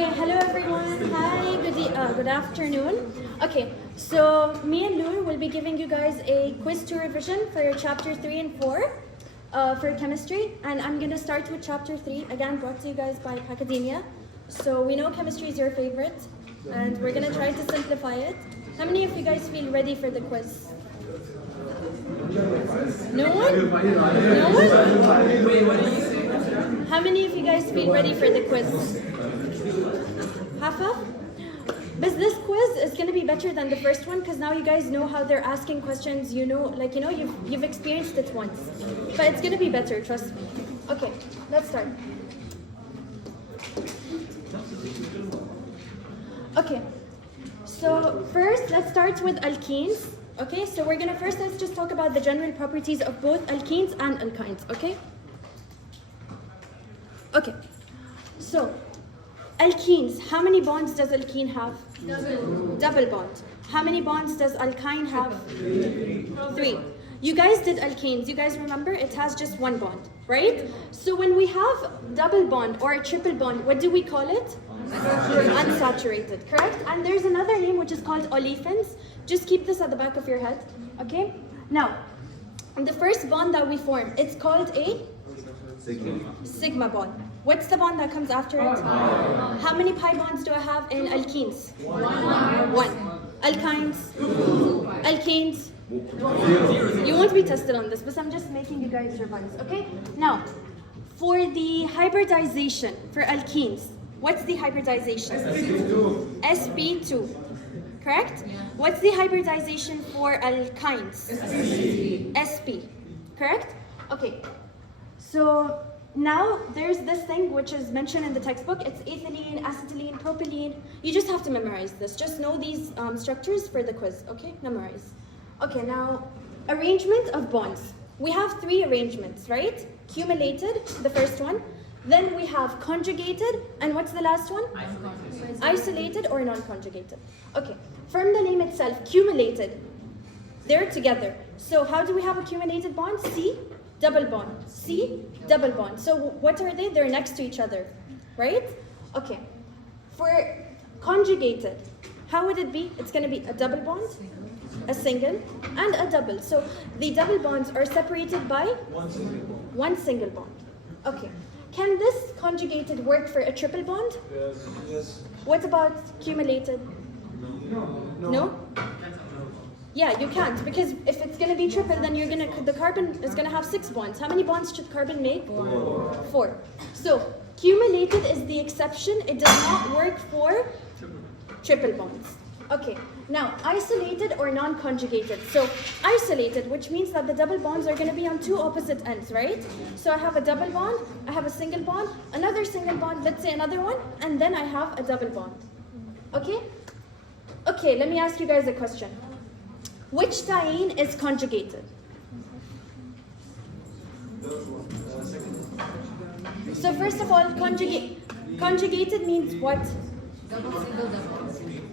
Okay, hello everyone. Hi, good afternoon. Okay, so me and Lour will be giving you guys a quiz to revision for your chapter 3 and 4 for chemistry. And I'm going to start with chapter 3, again brought to you guys by PACademia. So we know chemistry is your favorite, and we're going to try to simplify it. How many of you guys feel ready for the quiz? No one? No one? How many of you guys feel ready for the quiz? Half? But this quiz is going to be better than the first one because now you guys know how they're asking questions. You've experienced it once. But it's going to be better, trust me. Okay, let's start. Okay, so first let's start with alkenes. Okay, so let's just talk about the general properties of both alkenes and alkynes, okay? Okay, so alkenes, how many bonds does alkene have? Double bond. How many bonds does alkyne have? Three. You guys did alkanes. You guys remember it has just one bond, right? So when we have double bond or a triple bond, what do we call it? Unsaturated, correct? And there's another name which is called olefins. Just keep this at the back of your head, okay? Now, the first bond that we form, it's called a sigma bond. What's the bond that comes after it? How many pi bonds do I have in alkenes? One. Alkynes? Alkanes? You won't be tested on this, but I'm just making you guys revise, okay? Now, for the hybridization for alkenes, what's the hybridization? sp2. Correct? What's the hybridization for alkynes? sp. Correct? Okay. So now there's this thing which is mentioned in the textbook. It's ethylene, acetylene, propylene. You just have to memorize this. Just know these structures for the quiz, okay? Memorize. Okay, now arrangement of bonds. We have three arrangements, right? Cumulated, the first one. Then we have conjugated, and what's the last one? Isolated or non-conjugated. Okay, from the name itself, cumulated, they're together. So how do we have a cumulated bond? C, double bond. C, double bond. So what are they? They're next to each other, right? Okay, for conjugated, how would it be? It's going to be a double bond, a single, and a double. So the double bonds are separated by one single bond. Okay. Can this conjugated work for a triple bond? Yes. What about cumulated? No? Yeah, you can't, because if it's going to be triple, then the carbon is going to have 6 bonds. How many bonds should carbon make? 4. So cumulated is the exception. It does not work for triple bonds. Okay, now isolated or non-conjugated. So isolated, which means that the double bonds are going to be on two opposite ends, right? So I have a double bond, I have a single bond, another single bond, let's say another one, and then I have a double bond. Okay? Okay, let me ask you guys a question. Which thiene is conjugated? So first of all, conjugated means what?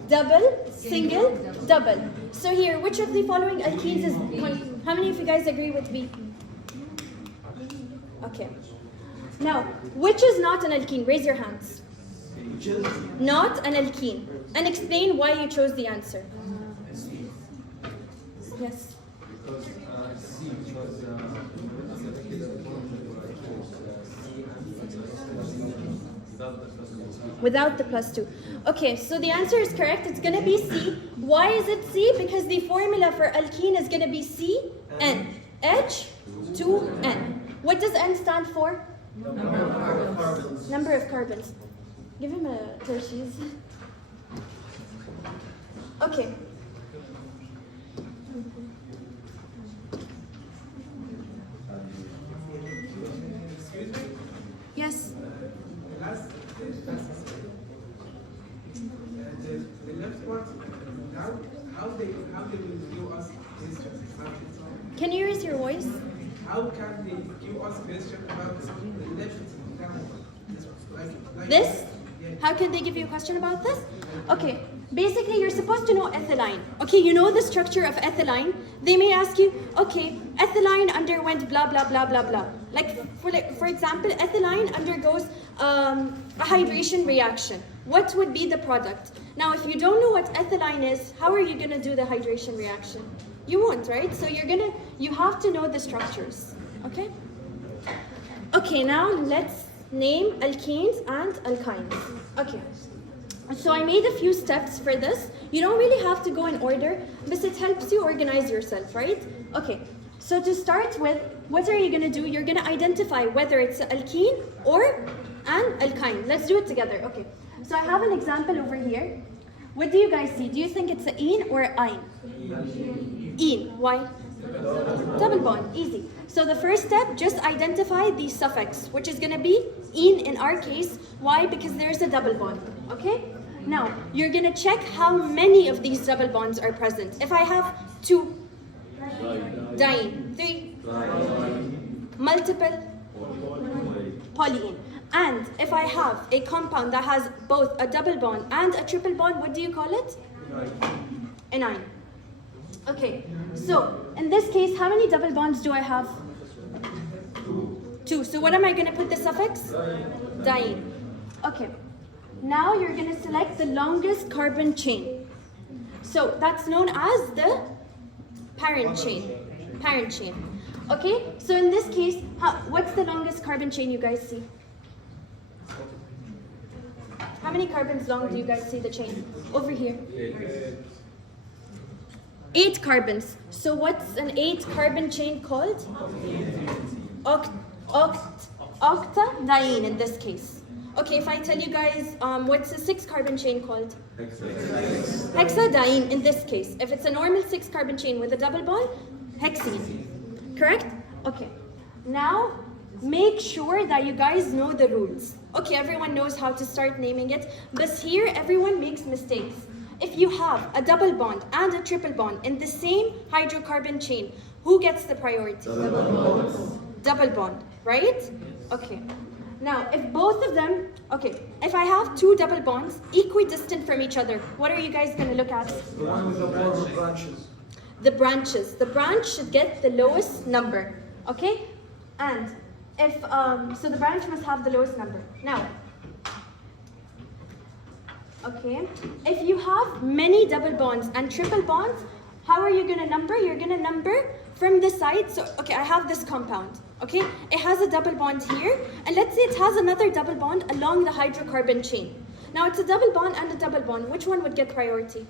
Double, single, double. So here, which of the following alkenes is... How many of you guys agree with B? Okay. Now, which is not an alkene? Raise your hands. Not an alkene. And explain why you chose the answer. Yes. Without the +2. Okay, so the answer is correct. It's going to be C. Why is it C? Because the formula for alkene is going to be CN. H2N. What does N stand for? Number of carbons. Give him a Hershey's. Okay. Yes. The left part, how they will give us questions about it? Can you raise your voice? How can they give us questions about the left down? This? How can they give you a question about this? Okay, basically you're supposed to know ethylene. Okay, you know the structure of ethylene. They may ask you, okay, ethylene underwent blah, blah, blah, blah, blah. For example, ethylene undergoes a hydration reaction. What would be the product? Now, if you don't know what ethylene is, how are you going to do the hydration reaction? You won't, right? So you have to know the structures, okay? Okay, now let's name alkenes and alkynes. Okay, so I made a few steps for this. You don't really have to go in order, but it helps you organize yourself, right? Okay, so to start with, what are you going to do? You're going to identify whether it's an alkene or an alkyne. Let's do it together. Okay, so I have an example over here. What do you guys see? Do you think it's an ene or an ein? Ene. Why? Double bond. Easy. So the first step, just identify the suffix, which is going to be ene in our case. Why? Because there's a double bond. Okay? Now, you're going to check how many of these double bonds are present. If I have 2, diene, 3, multiple, polyene. And if I have a compound that has both a double bond and a triple bond, what do you call it? An ene. Okay, so in this case, how many double bonds do I have? 2. So what am I going to put the suffix? Diene. Okay, now you're going to select the longest carbon chain. So that's known as the parent chain. Parent chain. Okay, so in this case, what's the longest carbon chain you guys see? How many carbons long do you guys see the chain? Over here. 8 carbons. So what's an 8 carbon chain called? Octadiene in this case. Okay, if I tell you guys, what's a 6 carbon chain called? Hexadiene in this case. If it's a normal 6 carbon chain with a double bond, hexene. Correct? Okay. Now, make sure that you guys know the rules. Okay, everyone knows how to start naming it, but here everyone makes mistakes. If you have a double bond and a triple bond in the same hydrocarbon chain, who gets the priority? Double bond, right? Okay. Now, if both of them, okay, if I have 2 double bonds equidistant from each other, what are you guys going to look at? The one with the more branches. The branches. The branch should get the lowest number, okay? And if, so the branch must have the lowest number. Now, okay, if you have many double bonds and triple bonds, how are you going to number? You're going to number from the side. So, okay, I have this compound, okay? It has a double bond here, and let's say it has another double bond along the hydrocarbon chain. Now, it's a double bond and a double bond. Which one would get priority?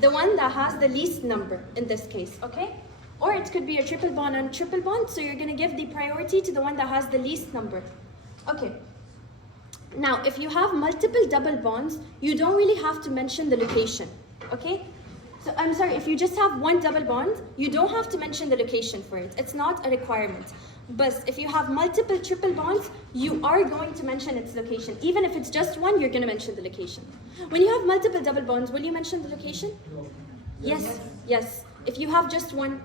The one that has the least number in this case, okay? Or it could be a triple bond and triple bond, so you're going to give the priority to the one that has the least number. Okay. Now, if you have multiple double bonds, you don't really have to mention the location, okay? So, I'm sorry, if you just have one double bond, you don't have to mention the location for it. It's not a requirement. But if you have multiple triple bonds, you are going to mention its location. Even if it's just one, you're going to mention the location. When you have multiple double bonds, will you mention the location? No. Yes, yes. If you have just one,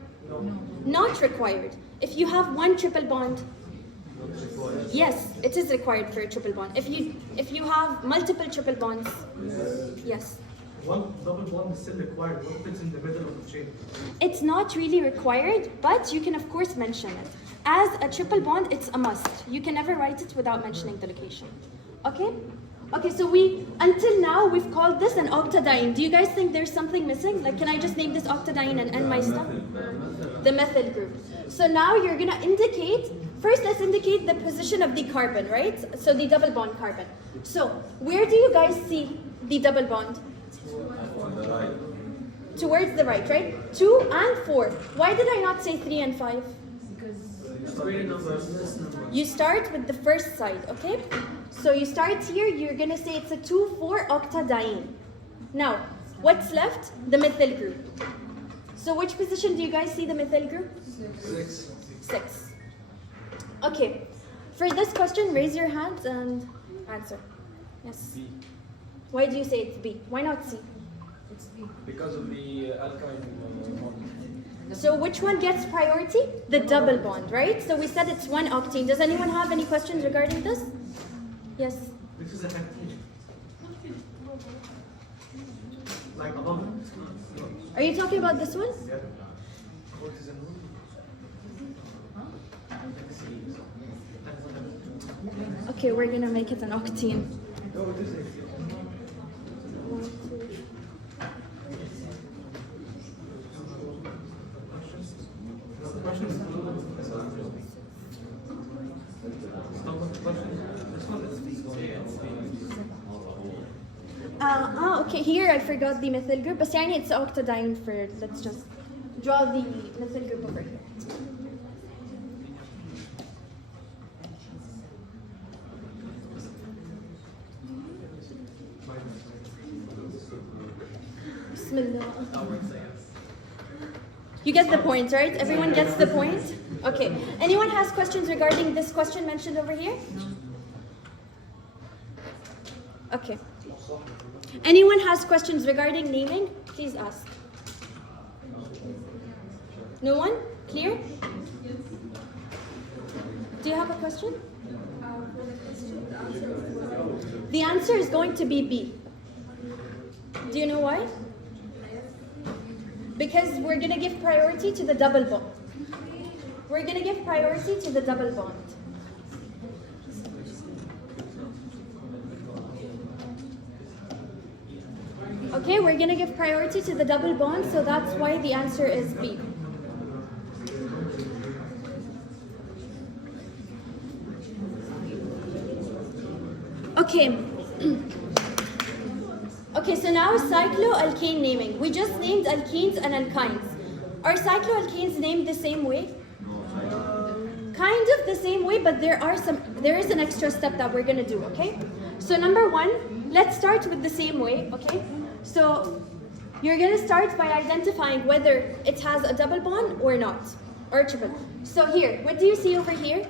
not required. If you have one triple bond, yes, it is required for a triple bond. If you have multiple triple bonds, yes. One double bond is still required. What if it's in the middle of the chain? It's not really required, but you can of course mention it. As a triple bond, it's a must. You can never write it without mentioning the location. Okay? Okay, so until now, we've called this an octadiene. Do you guys think there's something missing? Like, can I just name this octadiene and end my stuff? The methyl group. So now you're gonna indicate, first let's indicate the position of the carbon, right? So the double bond carbon. So, where do you guys see the double bond? On the right. Towards the right, right? 2 and 4. Why did I not say 3 and 5? You start with the first side, okay? So you start here, you're gonna say it's a 2,4 octadiene. Now, what's left? The methyl group. So which position do you guys see the methyl group? 6. Okay. For this question, raise your hands and answer. Yes. B. Why do you say it's B? Why not C? Because of the alkyne bond. So which one gets priority? The double bond, right? So we said it's 1 octane. Does anyone have any questions regarding this? Yes. This is a hectane. Like above. Are you talking about this one? Yeah. What is a moon? Okay, we're gonna make it an octene. Okay, here I forgot the methyl group, but يعني it's octadiene for, let's just draw the methyl group over here. Bismillah. You get the point, right? Everyone gets the point? Okay. Anyone has questions regarding this question mentioned over here? Okay. Anyone has questions regarding naming? Please ask. No one? Clear? Do you have a question? The answer is going to be B. Do you know why? Because we're going to give priority to the double bond. We're going to give priority to the double bond. Okay, we're going to give priority to the double bond, so that's why the answer is B. Okay. Okay, so now cycloalkane naming. We just named alkenes and alkynes. Are cycloalkanes named the same way? Kind of the same way, but there is an extra step that we're gonna do, okay? So number one, let's start with the same way, okay? So you're gonna start by identifying whether it has a double bond or not, or triple. So here, what do you see over here?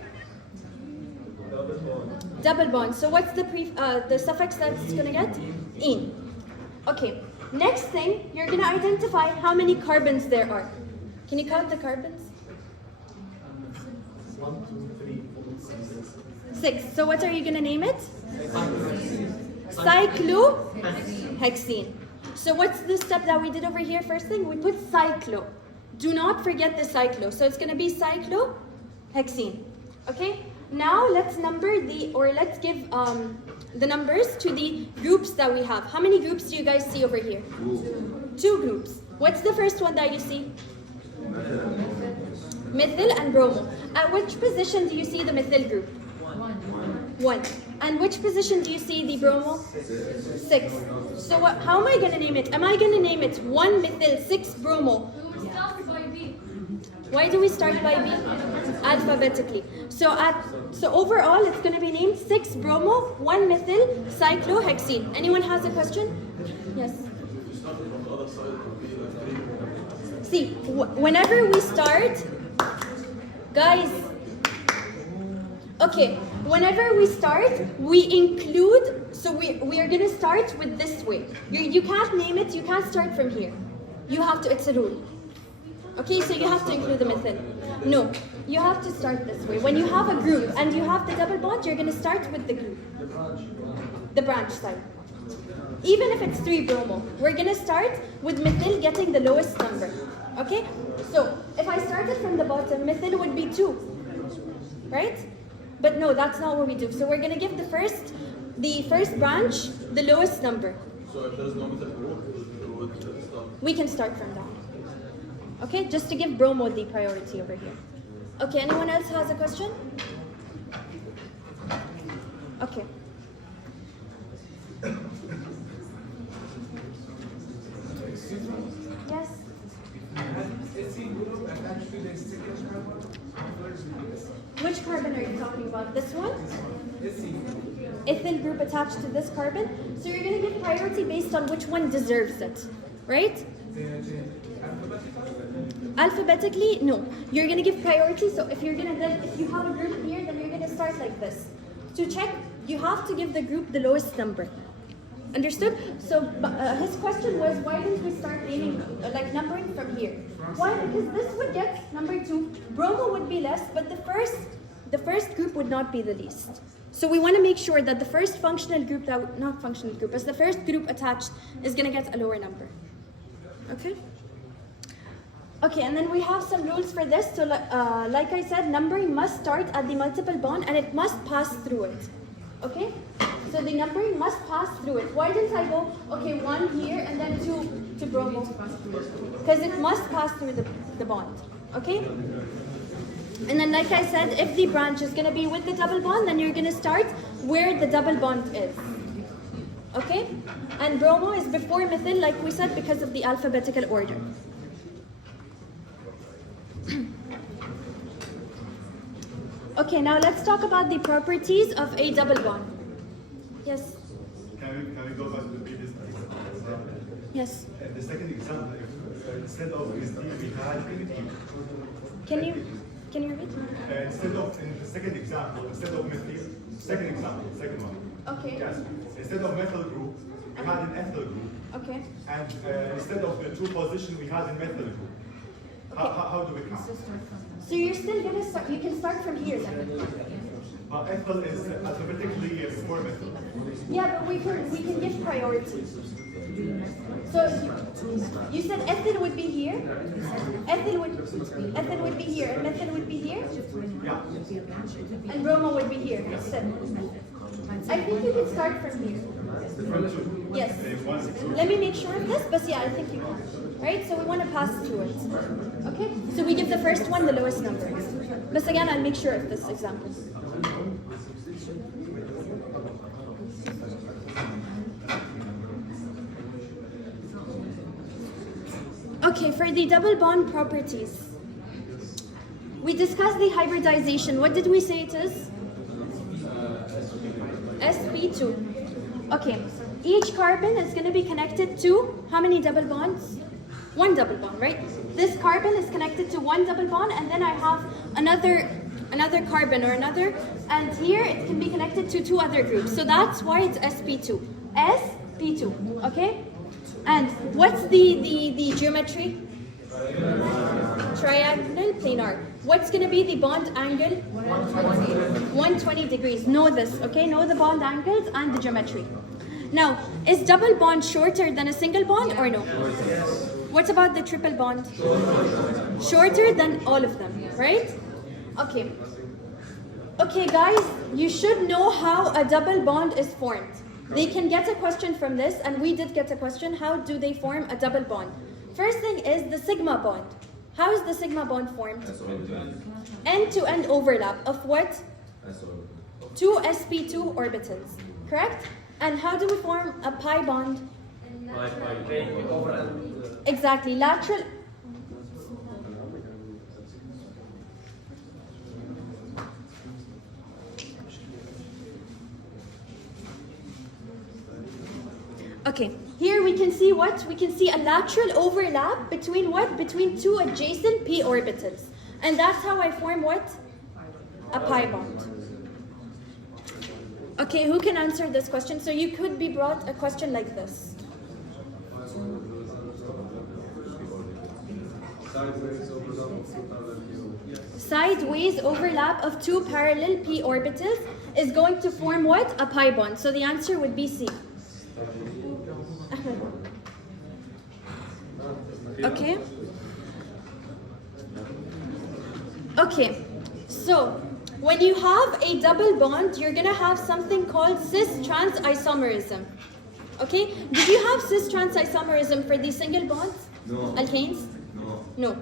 Double bond. So what's the suffix that's gonna get? In. Okay. Next thing, you're gonna identify how many carbons there are. Can you count the carbons? 1, 2, 3, 4, 5, 6. 6. So what are you gonna name it? Cyclohexene. So what's the step that we did over here? First thing, we put cyclo. Do not forget the cyclo. So it's gonna be cyclohexene. Okay. Now let's let's give the numbers to the groups that we have. How many groups do you guys see over here? 2 groups. What's the first one that you see? Methyl and bromo. At which position do you see the methyl group? 1. And which position do you see the bromo? 6. So how am I going to name it? Am I going to name it 1 methyl, 6 bromo? Why do we start by B? Alphabetically. So overall, it's going to be named 6 bromo, 1 methyl, cyclohexene. Anyone has a question? Yes. See, whenever we start, guys, okay, whenever we start, we include, so we are going to start with this way. You can't name it, you can't start from here. You have to, it's a rule. Okay, so you have to include the methyl. No, you have to start this way. When you have a group and you have the double bond, you're going to start with the group. The branch side. Even if it's 3 bromo, we're going to start with methyl getting the lowest number. Okay? So, if I started from the bottom, methyl would be 2. Right? But no, that's not what we do. So we're going to give the first branch the lowest number. So if there's no methyl group, we can start from that. Okay, just to give bromo the priority over here. Okay, anyone else has a question? Okay. Yes? Which carbon are you talking about? This one? Ethyl group attached to this carbon. So you're going to give priority based on which one deserves it, right? Alphabetically, no. You're going to give priority. So if you have a group here, then you're going to start like this. To check, you have to give the group the lowest number. Understood? So his question was, why didn't we start naming, numbering from here? Why? Because this would get number 2. Bromo would be less, but the first group would not be the least. So we want to make sure that the first functional group, not functional group, as the first group attached is going to get a lower number. Okay? Okay, and then we have some rules for this. So like I said, numbering must start at the multiple bond and it must pass through it. Okay? So the numbering must pass through it. Why didn't I go, okay, 1 here and then 2 to bromo? Because it must pass through the bond. Okay? And then like I said, if the branch is going to be with the double bond, then you're going to start where the double bond is. Okay? And bromo is before methyl, like we said, because of the alphabetical order. Okay, now let's talk about the properties of a double bond. Yes? Can we go back to the previous example? Yes. The second example, if instead of SD we had MD. Can you repeat? Instead of, in the second example, instead of methyl, second one. Okay. Yes. Instead of methyl group, we had an ethyl group. Okay. And instead of the 2 position, we had a methyl group. How do we count? So you're still gonna start, you can start from here then. But ethyl is alphabetically before methyl. Yeah, but we can give priority. So you said ethyl would be here, ethyl would be here, and methyl would be here, Yeah. and bromo would be here instead. I think you can start from here. Yes. Let me make sure of this, but yeah, I think you can. Right? So we want to pass through it. Okay? So we give the first one the lowest number. But again, I'll make sure of this example. Okay, for the double bond properties, we discussed the hybridization. What did we say it is? sp2. Okay, each carbon is going to be connected to how many double bonds? 1 double bond, right? This carbon is connected to 1 double bond, and then I have another carbon or another, and here it can be connected to 2 other groups. So that's why it's sp2. sp2, okay? And what's the geometry? Triangle, planar. What's going to be the bond angle? 120 degrees. Know this, okay? Know the bond angles and the geometry. Now, is double bond shorter than a single bond or no? What about the triple bond? Shorter than all of them, right? Okay. Okay, guys, you should know how a double bond is formed. They can get a question from this, and we did get a question. How do they form a double bond? First thing is the sigma bond. How is the sigma bond formed? End-to-end overlap of what? 2 sp2 orbitals, correct? And how do we form a pi bond? Exactly, lateral. Okay, here we can see what? We can see a lateral overlap between what? Between 2 adjacent p orbitals. And that's how I form what? A pi bond. Okay, who can answer this question? So you could be brought a question like this. Sideways overlap of 2 parallel p orbitals is going to form what? A pi bond. So the answer would be C. Okay. Okay. So when you have a double bond, you're gonna have something called cis-trans isomerism. Okay? Did you have cis-trans isomerism for the single bonds? No. Alkanes? No. No.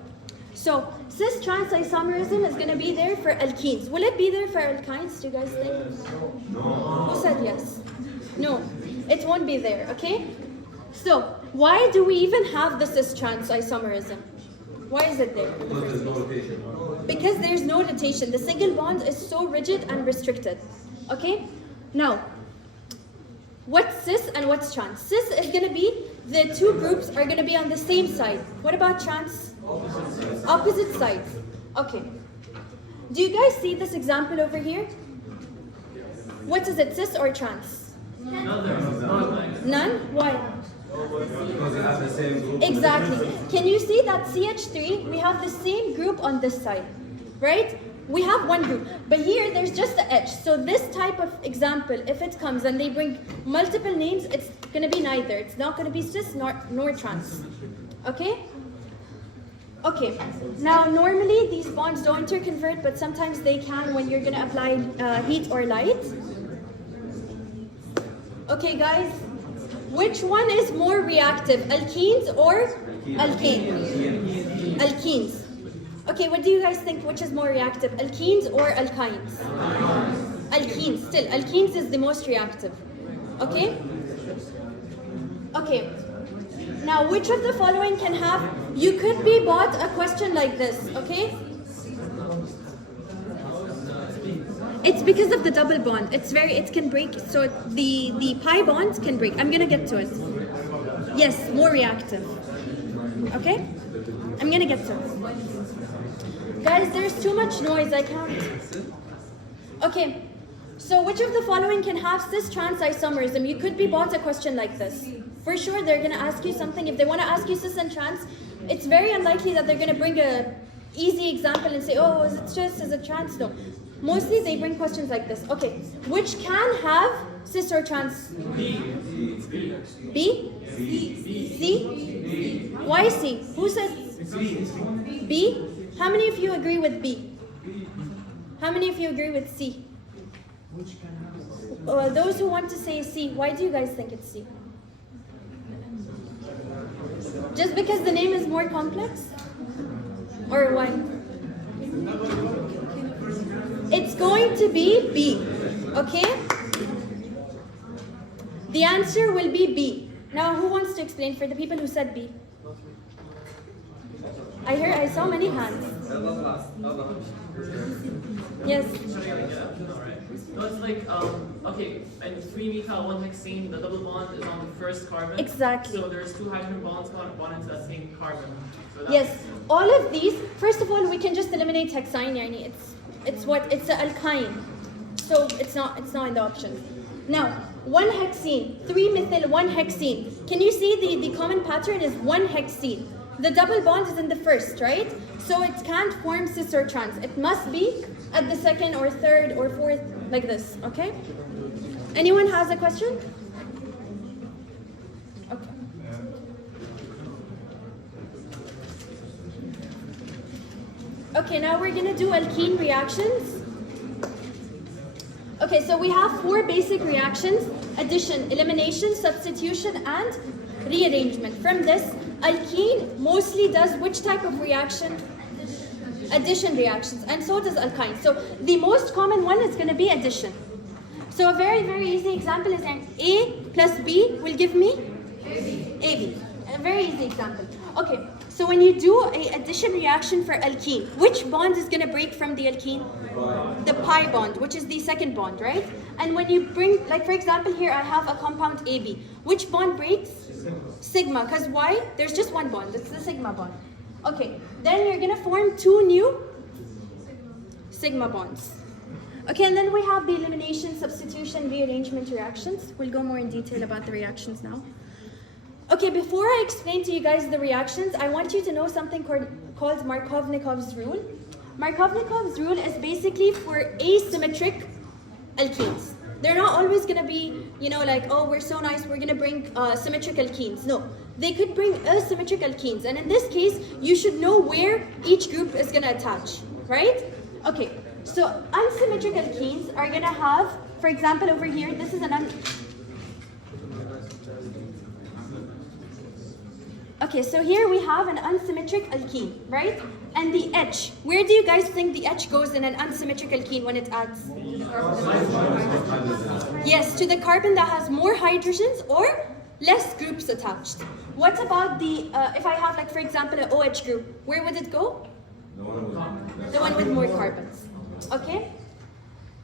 So cis-trans isomerism is gonna be there for alkenes. Will it be there for alkynes? Do you guys think? No. Who said yes? No. It won't be there, okay? So, why do we even have the cis-trans isomerism? Why is it there? Because there's no rotation. Because there's no rotation. The single bond is so rigid and restricted. Okay? Now, what's cis and what's trans? Cis is going to be, the 2 groups are going to be on the same side. What about trans? Opposite sides. Okay. Do you guys see this example over here? What is it, cis or trans? None? Why? Because they have the same group. Exactly. Can you see that CH3, we have the same group on this side, right? We have 1 group, but here there's just the H. So this type of example, if it comes and they bring multiple names, it's going to be neither. It's not going to be cis nor trans. Okay? Okay, now normally these bonds don't interconvert, but sometimes they can when you're gonna apply heat or light. Okay guys, which one is more reactive, alkenes or alkanes? Alkenes. Okay, what do you guys think, which is more reactive, alkenes or alkynes? Alkenes, still, alkenes is the most reactive. Okay? Okay. Now, which of the following can have, you could be bought a question like this, okay? It's because of the double bond. It can break, so the pi bond can break. I'm gonna get to it. Yes, more reactive. Okay? I'm gonna get to it. Guys, there's too much noise, I can't. Okay, so which of the following can have cis-trans isomerism? You could be bought a question like this. For sure, they're gonna ask you something. If they wanna ask you cis and trans, it's very unlikely that they're gonna bring a easy example and say, oh, is it cis, is it trans? No. Mostly they bring questions like this. Okay, which can have cis or trans? B? C? Why C? Who said B? How many of you agree with B? How many of you agree with C? Those who want to say C, why do you guys think it's C? Just because the name is more complex? Or why? It's going to be B, okay? The answer will be B. Now, who wants to explain for the people who said B? I saw many hands. Yes. No, it's like, okay, and 3-methyl 1-hexene, the double bond is on the first carbon. Exactly. So there's 2 hydrogen bonds bonded to that same carbon. So Yes, all of these, first of all, we can just eliminate hexine, yani it's an alkyne. So it's not in the options. Now, 1-hexene, 3-methyl 1-hexene. Can you see the common pattern is 1-hexene? The double bond is in the first, right? So it can't form cis or trans. It must be at the second or third or fourth, like this, okay? Anyone has a question? Okay. Okay, now we're gonna do alkene reactions. Okay, so we have 4 basic reactions: addition, elimination, substitution, and rearrangement. From this, alkene mostly does which type of reaction? Addition reactions, and so does alkyne. So the most common one is going to be addition. So a very, very easy example is an A plus B will give me AB. A very easy example. Okay, so when you do a addition reaction for alkene, which bond is going to break from the alkene? The pi bond, which is the second bond, right? And when you bring, like for example here I have a compound AB. Which bond breaks? Sigma. Because why? There's just one bond. It's the sigma bond. Okay, then you're going to form 2 new sigma bonds. Okay, and then we have the elimination, substitution, rearrangement reactions. We'll go more in detail about the reactions now. Okay, before I explain to you guys the reactions, I want you to know something called Markovnikov's rule. Markovnikov's rule is basically for asymmetric alkenes. They're not always going to be, like, oh, we're so nice, we're going to bring symmetric alkenes. No, they could bring asymmetric alkenes. And in this case, you should know where each group is going to attach, right? Okay, so unsymmetric alkenes are going to have, for example, over here, this is an Okay, so here we have an unsymmetric alkene, right? And the H, where do you guys think the H goes in an unsymmetric alkene when it adds? Yes, to the carbon that has more hydrogens or less groups attached. What about the, if I have, like, for example, an OH group, where would it go? The one with more carbons. Okay?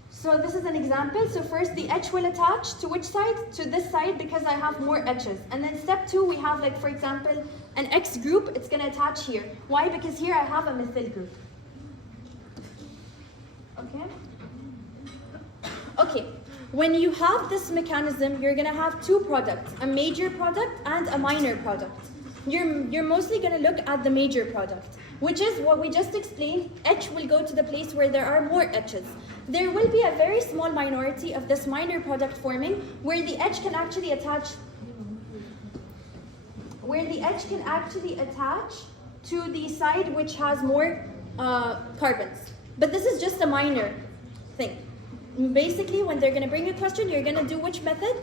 So this is an example. So first the H will attach to which side? To this side, because I have more H's. And then step 2, we have, like, for example, an X group. It's going to attach here. Why? Because here I have a methyl group. Okay? Okay. When you have this mechanism, you're going to have 2 products, a major product and a minor product. You're mostly going to look at the major product, which is what we just explained. H will go to the place where there are more H's. There will be a very small minority of this minor product forming where the H can actually attach to the side which has more carbons. But this is just a minor thing. Basically, when they're going to bring a question, you're going to do which method?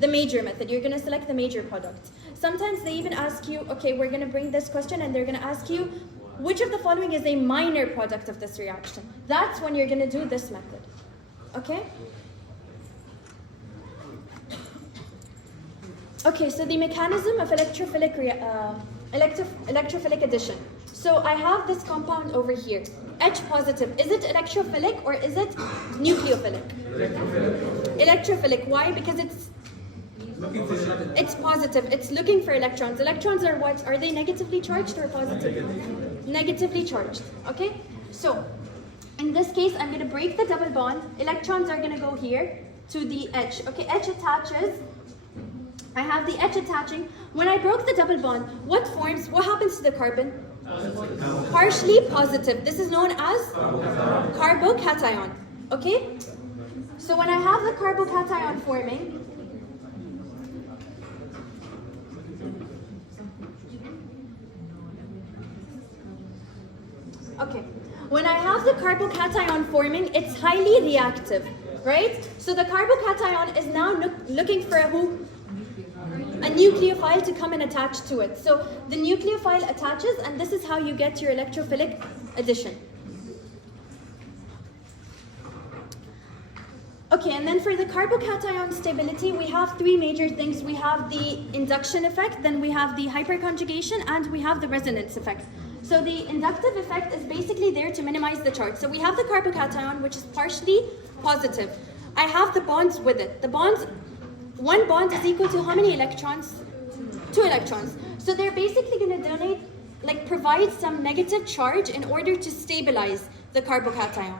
The major method. You're going to select the major product. Sometimes they even ask you, okay, we're going to bring this question and they're going to ask you, which of the following is a minor product of this reaction? That's when you're going to do this method. Okay? Okay, so the mechanism of electrophilic addition. So I have this compound over here, H positive. Is it electrophilic or is it nucleophilic? Electrophilic. Why? Because it's positive. It's looking for electrons. Electrons are what? Are they negatively charged or positive? Negatively charged. Okay? So, in this case, I'm going to break the double bond. Electrons are going to go here to the H. Okay, H attaches. I have the H attaching. When I broke the double bond, what forms? What happens to the carbon? Partially positive. This is known as carbocation. Okay? So when I have the carbocation forming, okay. When I have the carbocation forming, it's highly reactive, right? So the carbocation is now looking for a who? A nucleophile to come and attach to it. So the nucleophile attaches, and this is how you get your electrophilic addition. Okay, and then for the carbocation stability, we have three major things. We have the induction effect, then we have the hyperconjugation, and we have the resonance effect. So the inductive effect is basically there to minimize the charge. So we have the carbocation, which is partially positive. I have the bonds with it. The bonds, one bond is equal to how many electrons? 2 electrons. So they're basically going to donate, like provide some negative charge in order to stabilize the carbocation.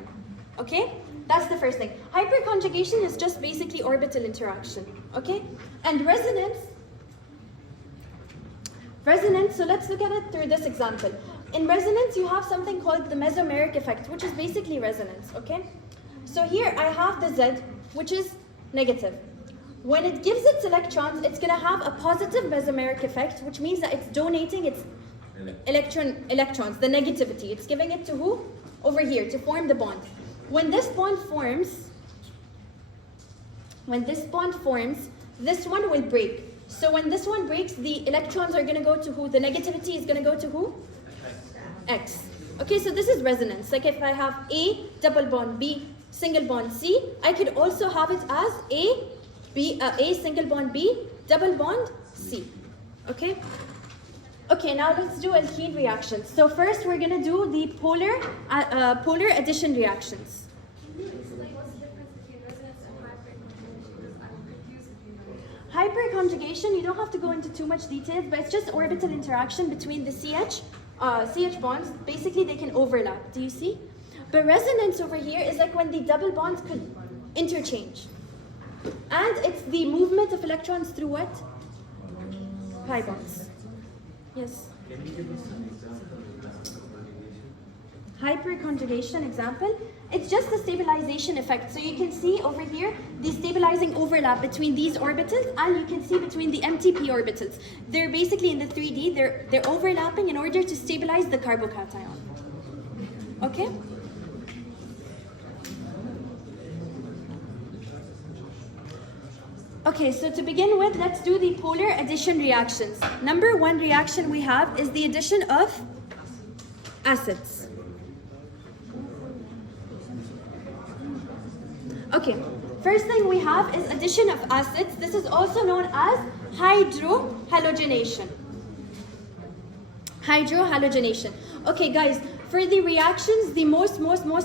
Okay? That's the first thing. Hyperconjugation is just basically orbital interaction. Okay? And resonance, so let's look at it through this example. In resonance, you have something called the mesomeric effect, which is basically resonance, okay? So here I have the Z, which is negative. When it gives its electrons, it's going to have a positive mesomeric effect, which means that it's donating its electrons, the negativity. It's giving it to who? Over here, to form the bond. When this bond forms, this one will break. So when this one breaks, the electrons are going to go to who? The negativity is going to go to who? X. Okay, so this is resonance. Like if I have A double bond B single bond C, I could also have it as A single bond B double bond C. Okay? Okay, now let's do alkene reactions. So first we're going to do the polar addition reactions. Hyperconjugation, you don't have to go into too much details, but it's just orbital interaction between the CH bonds. Basically, they can overlap. Do you see? But resonance over here is like when the double bonds could interchange. And it's the movement of electrons through what? Pi bonds. Yes? Can you give us an example of Hyperconjugation example. It's just the stabilization effect. So you can see over here the stabilizing overlap between these orbitals, and you can see between the MTP orbitals. They're basically in the 3D, they're overlapping in order to stabilize the carbocation. Okay? Okay, so to begin with, let's do the polar addition reactions. Number one reaction we have is the addition of acids. Okay, first thing we have is addition of acids. This is also known as hydrohalogenation. Hydrohalogenation. Okay, guys, for the reactions, the most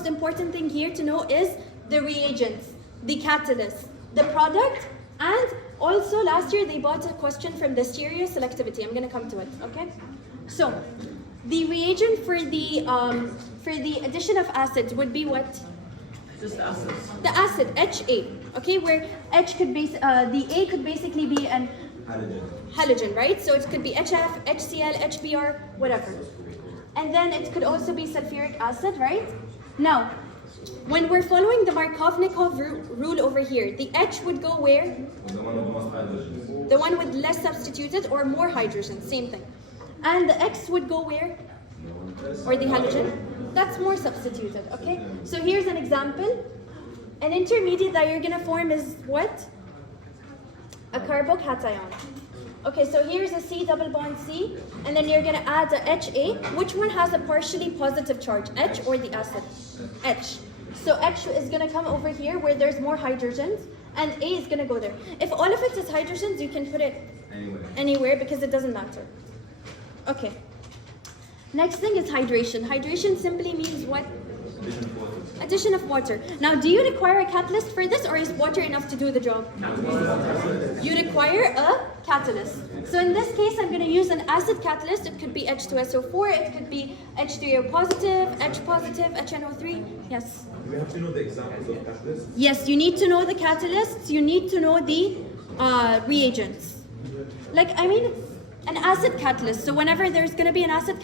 important thing here to know is the reagents, the catalyst, the product, and also last year they bought a question from the stereoselectivity. I'm going to come to it, okay? So, the reagent for the addition of acids would be what? Just acids. The acid, HA, okay, where H could be, the A could basically be an halogen, right? So it could be HF, HCl, HBr, whatever. And then it could also be sulfuric acid, right? Now, when we're following the Markovnikov rule over here, the H would go where? The one with most hydrogens. The one with less substituted or more hydrogen, same thing. And the X would go where? Or the halogen? That's more substituted, okay? So here's an example. An intermediate that you're gonna form is what? A carbocation. Okay, so here's a C double bond C, and then you're gonna add a HA. Which one has a partially positive charge, H or the acid? H. So H is gonna come over here where there's more hydrogens, and A is gonna go there. If all of it is hydrogens, you can put it anywhere because it doesn't matter. Okay. Next thing is hydration. Hydration simply means what? Addition of water. Now, do you require a catalyst for this, or is water enough to do the job? You require a catalyst. So in this case, I'm going to use an acid catalyst. It could be H2SO4, it could be H3O positive, H positive, HNO3. Yes? Do we have to know the examples of catalysts? Yes, you need to know the catalysts. You need to know the reagents. Like, I mean, an acid catalyst. So whenever there's going to be an acid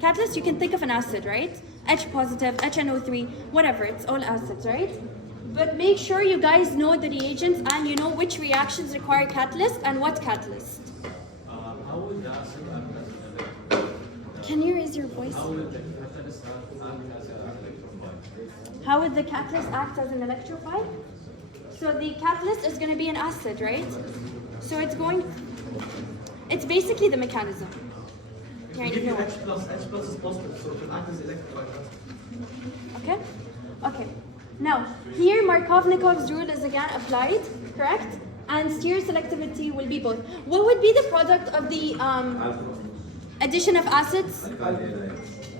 catalyst, you can think of an acid, right? H positive, HNO3, whatever, it's all acids, right? But make sure you guys know the reagents and you know which reactions require catalyst and what catalyst. How would the acid act as an Can you raise your voice? How would the catalyst act as an electrophile? How would the catalyst act as an electrophile? So the catalyst is going to be an acid, right? So it's basically the mechanism. If you give you H plus is positive, so it will act as electrophile. Okay? Okay. Now, here Markovnikov's rule is again applied, correct? And stereoselectivity will be both. What would be the product of the addition of acids?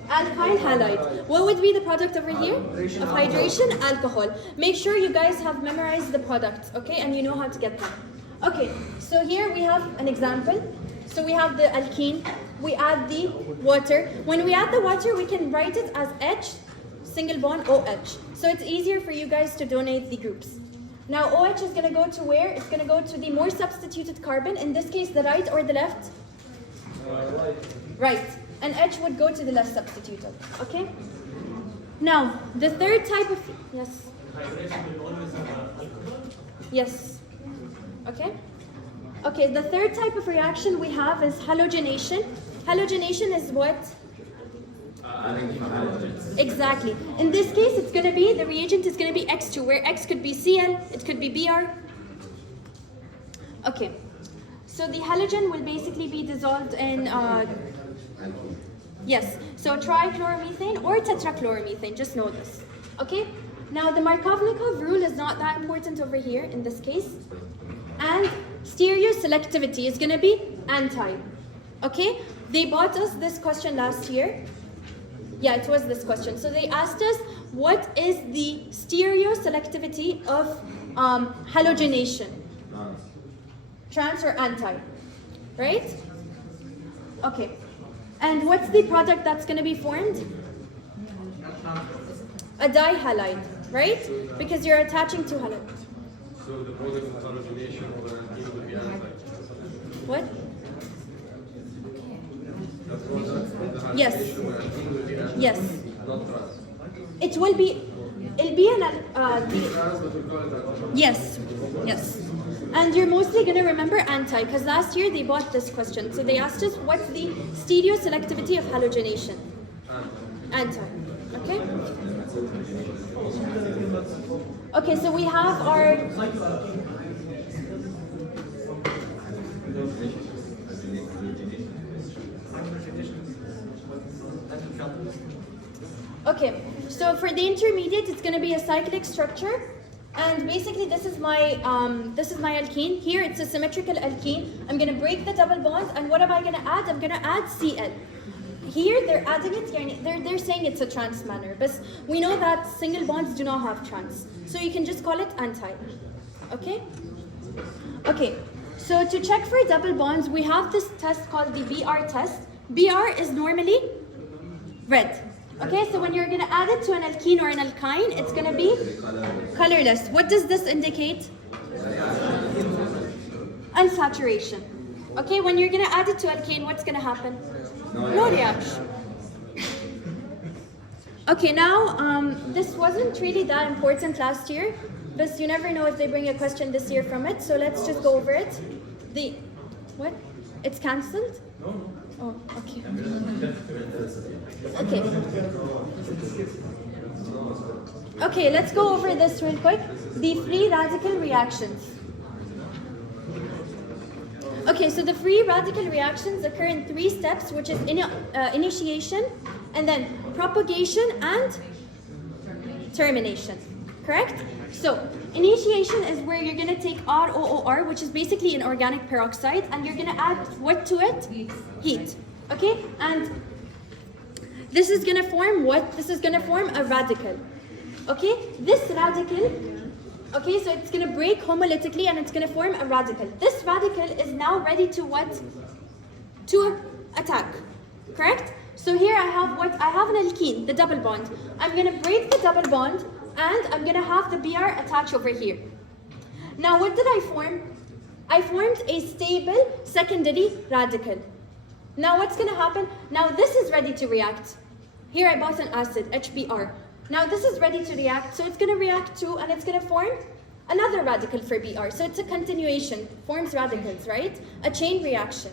Alkyl halide. What would be the product over here? Of hydration? Alcohol. Make sure you guys have memorized the products, okay? And you know how to get them. Okay, so here we have an example. So we have the alkene. We add the water. When we add the water, we can write it as H, single bond OH. So it's easier for you guys to donate the groups. Now OH is going to go to where? It's going to go to the more substituted carbon. In this case, the right or the left? Right. And H would go to the less substituted. Okay? Now, the third type of... Yes? Yes. Okay? Okay, the third type of reaction we have is halogenation. Halogenation is what? Exactly. In this case, it's going to be, the reagent is going to be X2, where X could be Cl, it could be Br. Okay. So the halogen will basically be dissolved in, yes, so trichloromethane or tetrachloromethane, just know this. Okay? Now the Markovnikov rule is not that important over here in this case. And stereoselectivity is going to be anti. Okay? They bought us this question last year. Yeah, it was this question. So they asked us, what is the stereoselectivity of halogenation? Trans or anti, right? Okay. And what's the product that's going to be formed? A dihalide, right? Because you're attaching two halides. So the product of halogenation over alkene will be anti. What? The product of the Yes. halogenation over alkene will be anti. Yes. Not trans. It'll be an Trans, but we call it alcohol. yes, yes. And you're mostly going to remember anti, because last year they bought this question. So they asked us, what's the stereoselectivity of halogenation? Anti. Okay? Okay, so we have our... Okay, so for the intermediate, it's going to be a cyclic structure. And basically, this is my alkene. Here, it's a symmetrical alkene. I'm going to break the double bonds, and what am I going to add? I'm going to add Cl. Here, they're adding it. They're saying it's a trans manner, but we know that single bonds do not have trans, so you can just call it anti. Okay. Okay. So to check for double bonds, we have this test called the BR test. BR is normally red. Okay, so when you're going to add it to an alkene or an alkyne, it's going to be colorless. What does this indicate? Unsaturation. Okay, when you're going to add it to alkane, what's going to happen? No reaction. Okay, now, this wasn't really that important last year, but you never know if they bring a question this year from it, so let's just go over it. What? It's cancelled? No. Oh, okay. Okay. Okay, let's go over this real quick. The free radical reactions. Okay, so the free radical reactions occur in 3 steps, which is initiation, and then propagation and termination. Correct? So, initiation is where you're going to take ROOR, which is basically an organic peroxide, and you're going to add what to it? Heat. Okay? And this is going to form what? This is going to form a radical. Okay? This radical, okay, so it's going to break homolytically and it's going to form a radical. This radical is now ready to what? To attack. Correct? So here I have what? I have an alkene, the double bond. I'm going to break the double bond and I'm going to have the Br attach over here. Now what did I form? I formed a stable secondary radical. Now what's going to happen? Now this is ready to react. Here I bought an acid, HBr. Now this is ready to react, so it's going to react too, and it's going to form another radical for Br. So it's a continuation, forms radicals, right? A chain reaction.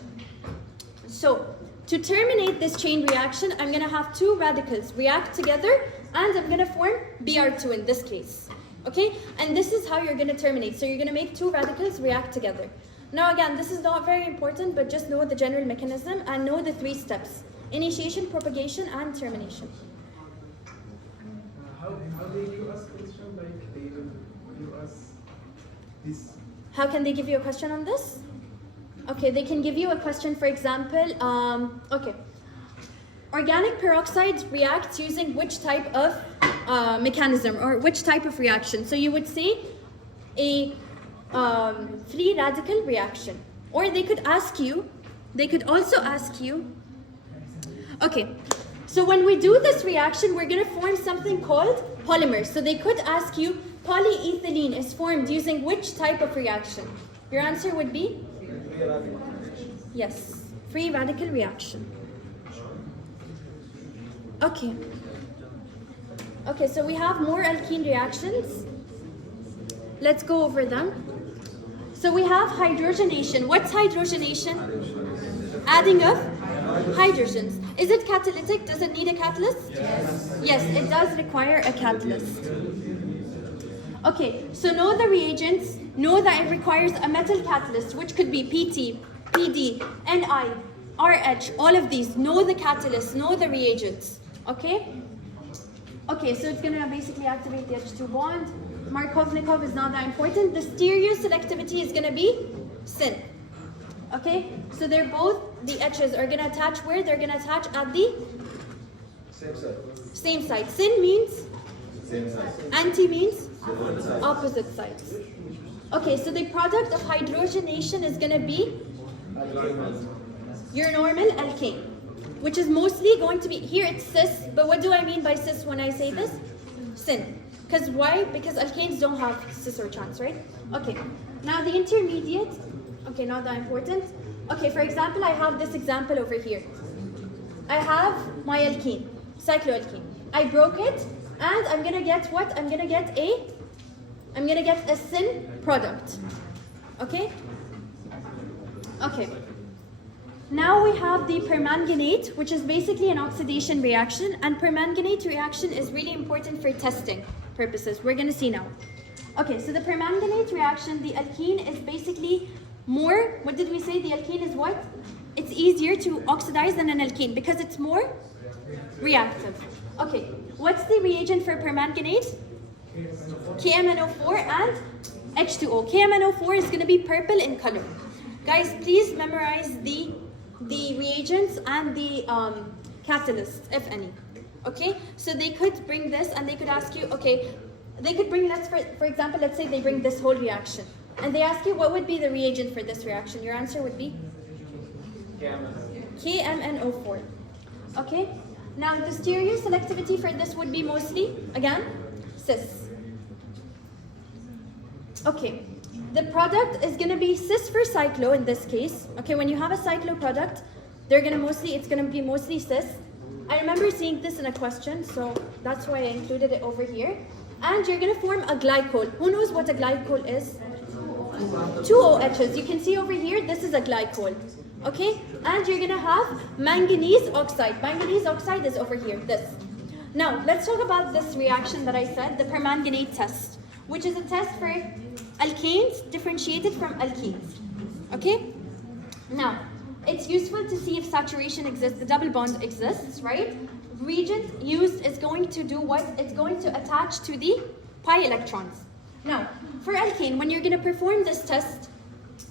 So to terminate this chain reaction, I'm going to have 2 radicals react together, and I'm going to form Br2 in this case. Okay? And this is how you're going to terminate. So you're going to make 2 radicals react together. Now again, this is not very important, but just know the general mechanism and know the 3 steps. Initiation, propagation, and termination. How they give us question, like they will give us this? How can they give you a question on this? Okay, they can give you a question, for example, okay. Organic peroxides react using which type of mechanism or which type of reaction? So you would say a free radical reaction. Or they could ask you, they could also ask you, okay, so when we do this reaction, we're going to form something called polymers. So they could ask you, polyethylene is formed using which type of reaction? Your answer would be? Yes, free radical reaction. Okay. Okay, so we have more alkene reactions. Let's go over them. So we have hydrogenation. What's hydrogenation? Adding of hydrogens. Is it catalytic? Does it need a catalyst? Yes. Yes, it does require a catalyst. Okay, so know the reagents. Know that it requires a metal catalyst, which could be PT, PD, Ni, RH, all of these. Know the catalyst, know the reagents. Okay? Okay, so it's going to basically activate the H2 bond. Markovnikov is not that important. The stereoselectivity is going to be syn. Okay, so they're both, the H's are going to attach where? They're going to attach at the same side. Syn means? Same side. Anti means? Opposite sides. Okay, so the product of hydrogenation is going to be your normal alkane, which is mostly going to be, here it's cis, but what do I mean by cis when I say this? Syn. Because why? Because alkanes don't have cis or trans, right? Okay, now the intermediate, okay, not that important. Okay, for example, I have this example over here. I have my alkene, cycloalkene. I broke it, and I'm gonna get what? I'm gonna get a syn product. Okay? Okay. Now we have the permanganate, which is basically an oxidation reaction, and permanganate reaction is really important for testing purposes. We're gonna see now. Okay, so the permanganate reaction, the alkene is basically more, what did we say? The alkene is what? It's easier to oxidize than an alkene because it's more reactive. Okay, what's the reagent for permanganate? KMNO4 and H2O. KMNO4 is going to be purple in color. Guys, please memorize the reagents and the catalysts, if any. Okay, so they could bring this and they could ask you, okay, they could bring, for example, let's say they bring this whole reaction. And they ask you, what would be the reagent for this reaction? Your answer would be? KMNO4. Okay? Now, the stereoselectivity for this would be mostly, again, cis. Okay. The product is going to be cis for cyclo in this case. Okay, when you have a cyclo product, it's going to be mostly cis. I remember seeing this in a question, so that's why I included it over here. And you're going to form a glycol. Who knows what a glycol is? 2 OHs. You can see over here, this is a glycol. Okay, and you're gonna have manganese oxide. Manganese oxide is over here, this. Now, let's talk about this reaction that I said, the permanganate test, which is a test for alkanes differentiated from alkenes. Okay? Now, it's useful to see if saturation exists, the double bond exists, right? Reagent used is going to do what? It's going to attach to the pi electrons. Now, for alkane, when you're going to perform this test,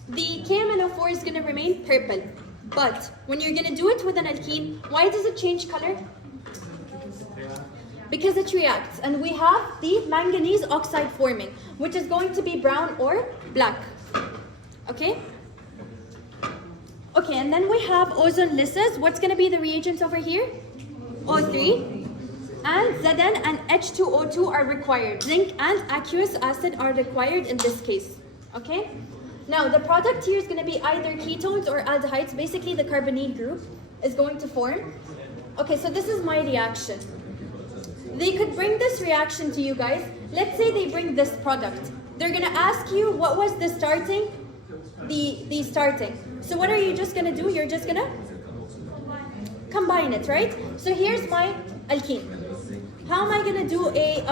the KMnO4 is going to remain purple. But when you're going to do it with an alkene, why does it change color? Because it reacts. And we have the manganese oxide forming, which is going to be brown or black. Okay? Okay, and then we have ozone lysis. What's going to be the reagents over here? O3. And Zn and H2O2 are required. Zinc and aqueous acid are required in this case. Okay? Now, the product here is going to be either ketones or aldehydes. Basically, the carbonate group is going to form. Okay, so this is my reaction. They could bring this reaction to you guys. Let's say they bring this product. They're going to ask you, what was the starting? The starting. So what are you just going to do? You're just going to combine it, right? So here's my alkene. How am I going to do a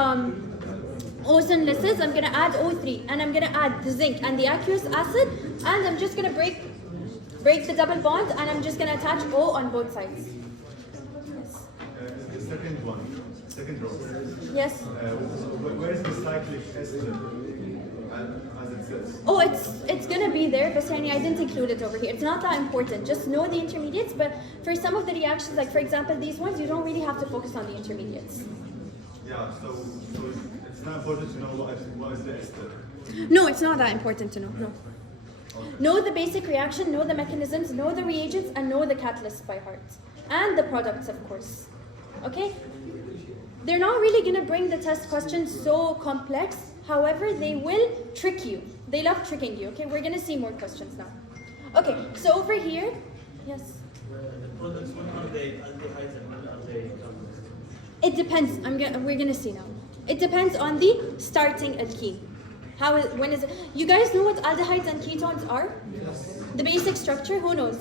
ozone lysis? I'm going to add O3 and I'm going to add the zinc and the aqueous acid, and I'm just going to break the double bond, and I'm just going to attach O on both sides. Yes. The second one, second row. Yes. Where is the cyclic ester as it says? Oh, it's going to be there, but I didn't include it over here. It's not that important. Just know the intermediates, but for some of the reactions, like for example these ones, you don't really have to focus on the intermediates. Yeah, so it's not important to know what is the ester. No, it's not that important to know. No. Know the basic reaction, know the mechanisms, know the reagents, and know the catalysts by heart. And the products, of course. Okay? They're not really going to bring the test questions so complex. However, they will trick you. They love tricking you. Okay? We're going to see more questions now. Okay, so over here, yes? The products, when are they aldehydes and when are they ketones? It depends. We're going to see now. It depends on the starting alkene. When is it? You guys know what aldehydes and ketones are? Yes. The basic structure, who knows?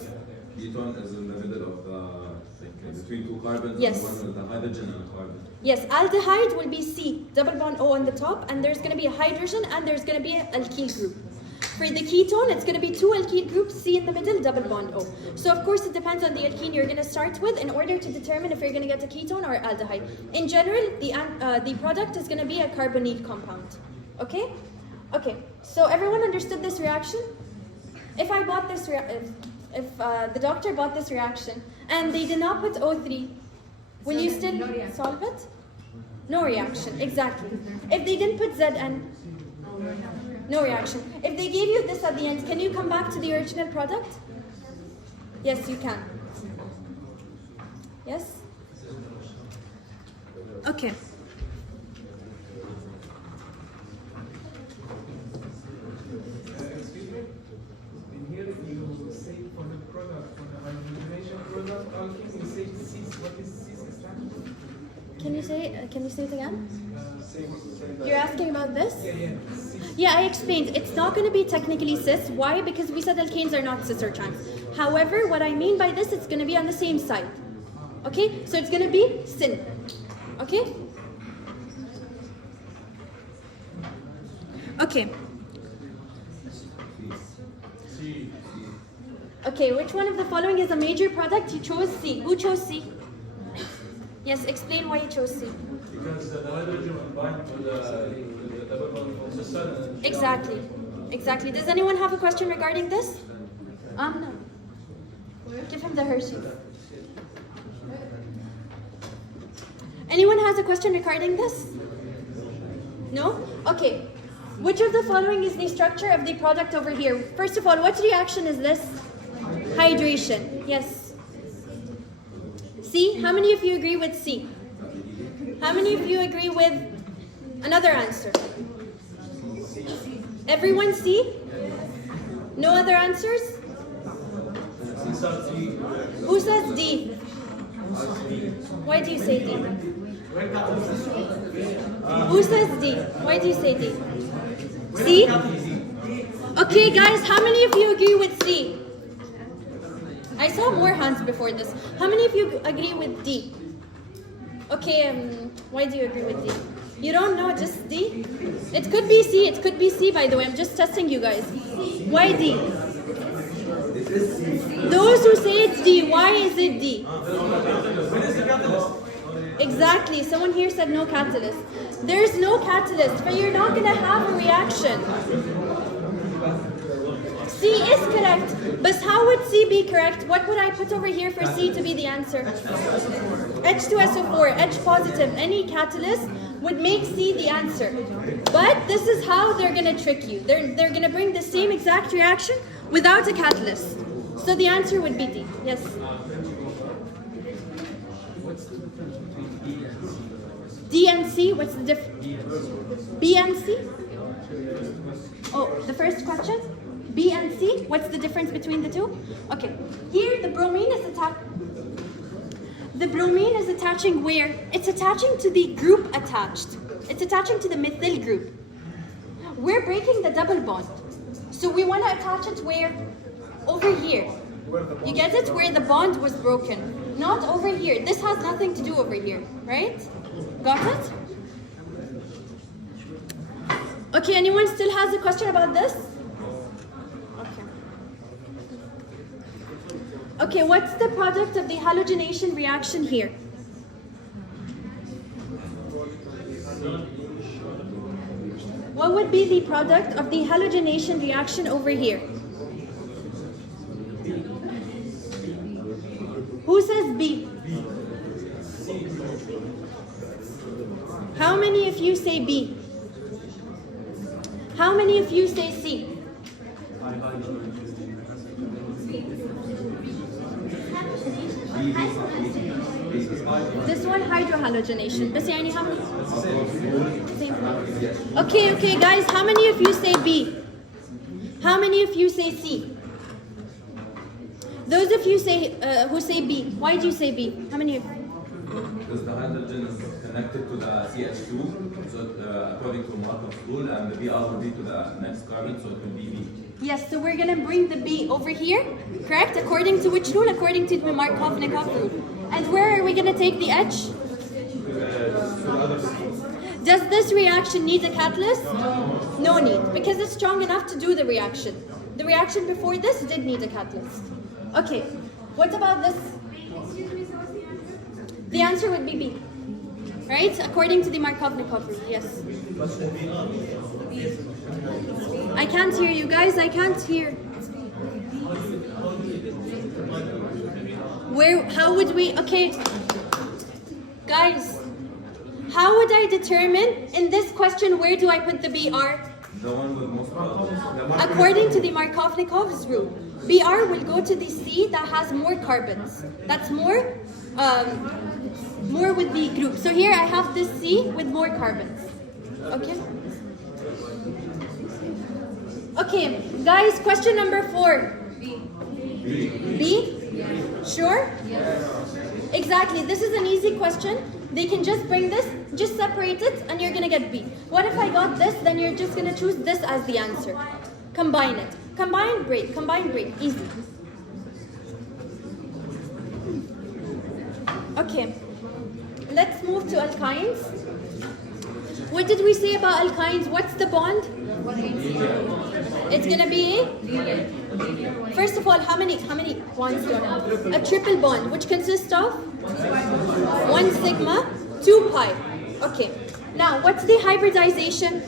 Ketone is in the middle of the, between two carbons, Yes. and one with the hydrogen and a carbon. Yes, aldehyde will be C, double bond O on the top, and there's going to be a hydrogen, and there's going to be an alkyl group. For the ketone, it's going to be two alkyl groups, C in the middle, double bond O. So of course it depends on the alkene you're going to start with in order to determine if you're going to get a ketone or aldehyde. In general, the product is going to be a carbonate compound. Okay? Okay, so everyone understood this reaction? If I bought this, if the doctor bought this reaction and they did not put O3, will you still solve it? No reaction, exactly. If they didn't put Zn, no reaction. If they gave you this at the end, can you come back to the original product? Yes, you can. Yes? Okay. Excuse me? In here you say for the product, for the hydrogenation product, alkene, you say cis. What is cis extraction? Can you say it again? Say You're asking about this? yeah, cis. Yeah, I explained. It's not going to be technically cis. Why? Because we said alkanes are not cis or trans. However, what I mean by this, it's going to be on the same side. Okay? So it's going to be syn. Okay? Okay. Okay, which one of the following is a major product? You chose C. Who chose C? Yes, explain why you chose C. Because the hydrogen will bind to the double bond from the sun. And Exactly. Exactly. Does anyone have a question regarding this? No. Give him the Hershey's. Anyone has a question regarding this? No? Okay. Which of the following is the structure of the product over here? First of all, what reaction is this? Hydration. Yes. C? How many of you agree with C? How many of you agree with another answer? Everyone C? No other answers? Who says D? Why do you say D? Who says D? Why do you say D? C? Okay guys, how many of you agree with C? I saw more hands before this. How many of you agree with D? Okay, why do you agree with D? You don't know, just D? It could be C, it could be C, by the way. I'm just testing you guys. Why D? Those who say it's D, why is it D? Exactly, someone here said no catalyst. There's no catalyst, but you're not gonna have a reaction. C is correct, but how would C be correct? What would I put over here for C to be the answer? H2SO4, H positive, any catalyst would make C the answer. But this is how they're gonna trick you. They're gonna bring the same exact reaction without a catalyst. So the answer would be D, yes. What's the difference between B and C? D and C, what's the difference? B and C? Oh, the first question? B and C, what's the difference between the two? Okay, here the bromine is attaching where? It's attaching to the group attached. It's attaching to the methyl group. We're breaking the double bond. So we want to attach it where? Over here. You get it? Where the bond was broken. Not over here. This has nothing to do over here, right? Got it? Okay, anyone still has a question about this? Okay, what's the product of the halogenation reaction here? What would be the product of the halogenation reaction over here? Who says B? How many of you say B? How many of you say C? This one hydrohalogenation. بس يعني how many? Same. Okay, guys. How many of you say B? How many of you say C? Those of you say who say B. Why do you say B? How many of you? Because the hydrogen is connected to the CH2, so according to Markov's rule, and the Br will be to the next carbon, so it will be B. Yes, so we're gonna bring the B over here, correct? According to which rule? According to the Markov-Nikov rule. And where are we gonna take the H? Does this reaction need a catalyst? No need, because it's strong enough to do the reaction. The reaction before this did need a catalyst. Okay, what about this? The answer would be B, right? According to the Markov-Nikov rule, yes. I can't hear you guys, I can't hear. How would we, okay. Guys, how would I determine in this question where do I put the BR? The one with most problems. According to the Markov-Nikov's rule, BR will go to the C that has more carbons. That's more with the group. So here I have this C with more carbons. Okay? Okay, guys, question number 4. B? Sure? Exactly. This is an easy question. They can just bring this, just separate it, and you're gonna get B. What if I got this? Then you're just gonna choose this as the answer. Combine it. Combine, break. Combine, break. Easy. Okay. Let's move to alkynes. What did we say about alkynes? What's the bond? It's gonna be a? First of all, how many bonds do I have? A triple bond, which consists of 1 sigma, 2 pi. Okay. Now, what's the hybridization?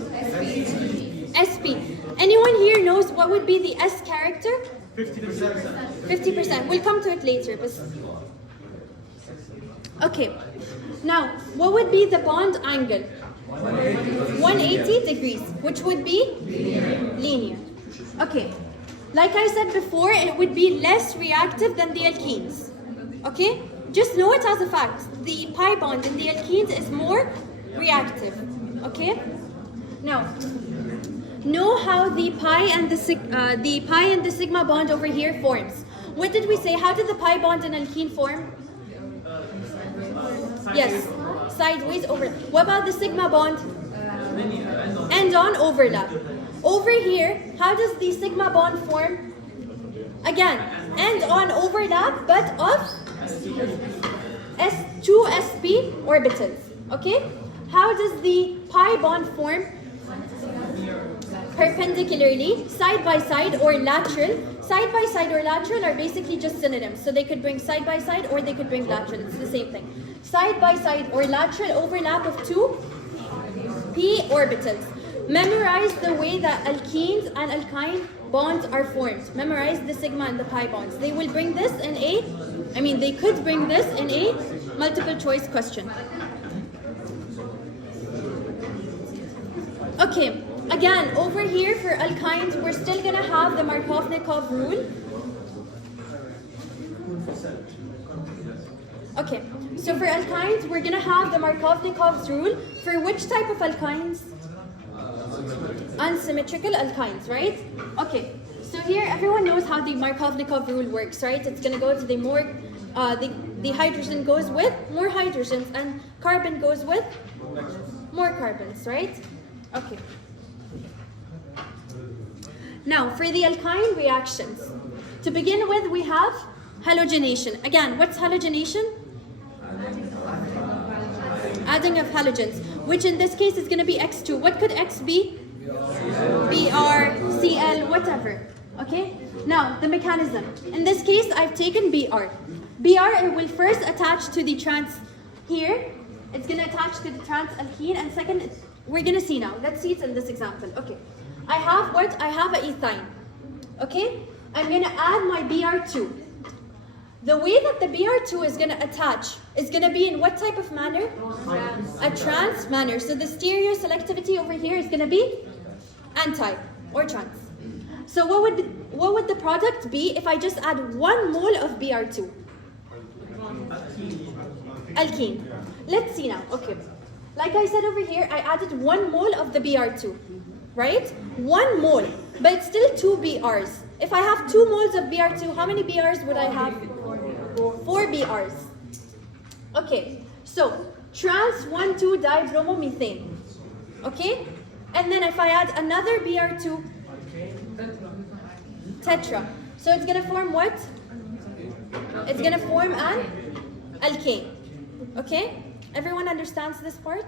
SP. Anyone here knows what would be the S character? 50%. 50%. We'll come to it later. But... Okay. Now, what would be the bond angle? 180 degrees, which would be linear. Okay. Like I said before, it would be less reactive than the alkenes. Okay? Just know it as a fact. The pi bond in the alkenes is more reactive. Okay? Now, know how the pi and the sigma bond over here forms. What did we say? How did the pi bond in alkene form? Yes, sideways over. What about the sigma bond? End on overlap. Over here, how does the sigma bond form? Again, and on overlap but of S2sp orbitals. Okay? How does the pi bond form? Perpendicularly, side by side or lateral. Side by side or lateral are basically just synonyms. So they could bring side by side or they could bring lateral. It's the same thing. Side by side or lateral overlap of two p orbitals. Memorize the way that alkenes and alkyne bonds are formed. Memorize the sigma and the pi bonds. They will bring this in they could bring this in a multiple choice question. Okay, again, over here for alkynes, we're still gonna have the Markovnikov rule. Okay, so for alkynes, we're gonna have the Markovnikov's rule. For which type of alkynes? Unsymmetrical alkynes, right? Okay, so here everyone knows how the Markovnikov rule works, right? It's gonna go to the more, the hydrogen goes with more hydrogens and carbon goes with more carbons, right? Okay. Now, for the alkyne reactions, to begin with, we have halogenation. Again, what's halogenation? Adding of halogens, which in this case is going to be X2. What could X be? Br, Cl, whatever. Okay? Now, the mechanism. In this case, I've taken Br. Br, it will first attach to the trans here. It's going to attach to the trans alkene, and second, we're going to see now. Let's see it in this example. Okay. I have what? I have an ethyne. Okay? I'm going to add my Br2. The way that the Br2 is going to attach is going to be in what type of manner? A trans manner. So the stereoselectivity over here is going to be anti or trans. So what would the product be if I just add 1 mole of Br2? Alkene. Let's see now. Okay. Like I said over here, I added 1 mole of the Br2, right? 1 mole, but it's still 2 Brs. If I have 2 moles of Br2, how many Brs would I have? 4 Brs. Okay, so trans 1,2-dibromomethane. Okay, and then if I add another Br2, tetra. So it's gonna form what? It's gonna form an alkane. Okay, everyone understands this part?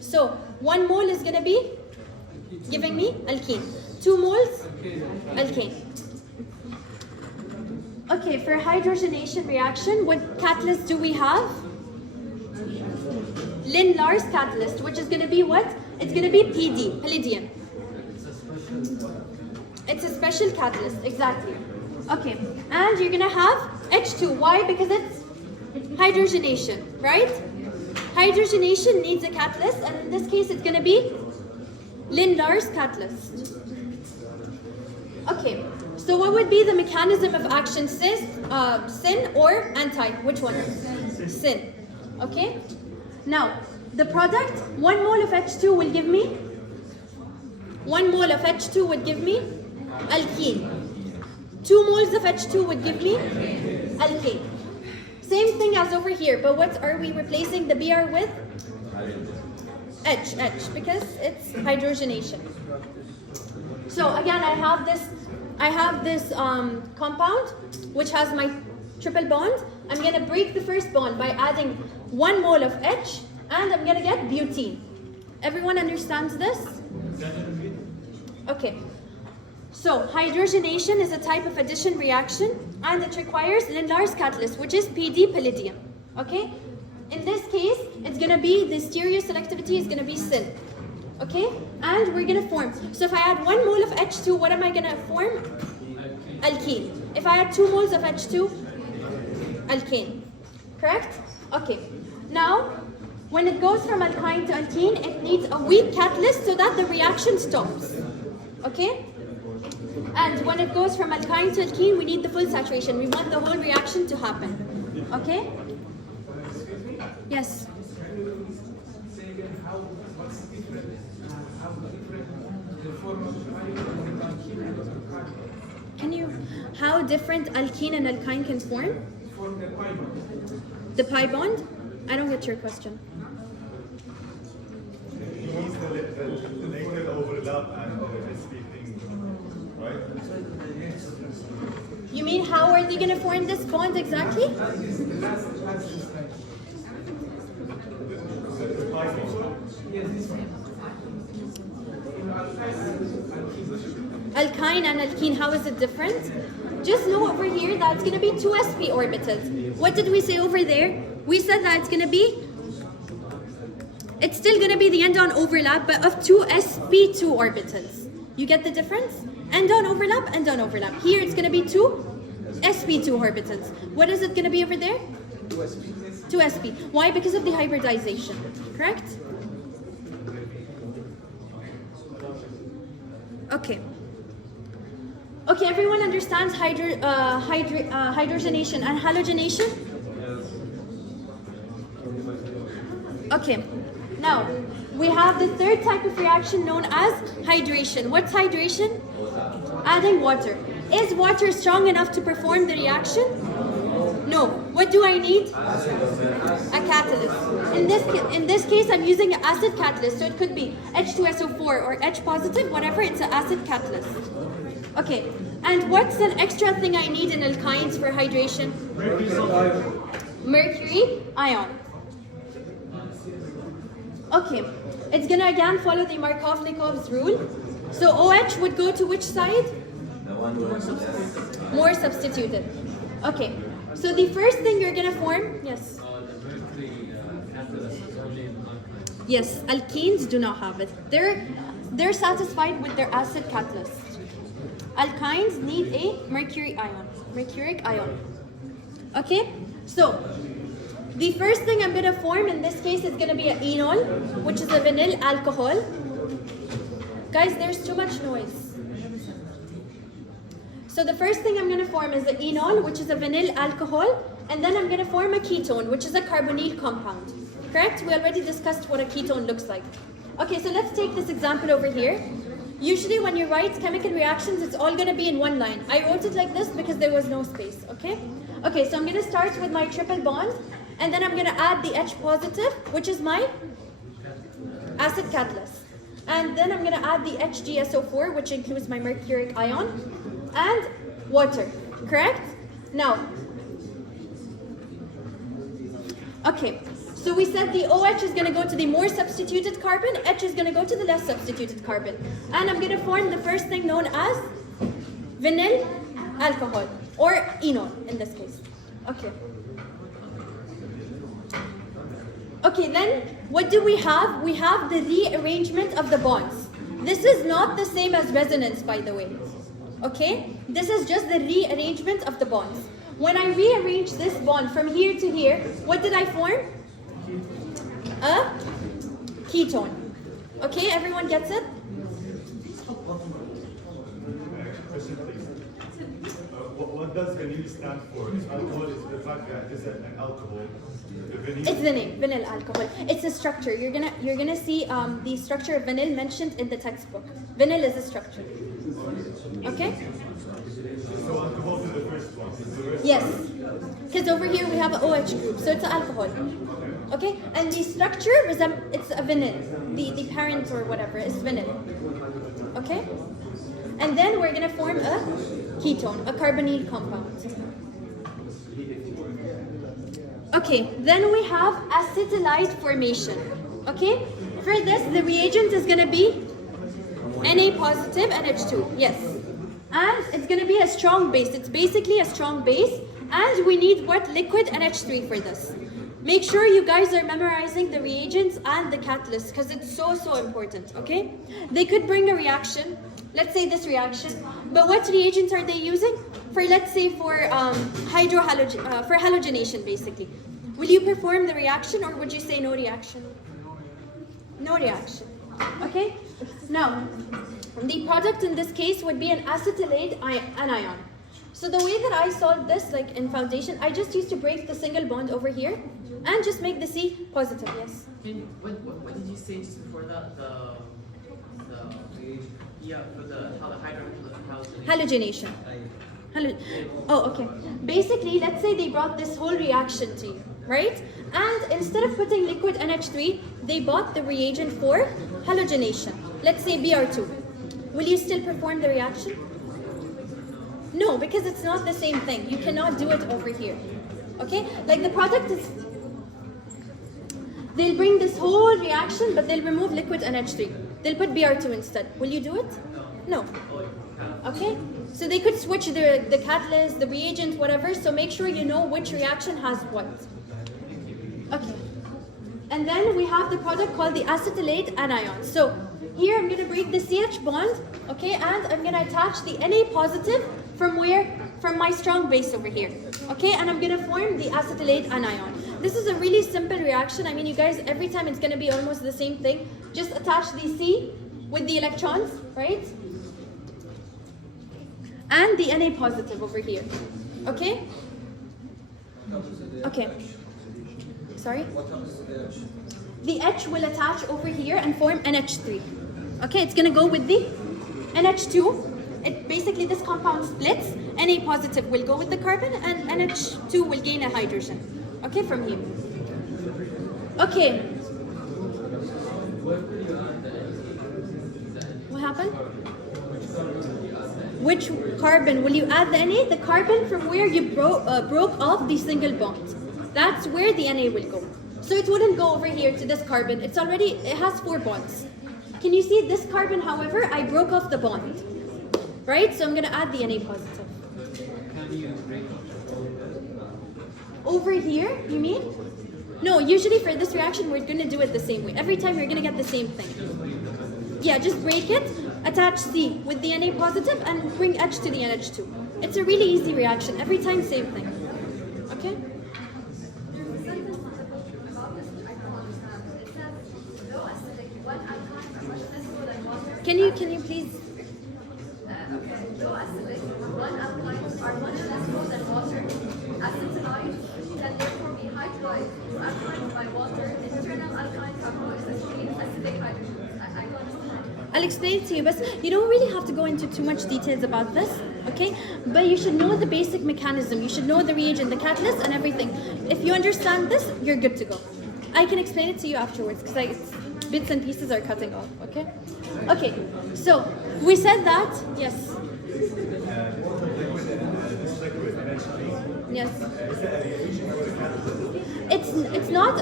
So 1 mole is gonna be giving me alkene. 2 moles, alkane. Okay, for hydrogenation reaction, what catalyst do we have? Lindlar's catalyst, which is going to be what? It's going to be PD, palladium. It's a special catalyst, exactly. Okay, and you're going to have H2. Why? Because it's hydrogenation, right? Hydrogenation needs a catalyst, and in this case, it's going to be Lindlar's catalyst. Okay, so what would be the mechanism of action? Syn or anti? Which one? Syn. Okay? Now, the product, 1 mole of H2 will give me 1 mole of H2 would give me alkene. 2 moles of H2 would give me alkane. Same thing as over here, but what are we replacing the Br with? H, because it's hydrogenation. So again, I have this compound which has my triple bond. I'm gonna break the first bond by adding 1 mole of H, and I'm gonna get butene. Everyone understands this? Okay. So hydrogenation is a type of addition reaction, and it requires Lindlar's catalyst, which is PD palladium. Okay? In this case, it's gonna be the stereoselectivity is gonna be syn. Okay? And we're gonna form. So if I add 1 mole of H2, what am I gonna form? Alkene. If I add 2 moles of H2, alkane. Correct? Okay. Now, when it goes from alkyne to alkene, it needs a weak catalyst so that the reaction stops. Okay? And when it goes from alkyne to alkene, we need the full saturation. We want the whole reaction to happen. Okay? Yes? How different alkene and alkyne can form? Form the pi bond. The pi bond? I don't get your question. It means the negative overlap and the sp thing, right? You mean how are are they gonna form this bond exactly? Last this time. Yes, this one. In Alkyne and alkene, how is it different? Just know over here that's going to be 2 sp orbitals. What did we say over there? We said that it's going to be, it's still going to be the end-on overlap, but of 2 sp2 orbitals. You get the difference? End-on overlap, end-on overlap. Here it's going to be 2 sp2 orbitals. What is it going to be over there? 2 sp. Why? Because of the hybridization, correct? Okay. Okay, everyone understands hydrogenation and halogenation? Okay. Now, we have the third type of reaction known as hydration. What's hydration? Adding water. Is water strong enough to perform the reaction? No. What do I need? A catalyst. In this case, I'm using an acid catalyst, so it could be H2SO4 or H positive, whatever. It's an acid catalyst. Okay. And what's an extra thing I need in alkynes for hydration? Mercury ion. Okay. It's gonna again follow the Markov-Nikov's rule. So OH would go to which side? More substituted. Okay. So the first thing you're gonna form, yes. Yes, alkenes do not have it. They're satisfied with their acid catalyst. Alkynes need a mercury ion, mercuric ion. Okay, so the first thing I'm gonna form in this case is gonna be an enol, which is a vinyl alcohol. Guys, there's too much noise. So the first thing I'm going to form is the enol, which is a vinyl alcohol, and then I'm going to form a ketone, which is a carbonyl compound. Correct? We already discussed what a ketone looks like. Okay, so let's take this example over here. Usually when you write chemical reactions, it's all going to be in one line. I wrote it like this because there was no space, okay? Okay, so I'm going to start with my triple bond, and then I'm going to add the H positive, which is my acid catalyst. And then I'm going to add the HgSO4, which includes my mercuric ion, and water, correct? Now, okay, so we said the OH is going to go to the more substituted carbon, H is going to go to the less substituted carbon. And I'm going to form the first thing known as vinyl alcohol, or enol in this case. Okay. Okay, then what do we have? We have the rearrangement of the bonds. This is not the same as resonance, by the way. Okay? This is just the rearrangement of the bonds. When I rearrange this bond from here to here, what did I form? A ketone. Okay, everyone gets it? What does vinyl stand for? Alcohol is the fact that it's an alcohol. It's the name, vinyl alcohol. It's a structure. You're gonna see the structure of vinyl mentioned in the textbook. Vinyl is a structure. Okay? So alcohol is the first one. Yes. Because over here we have an OH group, so it's an alcohol. Okay? And the structure is it's a vinyl. The parent or whatever is vinyl. Okay? And then we're gonna form a ketone, a carbonyl compound. Okay, then we have acetylide formation. Okay? For this, the reagent is gonna be Na positive and H2. Yes. And it's gonna be a strong base. It's basically a strong base. And we need what? Liquid NH3 for this. Make sure you guys are memorizing the reagents and the catalyst because it's so important, okay? They could bring a reaction. Let's say this reaction. But what reagents are they using? For, let's say, for halogenation, basically. Will you perform the reaction or would you say no reaction? No reaction. Okay? Now, the product in this case would be an acetylate anion. So the way that I solved this, like in foundation, I just used to break the single bond over here and just make the C positive, yes. What did you say just before that? For the halogenation. Oh, okay. Basically, let's say they brought this whole reaction to you, right? And instead of putting liquid NH3, they bought the reagent for halogenation. Let's say Br2. Will you still perform the reaction? No, because it's not the same thing. You cannot do it over here. Okay? Like the product is, they'll bring this whole reaction, but they'll remove liquid NH3. They'll put Br2 instead. Will you do it? No. Okay? So they could switch the catalyst, the reagent, whatever, so make sure you know which reaction has what. Okay. And then we have the product called the acetylate anion. So here I'm going to break the CH bond, okay, and I'm going to attach the Na positive from where? From my strong base over here. Okay, and I'm going to form the acetylate anion. This is a really simple reaction. I mean, you guys, every time it's going to be almost the same thing. Just attach the C with the electrons, right? And the Na positive over here. Okay? Okay. Sorry? The H will attach over here and form NH3. Okay, it's gonna go with the NH2. It basically, this compound splits. Na positive will go with the carbon and NH2 will gain a hydrogen. Okay, from here. Okay. What happened? Which carbon will you add the Na? The carbon from where you broke off the single bond. That's where the Na will go. So it wouldn't go over here to this carbon. It has 4 bonds. Can you see this carbon, however, I broke off the bond. Right? So I'm going to add the Na positive. Over here, you mean? No, usually for this reaction, we're going to do it the same way. Every time you're going to get the same thing. Yeah, just break it, attach C with the Na positive, and bring H to the NH2. It's a really easy reaction. Every time, same thing. Okay? Can you please? Low acidic, one alkaline are much less low than water. Acetylide can therefore be hydrolyzed to alkaline by water. Internal alkynes are more essentially acidic hydrogens. I don't understand. I'll explain it to you, but you don't really have to go into too much details about this, okay? But you should know the basic mechanism. You should know the reagent, the catalyst, and everything. If you understand this, you're good to go. I can explain it to you afterwards, because bits and pieces are cutting off, okay? Okay, so we said that, yes. Yes. It's not,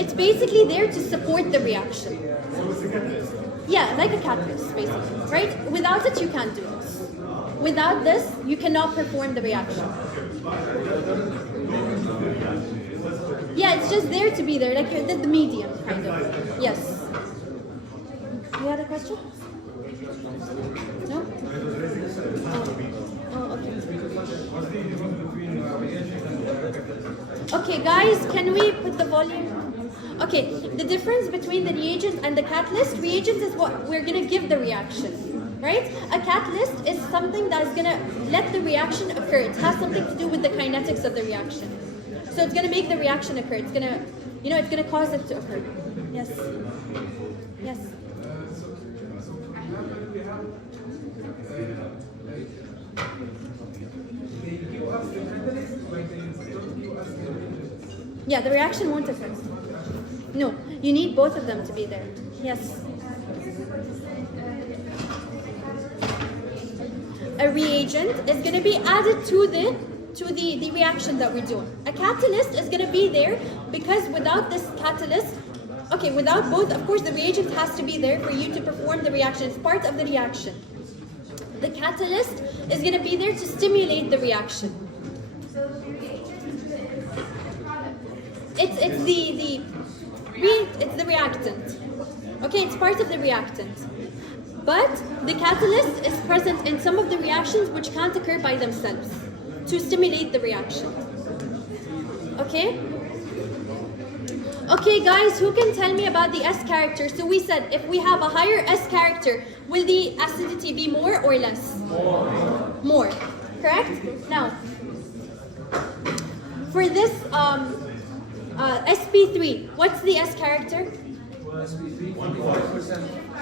it's basically there to support the reaction. Yeah, like a catalyst, basically, right? Without it, you can't do this. Without this, you cannot perform the reaction. Yeah, it's just there to be there, like you're the medium, kind of. Yes. You had a question? No? Oh, okay. Okay, guys, can we put the volume? Okay, the difference between the reagent and the catalyst, reagent is what we're going to give the reaction, right? A catalyst is something that's going to let the reaction occur. It has something to do with the kinetics of the reaction. So it's going to make the reaction occur. It's going to, it's going to cause it to occur. Yes. Yes. Yeah, the reaction won't occur. No, you need both of them to be there. Yes. A reagent is going to be added to the reaction that we're doing. A catalyst is going to be there because without this catalyst, okay, without both, of course, the reagent has to be there for you to perform the reaction. It's part of the reaction. The catalyst is going to be there to stimulate the reaction. So the reagent is the product. It's the reactant. Okay, it's part of the reactant. But the catalyst is present in some of the reactions which can't occur by themselves to stimulate the reaction. Okay? Okay, guys, who can tell me about the S character? So we said if we have a higher S character, will the acidity be more or less? More. Correct? Now, for this sp3, what's the S character?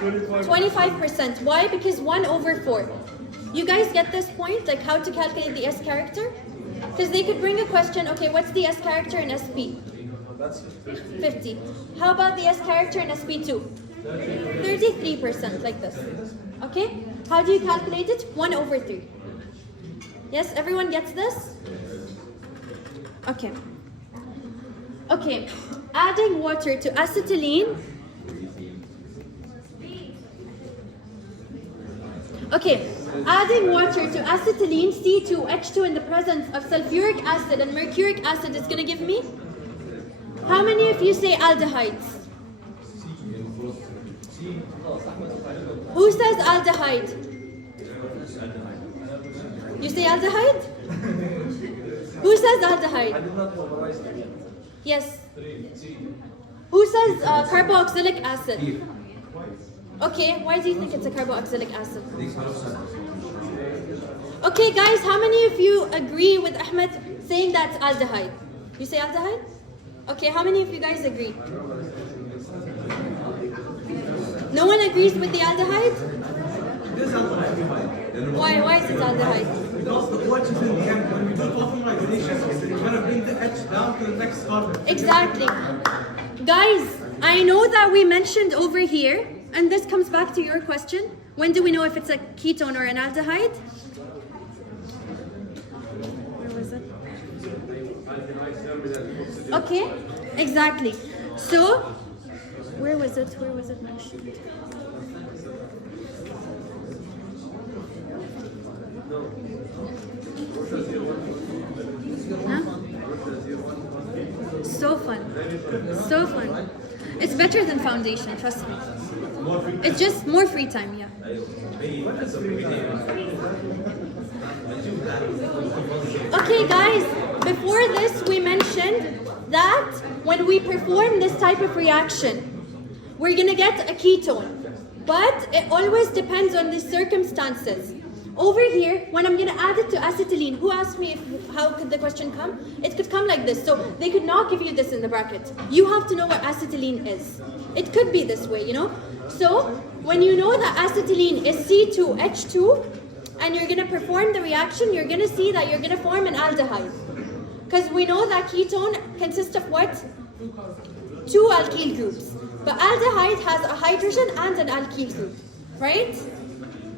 25%. Why? Because 1/4. You guys get this point? Like how to calculate the S character? Because they could bring a question, okay, what's the S character in SP? 50. How about the S character in SP2? 33%, like this. Okay? How do you calculate it? 1/3. Yes, everyone gets this? Okay. Okay, adding water to acetylene. Okay, adding water to acetylene, C2H2 in the presence of sulfuric acid and mercuric acid is going to give me? How many of you say aldehydes? Who says aldehyde? You say aldehyde? Who says aldehyde? Yes. Who says carboxylic acid? Okay, why do you think it's a carboxylic acid? Okay, guys, how many of you agree with Ahmed saying that's aldehyde? You say aldehyde? Okay, how many of you guys agree? No one agrees with the aldehyde? Why is it aldehyde? Because the OH is in the end. When we do carbon hydration, we're going to bring the H down to the next carbon. Exactly. Guys, I know that we mentioned over here, and this comes back to your question, when do we know if it's a ketone or an aldehyde? Where was it? Okay, exactly. So, where was it? Where was it mentioned? Huh? So fun. So fun. It's better than foundation, trust me. It's just more free time, yeah. Okay, guys, before this we mentioned that when we perform this type of reaction, we're gonna get a ketone, but it always depends on the circumstances. Over here, when I'm gonna add it to acetylene, who asked me how could the question come? It could come like this. So they could not give you this in the bracket. You have to know what acetylene is. It could be this way, you know? So when you know that acetylene is C2H2 and you're gonna perform the reaction, you're gonna see that you're gonna form an aldehyde. Because we know that ketone consists of what? 2 alkyl groups. But aldehyde has a hydrogen and an alkyl group, right?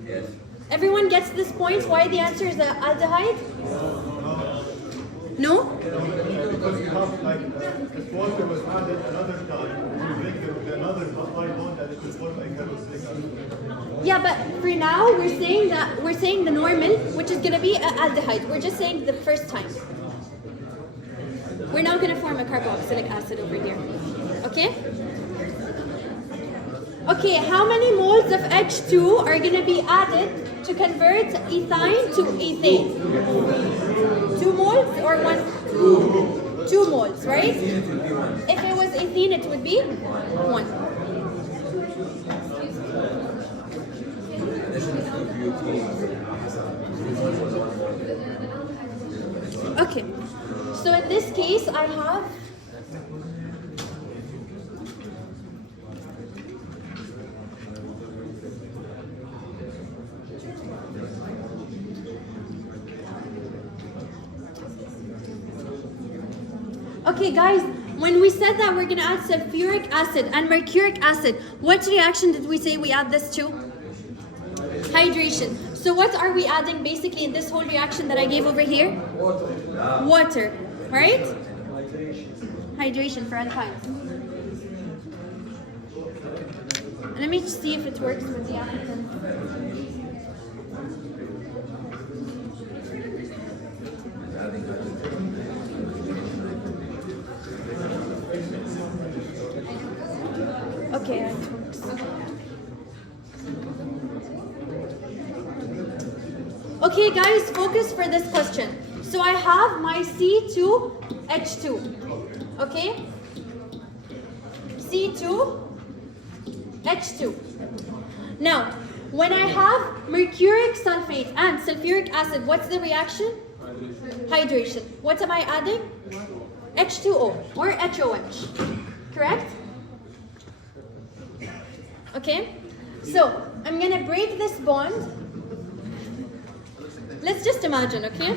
Yes. Everyone gets this point why the answer is aldehyde? No? Because you have, like, if water was added another time, you bring another high bond and it will form a carboxylic acid. Yeah, but for now we're saying the normal, which is gonna be an aldehyde. We're just saying the first time. We're now gonna form a carboxylic acid over here. Okay? Okay, how many moles of H2 are gonna be added to convert ethyne to ethane? 2 moles or 1? 2 moles, right? If it was ethene, it would be 1. Okay, so in this case, I have okay, guys, when we said that we're going to add sulfuric acid and mercuric acid, what reaction did we say we add this to? Hydration. So what are we adding basically in this whole reaction that I gave over here? Water, right? Hydration for alkynes. Let me see if it works with the African. Okay, it works. Okay, guys, focus for this question. So I have my C2H2. Okay? C2H2. Now, when I have mercuric sulfate and sulfuric acid, what's the reaction? Hydration. What am I adding? H2O or HOH. Correct? Okay? So, I'm gonna break this bond. Let's just imagine, okay?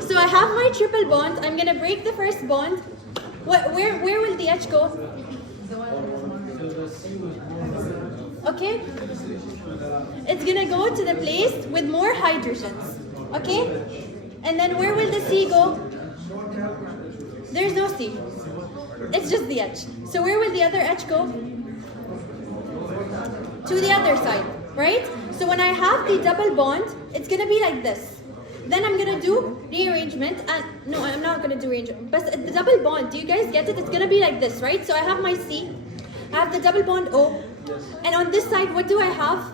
So I have my triple bond. I'm gonna break the first bond. Where will the H go? Okay? It's gonna go to the place with more hydrogens. Okay? And then where will the C go? There's no C. It's just the H. So where will the other H go? To the other side, right? So when I have the double bond, it's gonna be like this. Then I'm gonna do rearrangement, and no, I'm not gonna do rearrangement. But the double bond, do you guys get it? It's gonna be like this, right? So I have my C, I have the double bond O, and on this side, what do I have?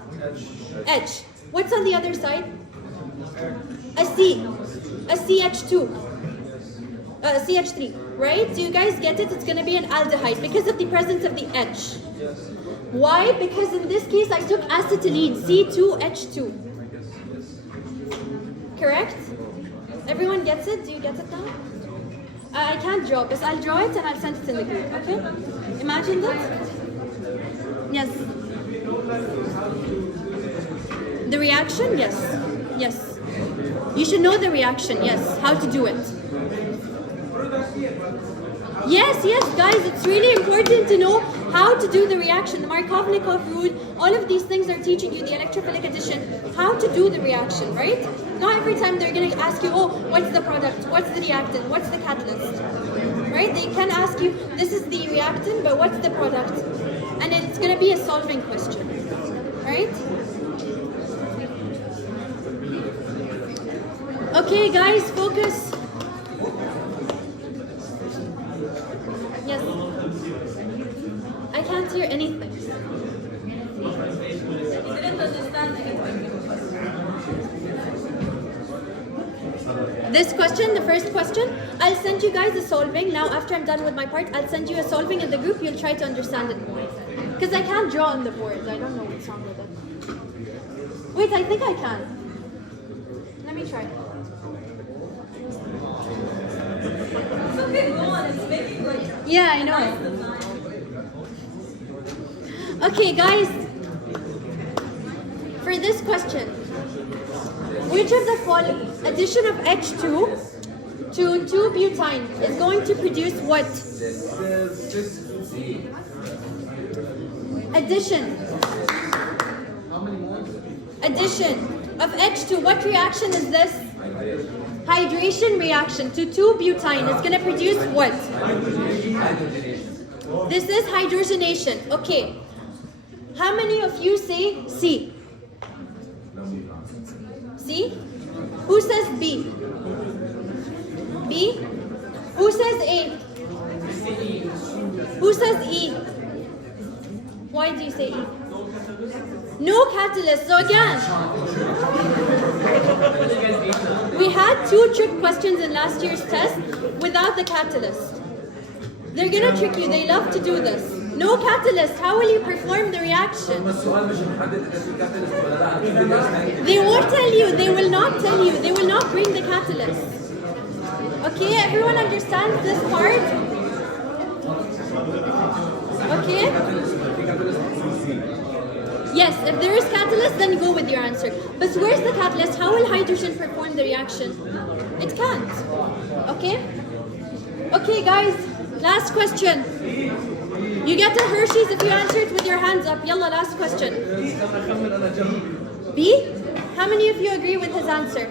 H. What's on the other side? A C, a CH2, CH3, right? Do you guys get it? It's gonna be an aldehyde because of the presence of the H. Why? Because in this case, I took acetylene, C2H2. Correct? Everyone gets it? Do you get it now? I can't draw, but I'll draw it and I'll send it in the group, okay? Imagine that. Yes. The reaction? Yes. Yes. You should know the reaction, yes. How to do it. Yes, yes, guys, it's really important to know how to do the reaction, the Markovnikov rule, all of these things are teaching you the electrophilic addition, how to do the reaction, right? Not every time they're going to ask you, oh, what's the product, what's the reactant, what's the catalyst, right? They can ask you, this is the reactant, but what's the product? And then it's going to be a solving question, right? Okay, guys, focus. Yes. I can't hear anything. This question, the first question, I'll send you guys a solving. Now, after I'm done with my part, I'll send you a solving in the group. You'll try to understand it more. Because I can't draw on the board. I don't know what's wrong with it. Wait, I think I can. Let me try. Yeah, I know. Okay, guys. For this question, which of the following addition of H2 to 2-butyne is going to produce what? Addition. Addition of H2. What reaction is this? Hydration reaction to 2-butyne is going to produce what? This is hydrogenation. Okay. How many of you say C? C? Who says B? B? Who says A? Who says E? Why do you say E? No catalyst. So again, we had 2 trick questions in last year's test without the catalyst. They're gonna trick you. They love to do this. No catalyst. How will you perform the reaction? They won't tell you. They will not tell you. They will not bring the catalyst. Okay, everyone understands this part? Okay? Yes, if there is catalyst, then go with your answer. But where's the catalyst? How will hydrogen perform the reaction? It can't. Okay? Okay, guys, last question. You get a Hershey's if you answer it with your hands up. Yalla, last question. B? How many of you agree with his answer?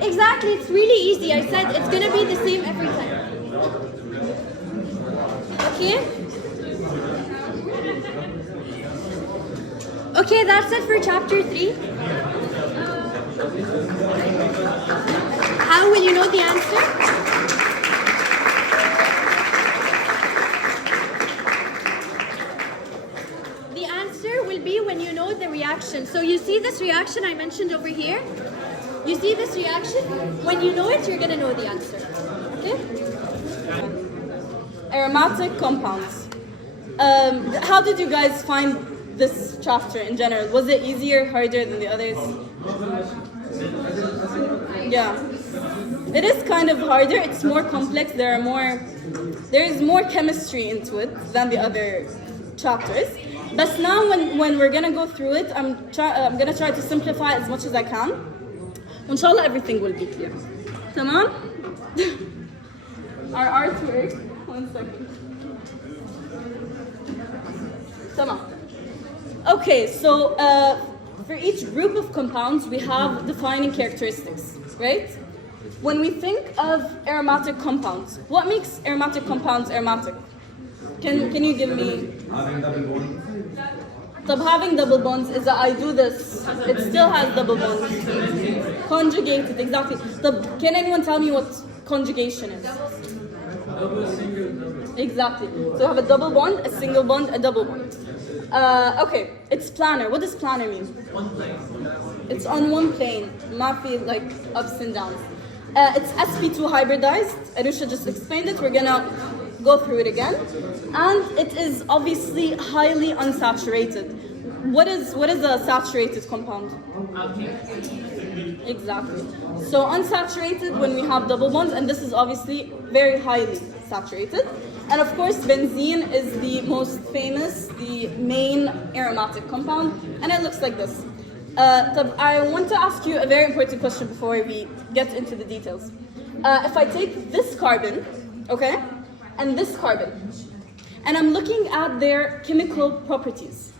Exactly, it's really easy. I said it's gonna be the same every time. Okay? Okay, that's it for chapter 3. How will you know the answer? The answer will be when you know the reaction. So you see this reaction I mentioned over here? You see this reaction? When you know it, you're going to know the answer. Okay? Aromatic compounds. How did you guys find this chapter in general? Was it easier, harder than the others? Yeah. It is kind of harder. It's more complex. There is more chemistry into it than the other chapters. But now when we're going to go through it, I'm going to try to simplify as much as I can. Inshallah, everything will be clear. Tamam? Our artwork. 1 second. Tamam. Okay, so for each group of compounds, we have defining characteristics, right? When we think of aromatic compounds, what makes aromatic compounds aromatic? Can you give me? Having double bond. So having double bonds is that I do this, it still has double bonds. Conjugated, exactly. Can anyone tell me what conjugation is? Double, single, double. Exactly. So you have a double bond, a single bond, a double bond. Okay, it's planar. What does planar mean? One plane. It's on one plane, not be like ups and downs. It's sp2 hybridized. Aroosha just explained it. We're gonna go through it again. And it is obviously highly unsaturated. What is a saturated compound? Exactly. So unsaturated when we have double bonds, and this is obviously very highly saturated. And of course, benzene is the most famous, the main aromatic compound, and it looks like this. I want to ask you a very important question before we get into the details. If I take this carbon, okay, and this carbon, and I'm looking at their chemical properties,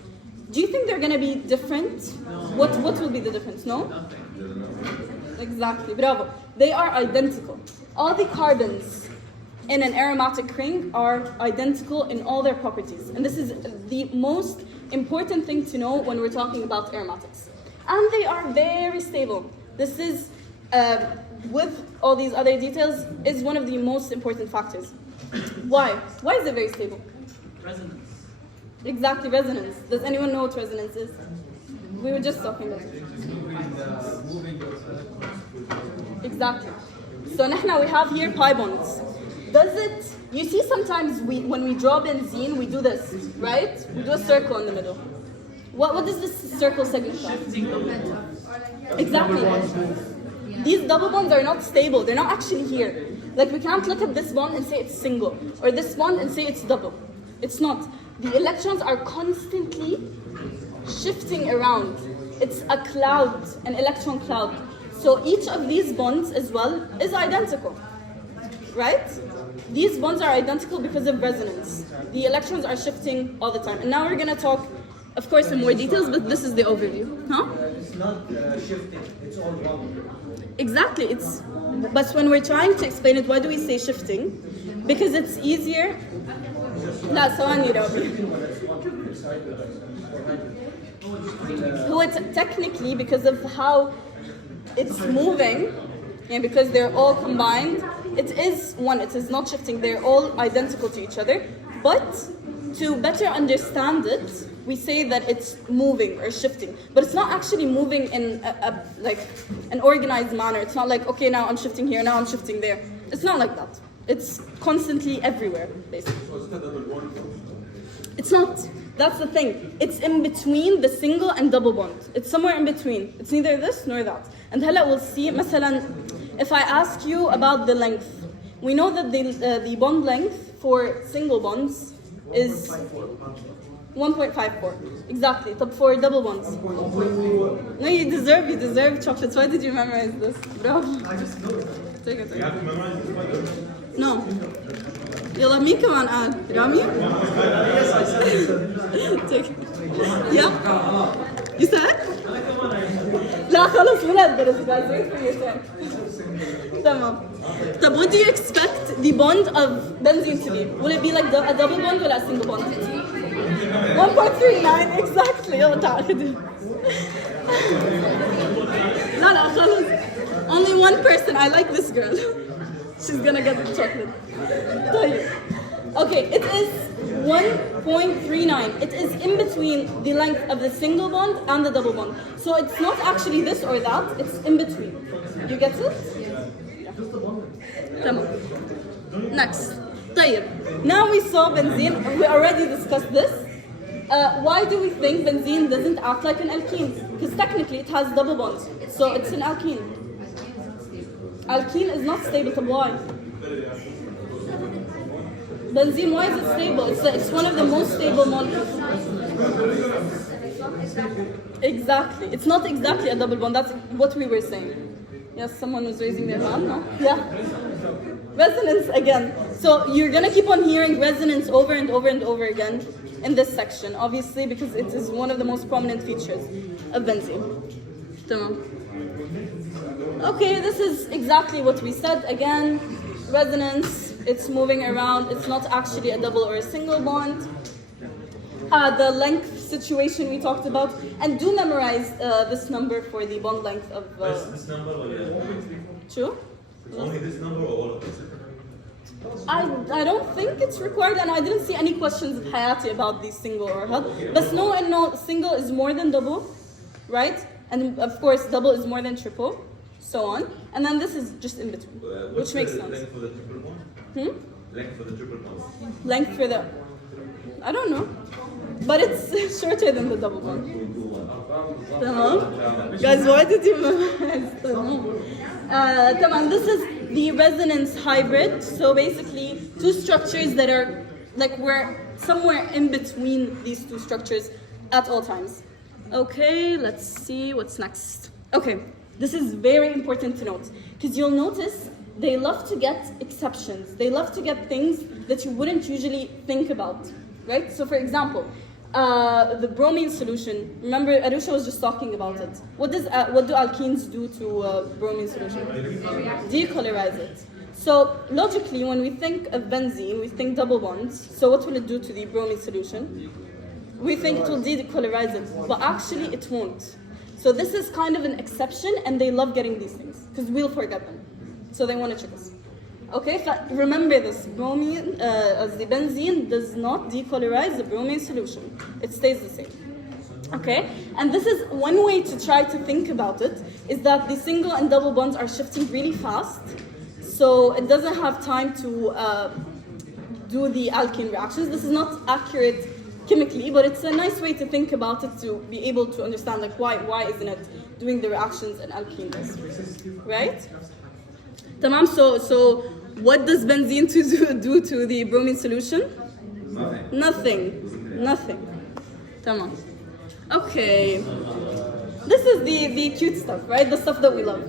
do you think they're going to be different? No. What will be the difference? No? Nothing. Exactly, bravo. They are identical. All the carbons in an aromatic ring are identical in all their properties. And this is the most important thing to know when we're talking about aromatics. And they are very stable. This is, with all these other details, is one of the most important factors. Why? Why is it very stable? Resonance. Exactly, resonance. Does anyone know what resonance is? We were just talking about it. Exactly. So now we have here pi bonds. Does it, you see sometimes when we draw benzene, we do this, right? We do a circle in the middle. What does this circle signify? Exactly. These double bonds are not stable. They're not actually here. Like we can't look at this bond and say it's single, or this bond and say it's double. It's not. The electrons are constantly shifting around. It's a cloud, an electron cloud. So each of these bonds as well is identical, right? These bonds are identical because of resonance. The electrons are shifting all the time. And now we're going to talk, of course, in more details, but this is the overview. Huh? It's not shifting, it's all one. Exactly. But when we're trying to explain it, why do we say shifting? Because it's easier. لا ثواني رامي. هو technically because of how it's moving, and because they're all combined, it is one. It is not shifting. They're all identical to each other. But to better understand it, we say that it's moving or shifting. But it's not actually moving in like an organized manner. It's not like, okay, now I'm shifting here, now I'm shifting there. It's not like that. It's constantly everywhere, basically. It's not. That's the thing. It's in between the single and double bond. It's somewhere in between. It's neither this nor that. And هلا we'll see, مثلا, if I ask you about the length, we know that the bond length for single bonds is 1.54. Exactly. But for double bonds? No, you deserve chocolates. Why did you memorize this? Bravo. I just know it. Take it. You have to memorize it. No. يلا مين كمان قال؟ رامي؟ Yes, I said it. Take it. Yeah? You said? لا خلص ولا تدرس guys. Wait for your turn. تمام. طب what do you expect the bond of benzene to be? Will it be like a double bond or a single bond? 1.39 exactly. يلا تعال خدي. لا خلص. Only one person. I like this girl. She's gonna get the chocolate. Okay, it is 1.39. It is in between the length of the single bond and the double bond. So it's not actually this or that, it's in between. You get it? Yeah. Next. طيب. Now we saw benzene, we already discussed this. Why do we think benzene doesn't act like an alkene? Because technically it has double bonds. So it's an alkene. Alkene is not stable, so why? Benzene, why is it stable? It's one of the most stable molecules. Exactly. It's not exactly a double bond. That's what we were saying. Yes, someone was raising their hand, no? Yeah. Resonance again. So you're gonna keep on hearing resonance over and over and over again in this section, obviously, because it is one of the most prominent features of benzene. Tamam. Okay, this is exactly what we said. Again, resonance, it's moving around. It's not actually a double or a single bond. The length situation we talked about, and do memorize this number for the bond length of. This number or True. only this number or all of this? I don't think it's required, and I didn't see any questions at Hayati about the single or had. But no, and no, single is more than double, right? And of course, double is more than triple, so on. And then this is just in between, which makes sense. Length for the triple bond? Length for the triple bond? Length for the, I don't know, but it's shorter than the double bond. Guys, why did you memorize? This is the resonance hybrid. So basically, two structures that are like we're somewhere in between these two structures at all times. Okay, let's see what's next. Okay, this is very important to note because you'll notice they love to get exceptions. They love to get things that you wouldn't usually think about, right? So for example, the bromine solution. Remember, Aroosha was just talking about it. What do alkenes do to bromine solution? Decolorize it. So logically, when we think of benzene, we think double bonds. So what will it do to the bromine solution? We think it will decolorize it, but actually it won't. So this is kind of an exception, and they love getting these things because we'll forget them. So they want to trick us. Okay, remember this, bromine, as the benzene does not decolorize the bromine solution. It stays the same. Okay, and this is one way to try to think about it, is that the single and double bonds are shifting really fast, so it doesn't have time to do the alkene reactions. This is not accurate chemically, but it's a nice way to think about it to be able to understand like why isn't it doing the reactions in alkene does, right? Tamam, so what does benzene do to the bromine solution? Nothing. Tamam. Okay. This is the cute stuff, right? The stuff that we love.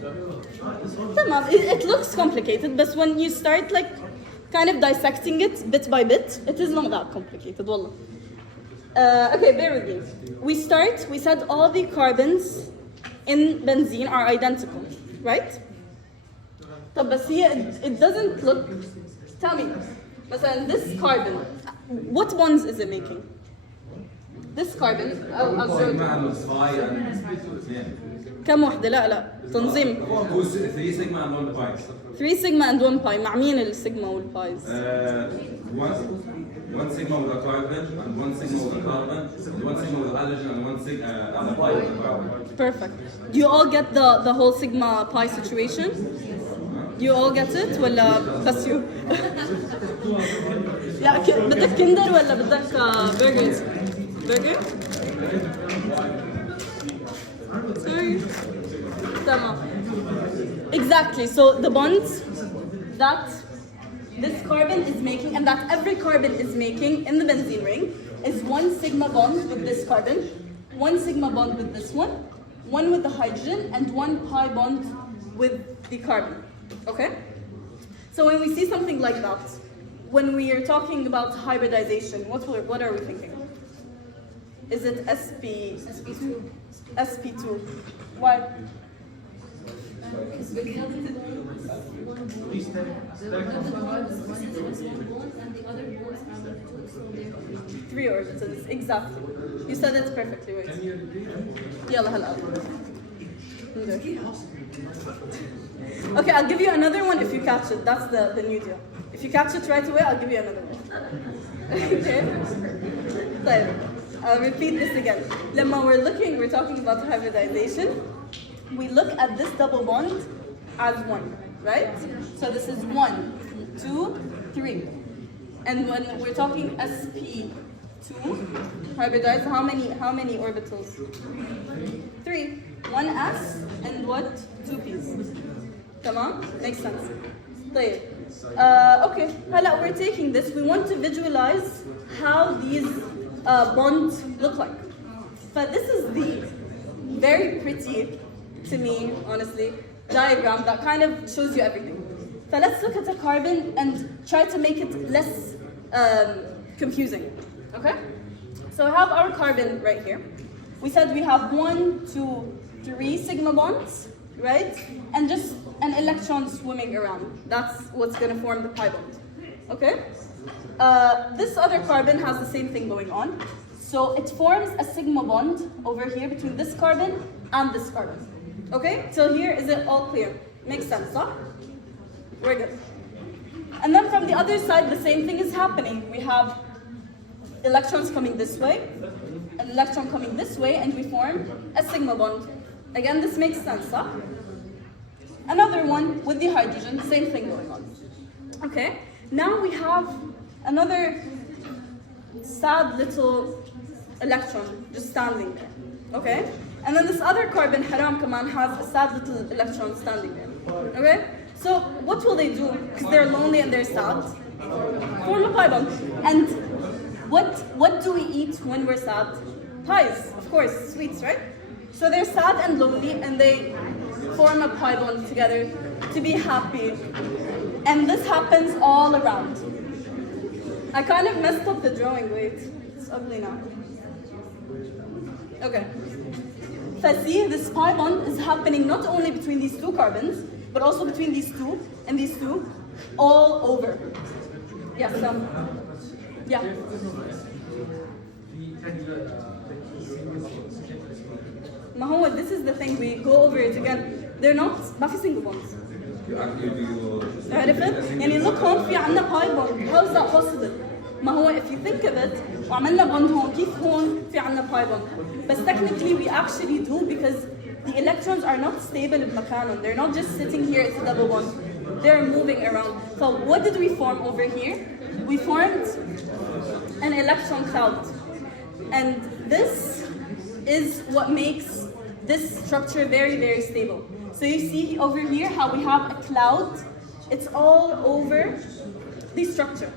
Tamam. It looks complicated, but when you start like kind of dissecting it bit by bit, it is not that complicated, wallah. Okay, bear with me. We said all the carbons in benzene are identical, right? But here it doesn't look. Tell me, مثلا this carbon, what bonds is it making? This carbon, I'll show you. كم وحدة؟ لا تنظيم. 3 sigma and 1 pi. 3 sigma and 1 pi. مع مين السيجما والبايز؟ 1 sigma with a carbon and 1 sigma with a carbon, and 1 sigma with a halogen and 1 sigma and a pi with a carbon. Perfect. Do you all get the whole sigma pi situation? You all get it ولا بس you؟ لا بدك كندر ولا بدك برجر؟ برجر؟ Sorry. تمام. Exactly. So the bonds that this carbon is making and that every carbon is making in the benzene ring is 1 sigma bond with this carbon, 1 sigma bond with this one with the hydrogen, and 1 pi bond with the carbon. Okay? So when we see something like that, when we are talking about hybridization, what are we thinking? Is it SP2? SP2. Why? Three orbitals, exactly. You said it perfectly right. Yalla hala. Okay, I'll give you another one if you catch it. That's the new deal. If you catch it right away, I'll give you another one. Okay? طيب. I'll repeat this again. When we're talking about hybridization, we look at this double bond as 1, right? So this is 1, 2, 3. And when we're talking sp2, hybridize, how many orbitals? 3. 1s and what? 2 p's. Tamam? Makes sense. طيب. Okay. هلا we're taking this. We want to visualize how these bonds look like. But this is the very pretty, to me, honestly, diagram that kind of shows you everything. So let's look at a carbon and try to make it less confusing. Okay? So we have our carbon right here. We said we have 1, 2, 3 sigma bonds, right? And just an electron swimming around. That's what's going to form the pi bond. Okay? This other carbon has the same thing going on. So it forms a sigma bond over here between this carbon and this carbon. Okay? So here, is it all clear? Makes sense, huh? We're good. And then from the other side, the same thing is happening. We have electrons coming this way, an electron coming this way, and we form a sigma bond. Again, this makes sense, huh? Another one with the hydrogen, same thing going on. Okay, now we have another sad little electron just standing there. Okay, and then this other carbon, haram kaman, has a sad little electron standing there. Okay, so what will they do? Because they're lonely and they're sad. Form a pi bond. And what do we eat when we're sad? Pies, of course, sweets, right? So they're sad and lonely, and they form a pi bond together to be happy. And this happens all around. I kind of messed up the drawing, wait. It's ugly now. Okay. So see, this pi bond is happening not only between these two carbons, but also between these two and these two, all over. Yes, yeah. Mahmoud, this is the thing, we go over it again. They're not, ما في single bonds. عرفت؟ يعني look هون في عندنا pi bond. How is that possible? ما هو if you think of it, وعملنا bond هون, كيف هون في عندنا pi bond? But technically we actually do because the electrons are not stable بمكانهم. They're not just sitting here, it's a double bond. They're moving around. So what did we form over here? We formed an electron cloud. And this is what makes this structure very, very stable. So you see over here how we have a cloud. It's all over the structure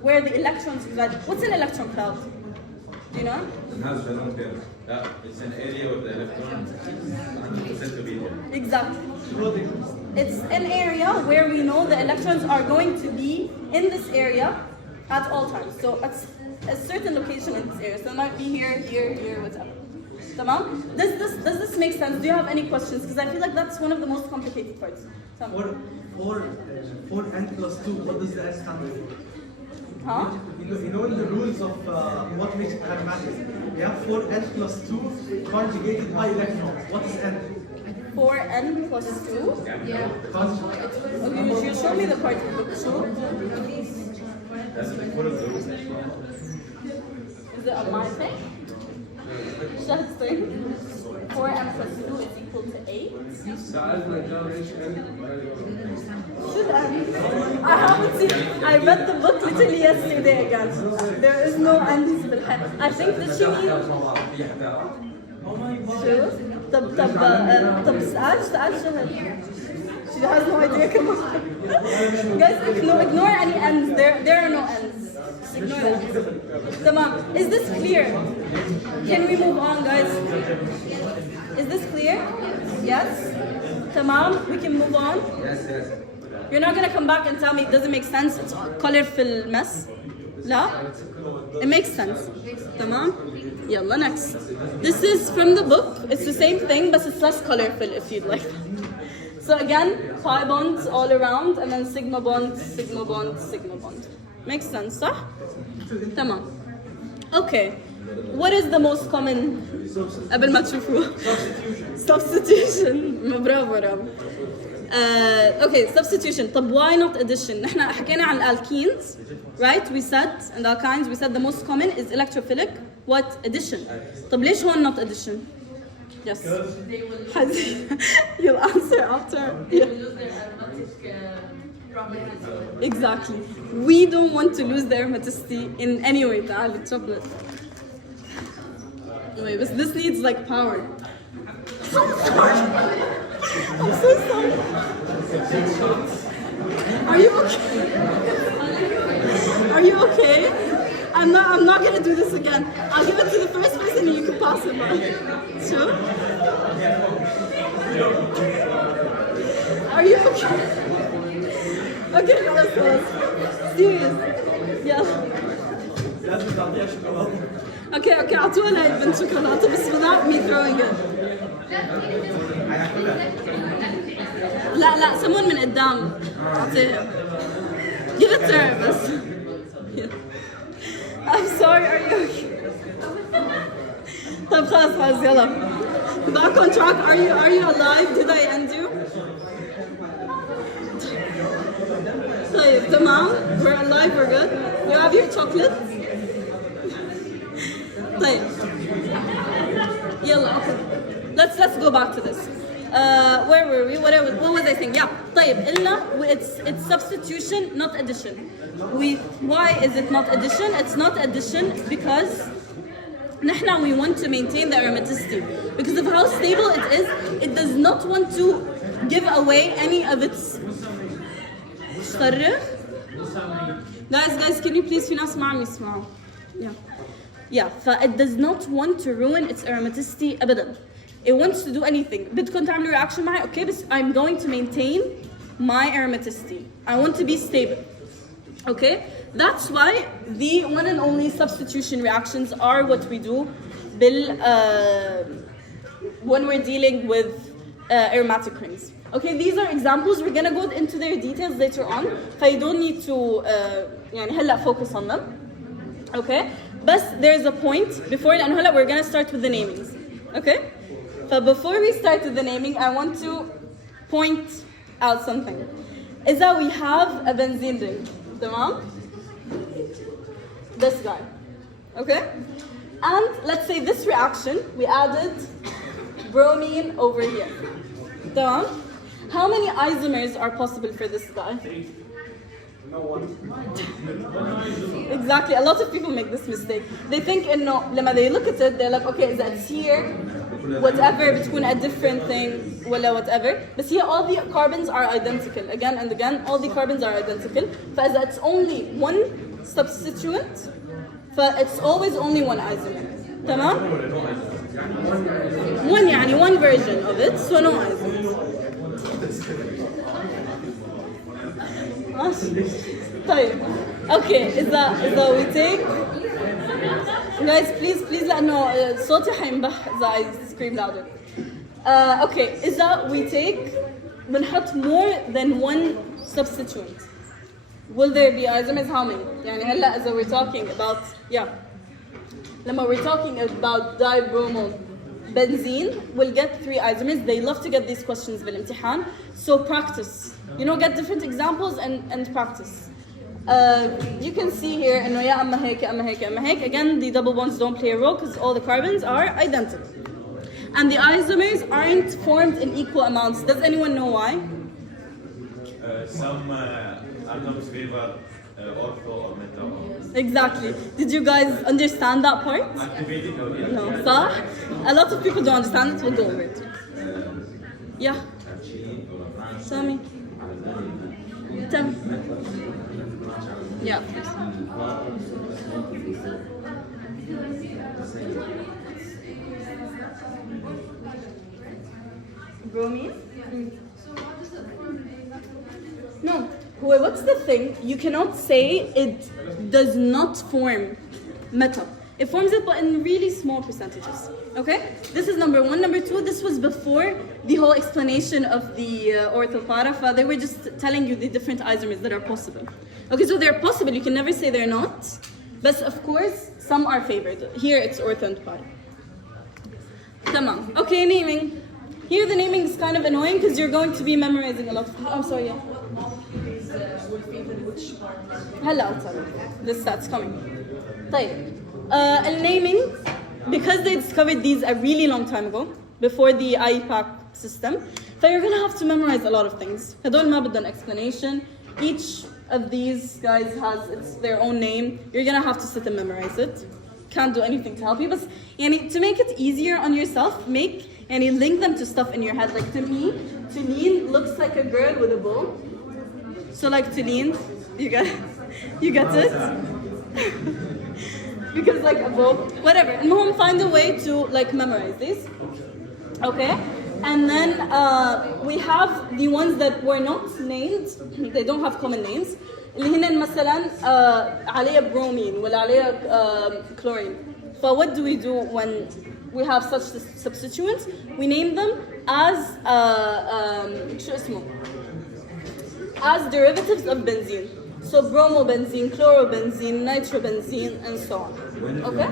where the electrons reside. What's an electron cloud? Do you know? It has the long tail. It's an area where the electrons 100% of it. Exactly. It's an area where we know the electrons are going to be in this area at all times. So it's a certain location in this area. So it might be here, here, here, whatever. Tamam? Does this make sense? Do you have any questions? Because I feel like that's one of the most complicated parts. For n plus 2, what does the s stand for? Huh? You know in the rules of what makes it arithmetic, we have 4n plus 2 conjugated by electrons. What is n? 4n plus 2? Yeah. Okay, you show me the part of the book. Show. That's the full of the rules. Is it a my thing? Shahd thing? 4m plus 2 is equal to 8. Should I haven't seen. I read the book literally yesterday again. There is no ends. I think that she means. شو؟ طب سأل شهد. She has no idea. Come on. Guys, ignore any ends. There are no ends. Just ignore that. Tamam. Is this clear? Can we move on, guys? Is this clear? Yes? Tamam. We can move on? Yes. You're not gonna come back and tell me it doesn't make sense. It's a colorful mess. لا? It makes sense. Tamam? Yalla, next. This is from the book. It's the same thing, but it's less colorful if you'd like. So again, pi bonds all around, and then sigma bond, sigma bond, sigma bond. Makes sense, صح? Tamam. Okay. What is the most common? قبل ما تشوفوه. Substitution. برافو. Okay, substitution. طب why not addition? نحن حكينا عن alkenes, right? We said, and alkynes, we said the most common is electrophilic. What? Addition. طب ليش هون not addition? Yes. You'll answer after. Yeah. Exactly. We don't want to lose their aromaticity in any way. تعال chocolate. Wait, but this needs like power. I'm so sorry. Are you okay? Are you okay? I'm not gonna do this again. I'll give it to the first person and you can pass it by. Sure? Are you okay? اوكي خلاص خلاص. Serious. يلا. لازم تعطيها شوكولاته. اوكي اعطونا البنت شوكولاته بس without me throwing it. لا someone من قدام. اعطيها. Give it to her بس. I'm sorry, are you okay? طيب خلاص يلا. Back on track. Are you alive? Did I end you? طيب تمام. We're alive. We're good. You have your chocolate. طيب. يلا. Okay. Let's go back to this. Where were we? What was I saying? Yeah. طيب قلنا it's substitution, not addition. Why is it not addition? It's not addition because we want to maintain the aromaticity. Because of how stable it is, it does not want to give away any of its Guys, can you please اسمعوا? Yeah, it does not want to ruin its aromaticity أبدا. It wants to do anything. بدكم تعملوا reaction معي? Okay, but I'm going to maintain my aromaticity. I want to be stable. Okay? That's why the one and only substitution reactions are what we do when we're dealing with aromatic rings. Okay, these are examples. We're gonna go into their details later on. So you don't need to focus on them. Okay? But there's a point before we're gonna start with the namings. Okay? So before we start with the naming, I want to point out something. Is that we have a benzene ring. Tamam? This guy. Okay? And let's say this reaction, we added bromine over here. Tamam? How many isomers are possible for this guy? No one. Exactly. A lot of people make this mistake. They think, when they look at it, they're like, okay, is that here? Whatever, between a different thing, whatever. But here, all the carbons are identical. Again and again, all the carbons are identical. But it's only one substituent, but it's always only one isomer. تمام? one version of it, so no isomers. طيب. Okay, is that we take? Guys, please لأنه صوتي حينبح إذا I scream louder. Okay, is that we take بنحط more than one substituent. Will there be isomers? How many? يعني هلا إذا we're talking about لما we're talking about dibromo benzene, we'll get 3 isomers. They love to get these questions بالامتحان. So practice. Get different examples and practice. You can see here إنه يا أما هيك يا أما هيك يا أما هيك. Again, the double bonds don't play a role because all the carbons are identical. And the isomers aren't formed in equal amounts. Does anyone know why? Some atoms favor ortho or meta. Exactly. Did you guys understand that part? Activating or No. صح? A lot of people don't understand it. We'll go over it. Yeah. Sami. Tell me. Yeah. Bromine? No. What's the thing? You cannot say it does not form metal. It forms it, but in really small percentages. Okay? This is number 1. Number 2, this was before the whole explanation of the orthopara. They were just telling you the different isomers that are possible. Okay, so they're possible. You can never say they're not. But of course, some are favored. Here it's ortho and para. Tamam. Okay, naming. Here the naming is kind of annoying because you're going to be memorizing a lot. I'm sorry, yeah. Hello, this starts coming. طيب. Naming, because they discovered these a really long time ago, before the IPAC system, so you're gonna have to memorize a lot of things. هدول ما بدهم explanation. Each of these guys has their own name. You're gonna have to sit and memorize it. Can't do anything to help you. But to make it easier on yourself, link them to stuff in your head. Like to me, Tulin looks like a girl with a bow. So like Tulin, you get it? Because like a bow, whatever. And find a way to like memorize this. Okay? And then we have the ones that were not named, they don't have common names. اللي هنا مثلا عليها bromine ولا عليها chlorine. So what do we do when we have such substituents? We name them as شو اسمه? As derivatives of benzene. So bromobenzene, chlorobenzene, nitrobenzene, and so on. Okay?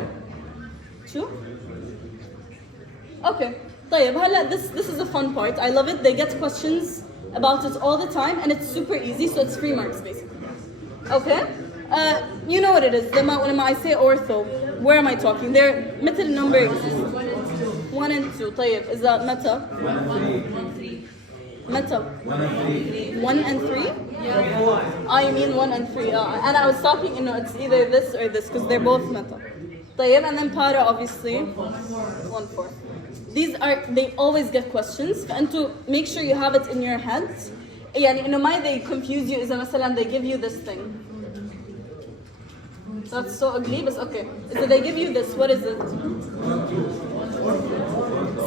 True? Okay. طيب هلا this is a fun part. I love it. They get questions about it all the time, and it's super easy. So it's 3 marks basically. Okay. You know what it is. When I say ortho, where am I talking? They're مثل numbers. 1 and 2. طيب is that meta? 1 and 3. Meta. 1 and 3. 1 and 3? Yeah. I mean 1 and 3. And I was talking, it's either this or this because they're both meta. طيب, and then para obviously 1, 4. They always get questions, and to make sure you have it in your head. يعني إنه ما they confuse you إذا مثلا they give you this thing. That's so ugly, but okay. So they give you this. What is it?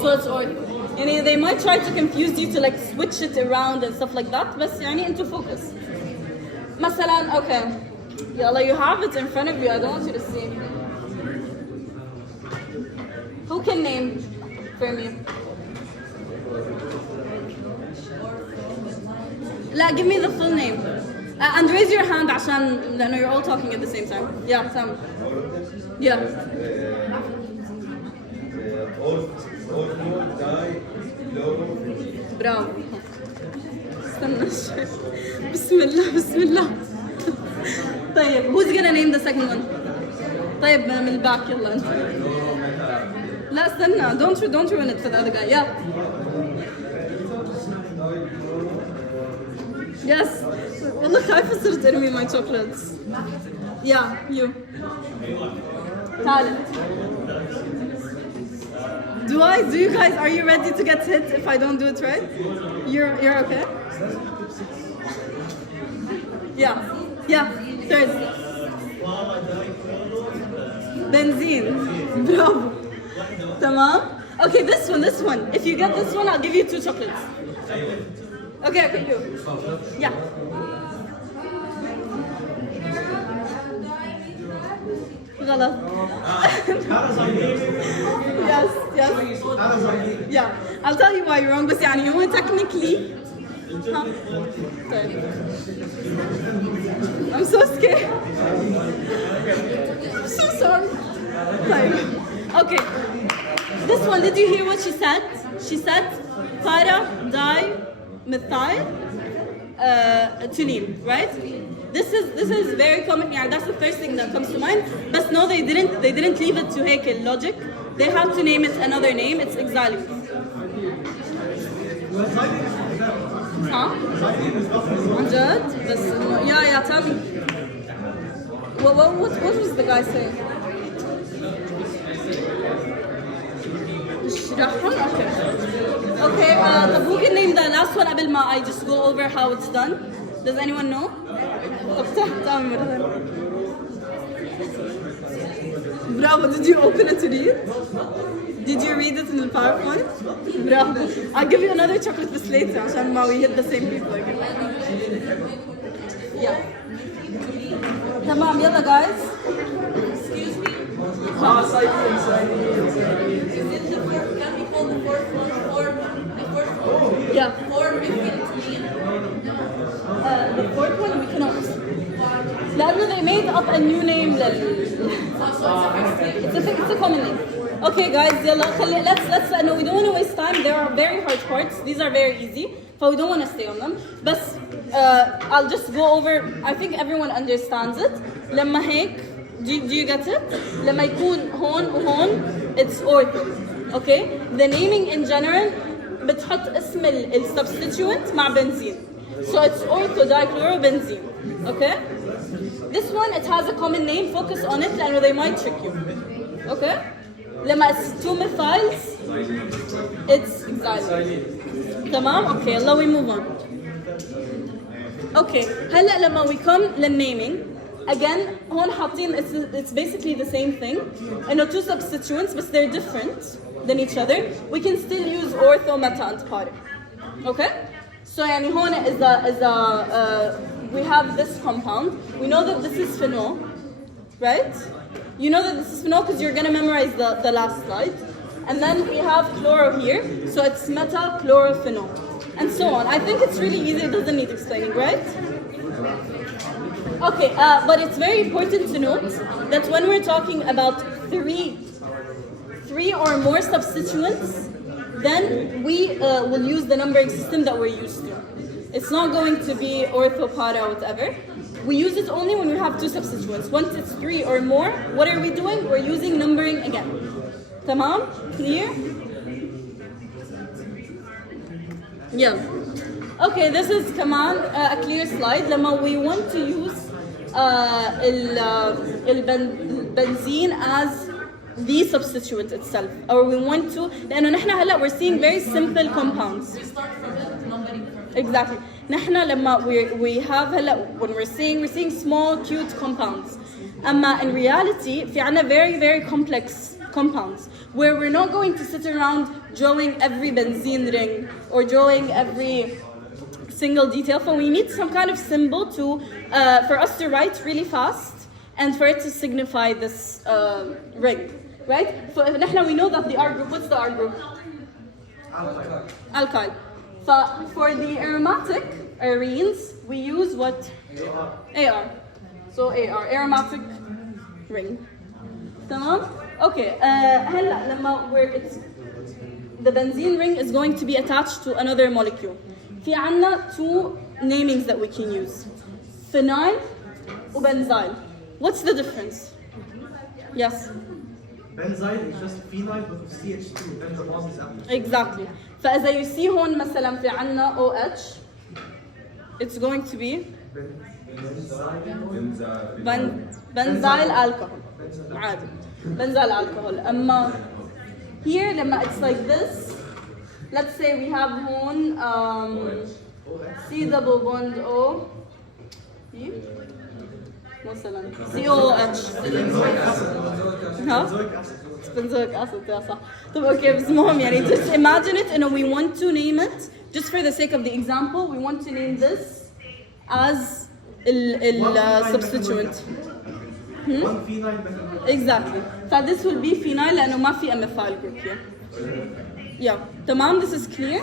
So it's ortho. يعني they might try to confuse you to like switch it around and stuff like that. بس يعني into focus. مثلا okay. Yalla, you have it in front of you. I don't want you to see. Who can name for me? لا, give me the full name. And raise your hand عشان لأنه you're all talking at the same time. Yeah, Sam. Yeah. Bravo. استنى شوي. بسم الله. طيب, who's gonna name the second one? طيب, من الباك يلا انت. لا استنى, don't ruin it for the other guy. Yeah. Yes. والله خايفة صرت ارمي my chocolates. Yeah, you. تعال. Do you guys, are you ready to get hit if I don't do it right? You're okay? Yeah, third. Benzene. Bravo. Tamam? Okay, this one. If you get this one, I'll give you 2 chocolates. Okay, you. Yeah. غلط. Yes. Yeah. I'll tell you why you're wrong, but يعني هو technically. I'm so scared. I'm so sorry. Okay. This one, did you hear what she said? She said para-di-methyl toluene, right? This is very common. Yeah, that's the first thing that comes to mind. But no, they didn't leave it to هيك logic. They had to name it another name. It's xylene. Huh? عن جد؟ بس yeah, tell me. What was the guy saying? Okay, who can name the last one قبل ما I just go over how it's done? Does anyone know? Tell me. Bravo, did you open it to read? Did you read it in the PowerPoint? Bravo. I'll give you another chocolate this later عشان ما we hit the same people again. Yeah. تمام, يلا guys. Excuse me. Can we call the fourth one Yeah. the fourth one We cannot. لأنه they made up a new name it's a common name. Okay guys, يلا let's no, we don't want to waste time. There are very hard parts. These are very easy, so we don't want to stay on them. But I'll just go over. I think everyone understands it. لما هيك, do you get it? لما يكون هون وهون, it's ortho. Okay? The naming in general بتحط اسم substituent مع benzene. So it's ortho dichlorobenzene. Okay? This one, it has a common name. Focus on it and they might trick you. Okay? لما it's 2 methyls, it's xylene. تمام? Okay, now we move on. Okay, هلا لما we come للnaming, again, هون حاطين it's basically the same thing. I know 2 substituents, but they're different. than each other, we can still use ortho, meta, and para. Okay? So يعني هون we have this compound. We know that this is phenol, right? You know that this is phenol because you're going to memorize the last slide. And then we have chloro here, so it's meta-chlorophenol, and so on. I think it's really easy, it doesn't need explaining, right? Okay, but it's very important to note that when we're talking about three or more substituents, then we will use the numbering system that we're used to. It's not going to be ortho, para, whatever. We use it only when we have two substituents. Once it's 3 or more, what are we doing? We're using numbering again. Tamam? Clear? Yeah. Okay, this is كمان a clear slide. لما we want to use benzene as the substituent itself, or we want to, لأنه نحن هلا we're seeing very simple compounds. We start from it, numbering from it. Exactly. نحن لما we have هلا when we're seeing small cute compounds. أما in reality في عنا very very complex compounds where we're not going to sit around drawing every benzene ring or drawing every single detail. So we need some kind of symbol to for us to write really fast and for it to signify this ring, right? So we know that the R group, what's the R group? Alkyl. Alkyl. So for the aromatic arenes, we use what? AR. So AR, aromatic ring. تمام? Okay. هلا لما the benzene ring is going to be attached to another molecule. في عنا two namings that we can use. Phenyl وbenzyl. What's the difference? Yes. Benzyl is just phenyl but with CH2, then the bond is active. Exactly. فإذا you see هون مثلا في عنا OH, it's going to be benzyl alcohol. عادي. Benzyl alcohol. أما here لما it's like this, let's say we have هون C double bond O مثلا COOH. ها؟ benzoic acid يا صح. طب okay بس المهم يعني just imagine it and we want to name it just for the sake of the example we want to name this as substituent. One phenyl methyl. Exactly. So this will be phenyl لأنه ما في methyl group here. Yeah. تمام. This is clear.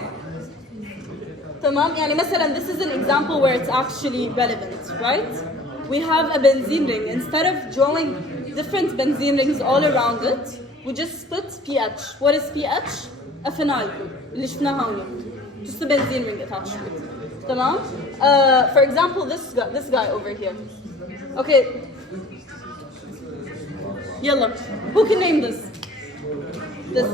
تمام. يعني مثلا this is an example where it's actually relevant, right? We have a benzene ring. Instead of drawing different benzene rings all around it, we just put pH. What is pH? A phenyl group. اللي شفناها هون. Just a benzene ring attached to it. تمام. For example, this guy over here. Okay. Yalla. Who can name this? This.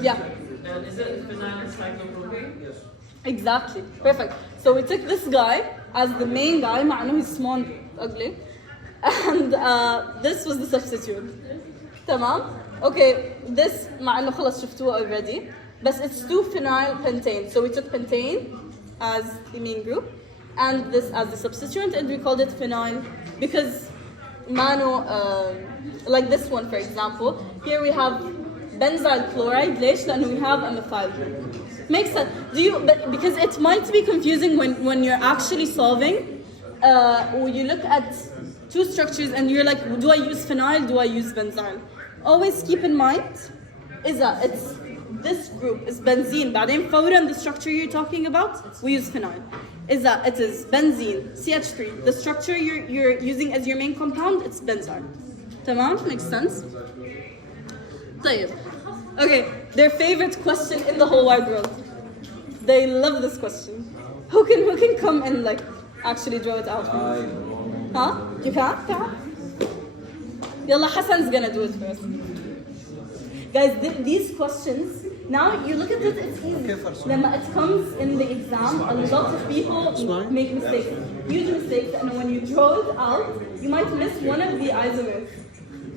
Yeah. And is it phenyl cyclopropane? Yes. Exactly. Perfect. So we took this guy as the main guy, مع إنه he's small, ugly, and this was the substitute. تمام. Okay. This مع إنه خلص شفتوه already. But it's 2-phenyl pentane. So we took pentane as the main group and this as the substituent and we called it phenyl because like this one for example, here we have benzyl chloride. ليش؟ لأنه we have a methyl group. Makes sense. Because it might be confusing when you're actually solving or you look at two structures and you're like, do I use phenyl? Do I use benzyl? Always keep in mind is that it's this group is benzene. بعدين فورا the structure you're talking about, we use phenyl. Is that it is benzene, CH3. The structure you're using as your main compound, it's benzyl. تمام? Makes sense? طيب. Okay, their favorite question in the whole wide world. They love this question. Who can come and like actually draw it out? Huh? You can? Yalla, Hassan's gonna do it first. Guys, these questions, now you look at it, it's easy. When it comes in the exam, a lot of people make mistakes, huge mistakes, and when you draw it out, you might miss one of the isomers.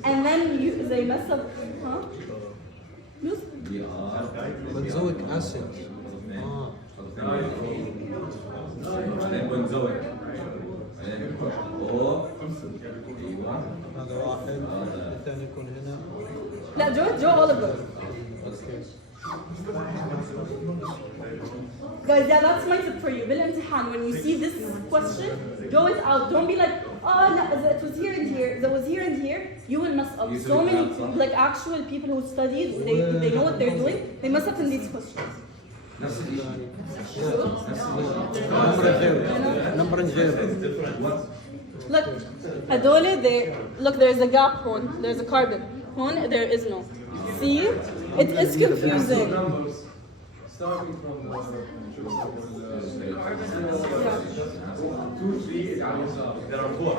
And then they mess up, huh? Benzoic acid. benzoic. هذا واحد، الثاني يكون هنا. لا draw all of them. Guys, yeah, that's my tip for you. بالامتحان, when you see this question, draw it out. Don't be like, oh, no, it was here and here, that was here and here. You will mess up. So many, like actual people who studied, they know what they're doing. They mess up in these questions. Look, هدول look, there's a gap hon, there's a carbon. Hon, there is no. See? It is confusing. Starting from There are four.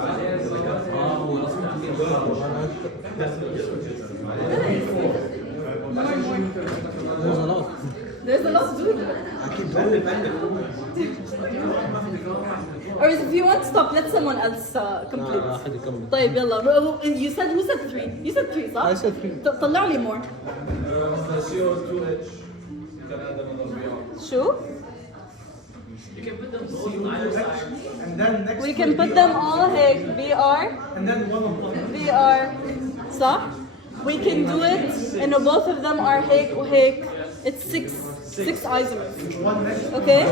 There's a lot, dude. Or if you want to stop, let someone else complete. طيب يلا. You said, who said 3? You said 3 صح؟ I said 3. طلع لي more. CO2H. You can add them on the VR. شو? You can put them both on either side. And then next We to can it, put them all هيك VR. And then one on top. VR. صح؟ We can do it and both of them are هيك وهيك. It's six isomers. One next. Okay?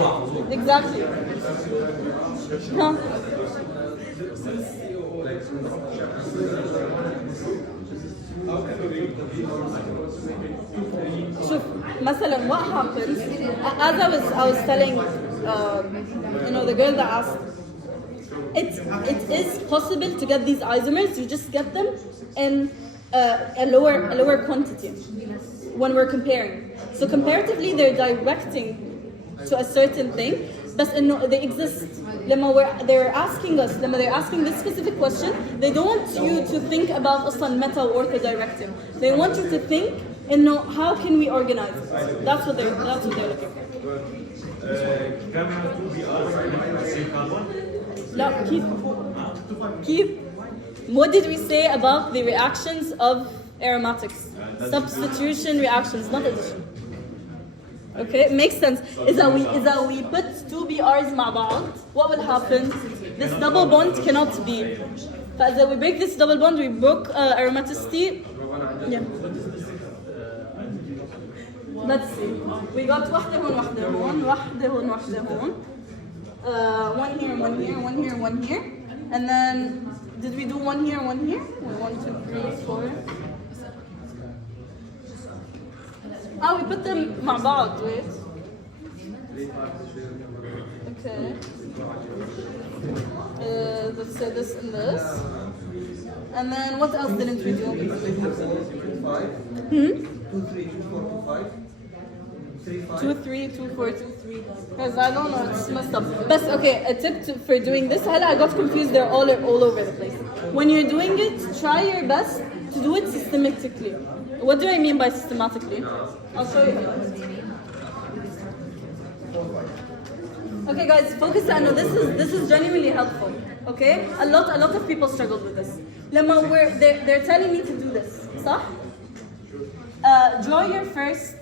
Exactly. Huh? شوف مثلا what happens as I was telling you know the girl that asked it is possible to get these isomers. You just get them in a lower quantity when we're comparing. So comparatively they're directing to a certain thing, but they exist. They're asking us, they're asking this specific question, they don't want you to think about أصلا meta or ortho-directing. They want you to think and know how can we organize it. That's what they're looking for. No, keep. What did we say about the reactions of aromatics? Substitution reactions, not addition. Okay, it makes sense. إذا we put 2 BRs مع بعض, what will happen? This double bond cannot be. فإذا we break this double bond, we broke aromaticity. Yeah. Let's see. We got واحدة هون, واحدة هون, واحدة هون, واحدة هون. One here, one here, one here, one here. And then, did we do one here, one here? 1, 2, 3, 4. Oh, we put them مع بعض, wait. Okay. Let's say this and this. And then what else didn't we do? 2, 3, 2, 4, 2, 5. 2, 3, 2, 4, 2, 3. Because I don't know, it's messed up. But okay, a tip for doing this. I got confused. They're all over the place. When you're doing it, try your best to do it systematically. What do I mean by systematically? I'll show you. Okay, guys, focus. I know this is genuinely helpful. Okay, a lot of people struggled with this. They're telling me to do this. صح? Draw your first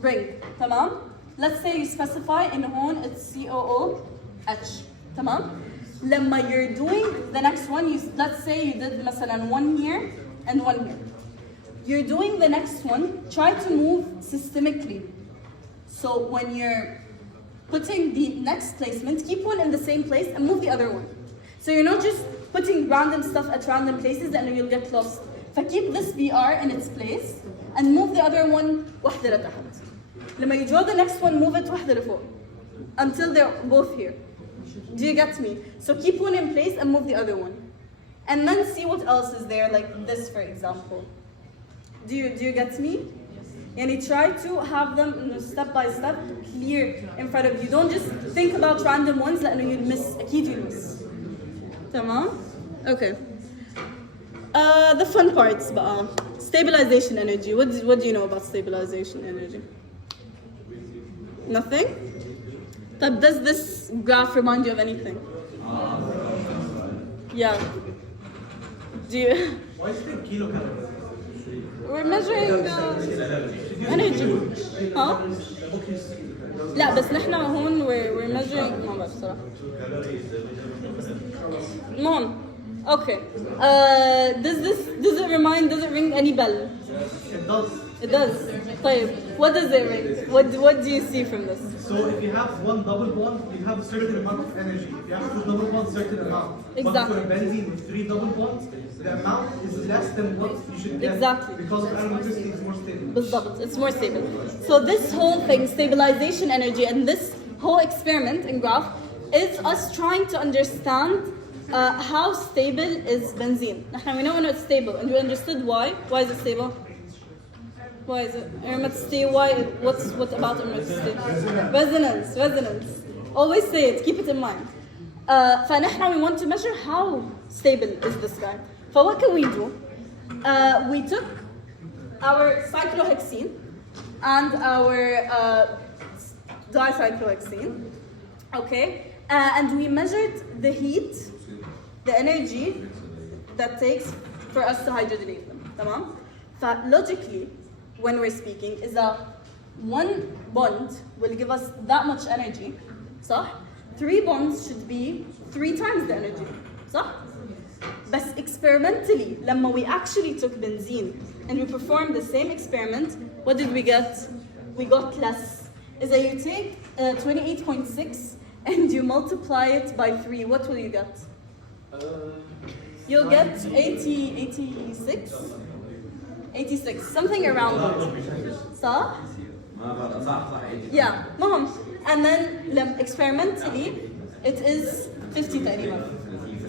ring. تمام? Let's say you specify in هون it's COOH. تمام? لما you're doing the next one, let's say you did مثلا 1 here and 1 here. You're doing the next one, try to move systemically. So when you're putting the next placement, keep one in the same place and move the other one. So you're not just putting random stuff at random places and you'll get lost. فkeep this BR in its place and move the other one واحدة لتحت. لما you draw the next one, move it واحدة لفوق until they're both here. Do you get me? So keep one in place and move the other one. And then see what else is there, like this for example. Do you get me? And you try to have them step by step clear in front of you. Don't just think about random ones لأنه you'll miss. أكيد you'll miss. تمام? Okay. The fun parts بقى. Stabilization energy. What do you know about stabilization energy? Nothing? But does this graph remind you of anything? Yeah. Do you? Why is it kilocalories? We're measuring energy. Huh? لا بس نحن هون we're measuring ما بعرف صراحة. Mom, Okay. Does it ring any bell? It does. It does. طيب, what does it ring? What do you see from this? So if you have one double bond, you have a certain amount of energy. If you have two double bonds, certain amount. Exactly. But for a benzene with three double bonds, the amount is less than what you should get. Exactly. Because of aromaticity, it's more stable. بالضبط. It's more stable. So this whole thing, stabilization energy, and this whole experiment and graph is us trying to understand how stable is benzene. We know when it's stable, and we understood why. Why is it stable? Why is it? Aromaticity, why? What about aromaticity? Resonance. Always say it, keep it in mind. فنحن we want to measure how stable is this guy. So what can we do? We took our cyclohexene and our dicyclohexene, okay? And we measured the heat, the energy that takes for us to hydrogenate them. تمام? Logically, when we're speaking, is that one bond will give us that much energy, صح? 3 bonds should be 3 times the energy, صح? But experimentally, لما we actually took benzene and we performed the same experiment, what did we get? We got less. Is that you take 28.6 and you multiply it by 3, what will you get? You'll get 86, something around that. صح? Yeah, مهم. And then experimentally, it is 50 تقريبا.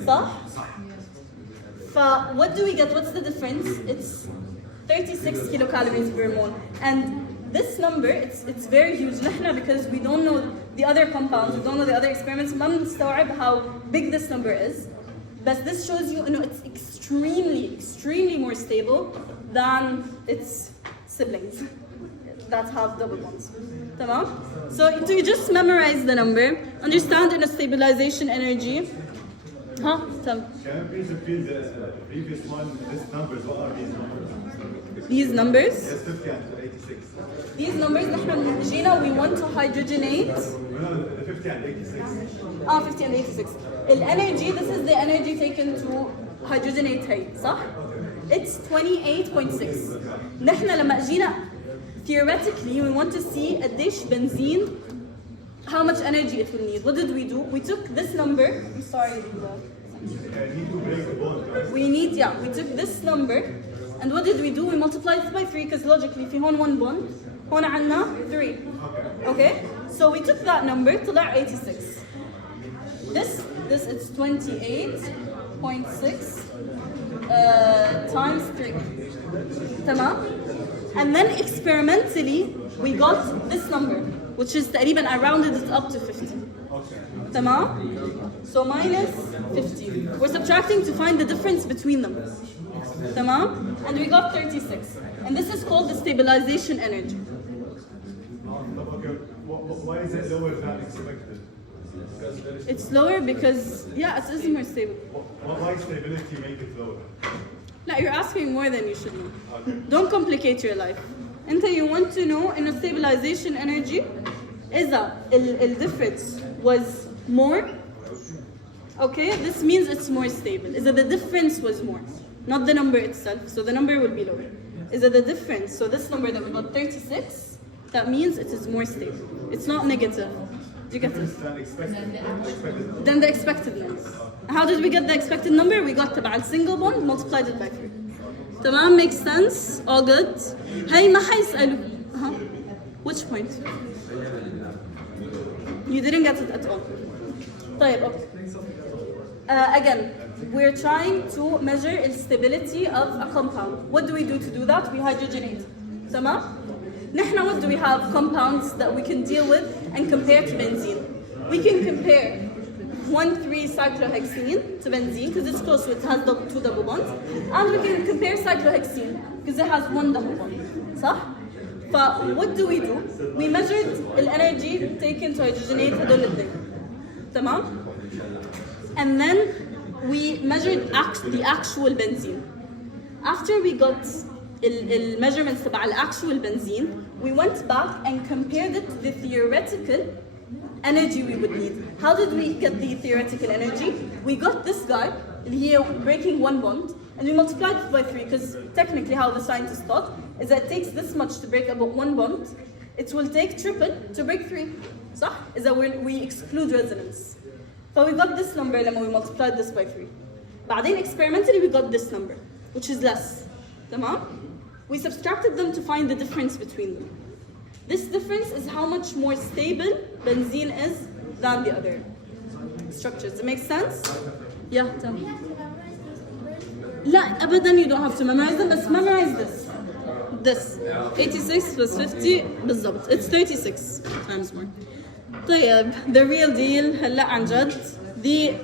صح? What do we get? What's the difference? It's 36 kilocalories per mole. And this number, it's very huge because we don't know the other compounds, we don't know the other experiments. ما بنستوعب how big this number is. But this shows you, it's extremely more stable than its siblings that have double bonds. تمام? So you just memorize the number, understand in a stabilization energy. Huh? Can you please repeat the previous one? These numbers, what are these numbers? These numbers? Yes, 50 and 86. These numbers, نحن جينا, we want to hydrogenate. No, the 50 and 86. 50 and 86. Energy, this is the energy taken to hydrogenate هي, صح? It's 28.6. نحن لما جينا, theoretically, we want to see a dish benzene, how much energy it will need. What did we do? We took this number. I'm sorry. Need to break the bond, right? We took this number, and what did we do? We multiplied it by 3 because logically, في هون 1 bond, هون عنا 3. Okay? So we took that number, طلع 86. This it's 28.6 times 3. تمام? And then experimentally, we got this number, which is تقريبا I rounded it up to 50. تمام? So minus 50. We're subtracting to find the difference between them. تمام? And we got 36. And this is called the stabilization energy. Okay, why is it lower than expected? It's lower because, it is more stable. Why stability make it lower? No, you're asking more than you should know. Don't complicate your life. You want to know in a stabilization energy, is that the difference was more? Okay, this means it's more stable. Is that the difference was more, not the number itself. So the number will be lower. Is that the difference? So this number that we got 36, that means it is more stable. It's not negative. Do you get it? Than the expected number. How did we get the expected number? We got تبع single bond, multiplied it by 3. تمام, makes sense? All good? هاي ما حيسألوا. Which point? You didn't get it at all. طيب, okay. Again, we're trying to measure the stability of a compound. What do we do to do that? We hydrogenate. تمام? نحن, what do we have? Compounds that we can deal with and compare to benzene. We can compare 1,3-cyclohexene to benzene because it's close, so it has 2 double bonds. And we can compare cyclohexene because it has 1 double bond. صح? What do? We measured the energy taken to hydrogenate هدول الاثنين. تمام? And then we measured the actual benzene. After we got the measurements تبع actual benzene, we went back and compared it to the theoretical energy we would need. How did we get the theoretical energy? We got this guy, اللي هي breaking one bond, and we multiplied it by 3 because technically how the scientists thought is that it takes this much to break about one bond, it will take triple to break 3. صح؟ is that we exclude resonance. So we got this number لما we multiplied this by 3. بعدين experimentally we got this number, which is less. تمام؟ We subtracted them to find the difference between them. This difference is how much more stable benzene is than the other structures. Does it make sense? Yeah, tell me. لا أبدا, you don't have to memorize them, but memorize this. This 86 plus 50 بالضبط. It's 36 times more. طيب, the real deal هلا عن جد, the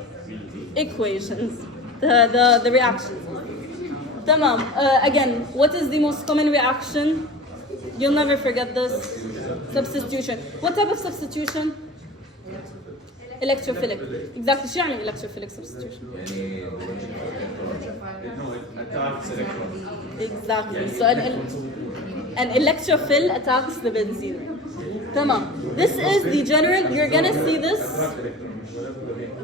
equations, the reactions. تمام. Again, what is the most common reaction? You'll never forget this. Substitution. What type of substitution? Electrophilic. Exactly. شو يعني electrophilic substitution? Exactly. So an electrophil attacks the benzene. تمام. This is the general. You're gonna see this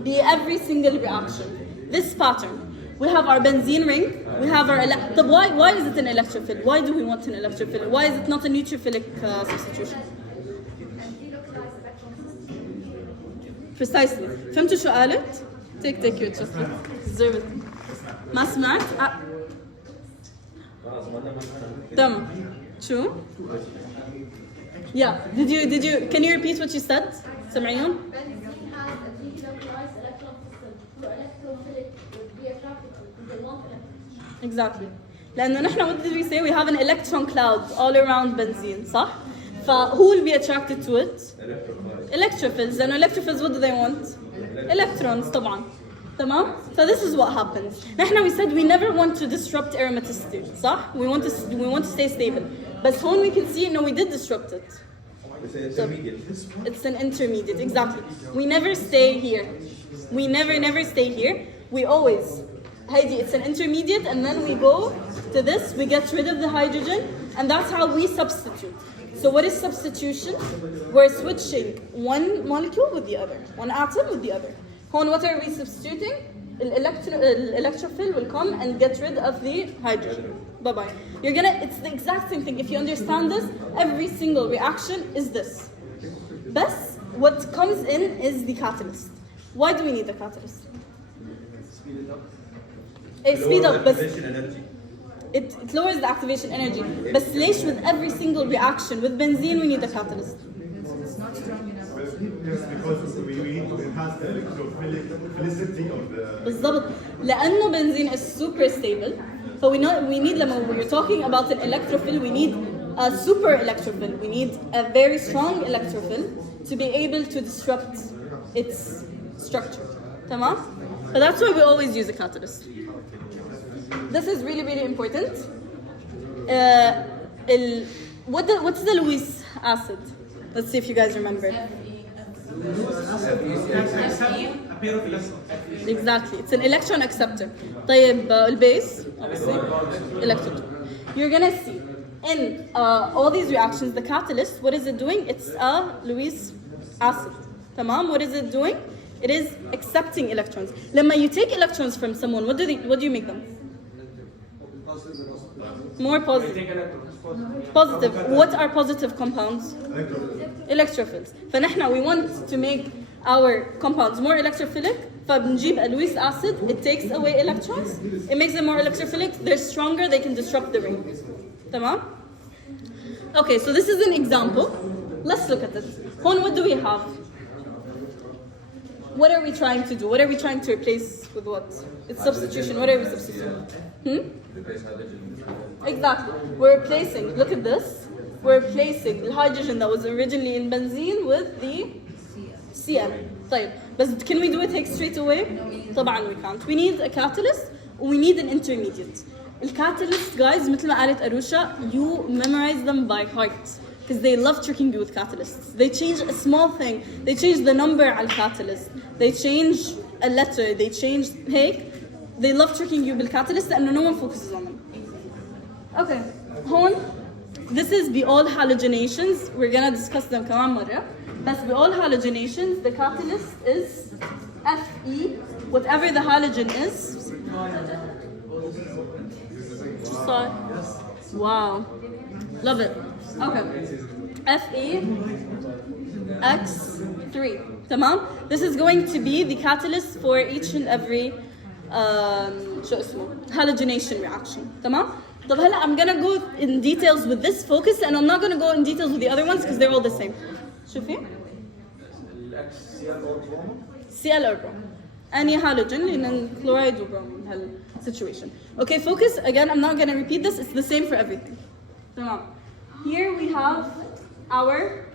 be every single reaction. This pattern. We have our benzene ring. We have our. Why is it an electrophil? Why do we want an electrophil? Why is it not a neutrophilic substitution? Precisely. فهمتوا شو قالت؟ Take your chocolate. Deserve it. ما سمعت؟ تمام. شو؟ Yeah. Did you? Can you repeat what you said? سمعيون؟ Benzene has a delocalized electron system. So electrophilic would be attracted to the non-electron. Exactly. لأنه نحن what did we say? We have an electron cloud all around benzene, صح؟ Who will be attracted to it? Electrophils. لأنه electrophils what do they want? Electrons طبعا. تمام? So this is what happens. نحن we said we never want to disrupt aromaticity, صح? We want to stay stable. But هون we can see no, we did disrupt it. It's an intermediate, exactly. We never stay here. We never stay here. We always, Heidi, it's an intermediate, and then we go to this, we get rid of the hydrogen, and that's how we substitute. So what is substitution? We're switching one molecule with the other, one atom with the other. Hon, what are we substituting? Electrophil will come and get rid of the hydrogen. Bye-bye. It's the exact same thing. If you understand this, every single reaction is this. But what comes in is the catalyst. Why do we need a catalyst? Speed up, but it lowers the activation energy. But ليش with every single reaction with benzene we need a catalyst? Because we need to enhance the electrophilicity of the. بالضبط. لأنه benzene is super stable. So we need when we're talking about an electrophil, we need a super electrophil. We need a very strong electrophil to be able to disrupt its structure. تمام? So that's why we always use a catalyst. This is really, really important. What's the Lewis acid? Let's see if you guys remember. Exactly. It's an electron acceptor. طيب البase, obviously, electron. You're gonna see in all these reactions, the catalyst, what is it doing? It's a Lewis acid. تمام? What is it doing? It is accepting electrons. لما you take electrons from someone, what do you make them? More positive. Positive. What are positive compounds? Electrophils. فنحن we want to make our compounds more electrophilic. فبنجيب a Lewis acid. It takes away electrons. It makes them more electrophilic. They're stronger. They can disrupt the ring. تمام? Okay, so this is an example. Let's look at it. هون what do we have? What are we trying to do? What are we trying to replace with what? It's substitution. What are we substituting? Exactly. We're replacing, look at this. We're replacing the hydrogen that was originally in benzene with the Cl. طيب, but can we do it straight away? طبعا we can't. We need a catalyst and we need an intermediate. The catalyst, guys, مثل ما قالت Aroosha, you memorize them by heart. Because they love tricking you with catalysts. They change a small thing. They change the number al catalyst. They change a letter. They change هيك. They love tricking you with catalysts and no one focuses on them. Okay, هون, this is the all halogenations. We're gonna discuss them كمان مرة. But the all halogenations, the catalyst is Fe, whatever the halogen is. So, wow. Love it. Okay. Fe(X3). تمام. This is going to be the catalyst for each and every شو اسمه halogenation reaction. تمام. طب هلا I'm gonna go in details with this focus and I'm not gonna go in details with the other ones because they're all the same. شوفي. Cl or bromine. Any halogen لأن chloride or bromine هال situation. Okay, focus. Again, I'm not gonna repeat this. It's the same for everything. تمام. Here we have our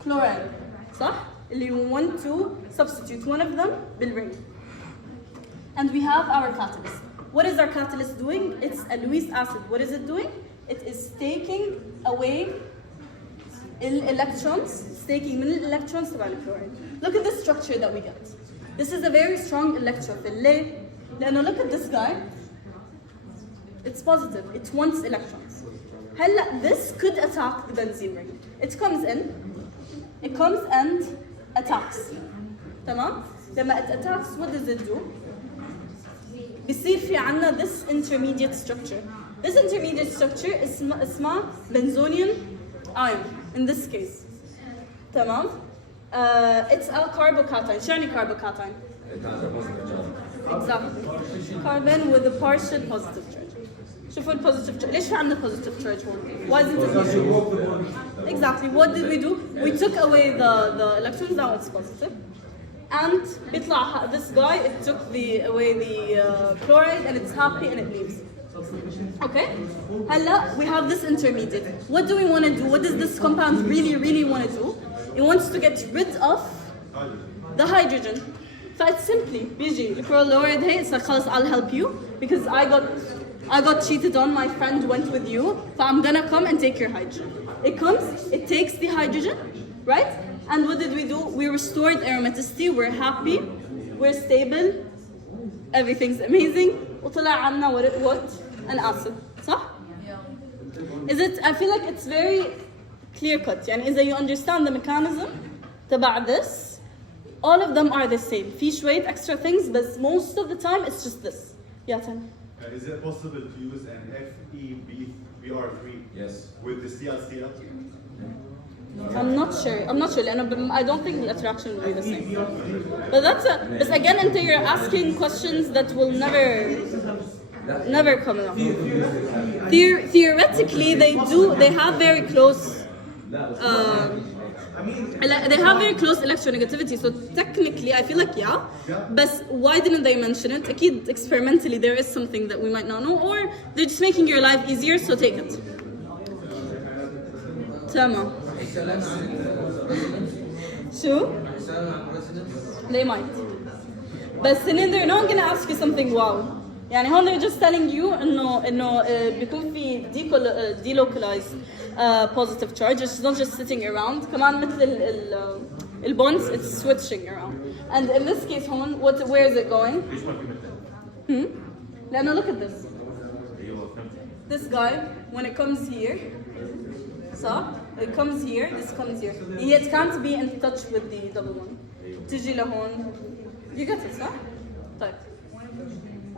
chloride. صح؟ اللي we want to substitute one of them بالring. And we have our catalyst. What is our catalyst doing? It's a Lewis acid. What is it doing? It is taking away electrons, it's taking من electrons تبع chloride. Look at the structure that we get. This is a very strong electrophile. ليه؟ لأنه look at this guy. It's positive. It wants electrons. هلا this could attack the benzene ring. It comes and attacks. تمام؟ لما it attacks, what does it do? بيصير في عنا this intermediate structure. This intermediate structure اسمها benzonium ion in this case. تمام؟ It's a carbocation. شو يعني carbocation? It has a positive charge. Exactly. Carbon with a partial positive charge. شوفوا positive charge. ليش في عنا positive charge هون? Why isn't it here? Exactly. What did we do? We took away the electrons. Now it's positive. And بيطلع this guy. It took away the chloride and it's happy and it leaves. Okay. هلا we have this intermediate. What do we want to do? What does this compound really want to do? It wants to get rid of the hydrogen. فit's simply بيجي الكلورايد هي it's like خلاص I'll help you because I got cheated on. My friend went with you, so I'm gonna come and take your hydrogen. It comes, it takes the hydrogen, right? And what did we do? We restored aromaticity. We're happy, we're stable, everything's amazing. وطلع عنا what? An acid. صح? Is it? I feel like it's very clear cut. يعني إذا you understand the mechanism تبع this, all of them are the same. في شوية extra things, but most of the time it's just this. Yeah, tell me. Is it possible to use an FeBr3 Yes. with the ClCl? I'm not sure. لأنه I don't think the interaction will be the same. But but again, until you're asking questions that will never come along. Theoretically, they have very close. They have very close electronegativity, so technically I feel like yeah. But why didn't they mention it? أكيد experimentally there is something that we might not know, or they're just making your life easier, so take it. تمام. شو? They might. But then they're not gonna ask you something wow. يعني هون they're just telling you إنه بيكون في delocalized positive charge. It's not just sitting around. كمان مثل البonds, it's switching around. And in this case هون, where is it going? لأنه look at this. This guy, when it comes here, صح? It comes here, this comes here. It can't be in touch with the double one. تجي لهون. You get it, صح? طيب.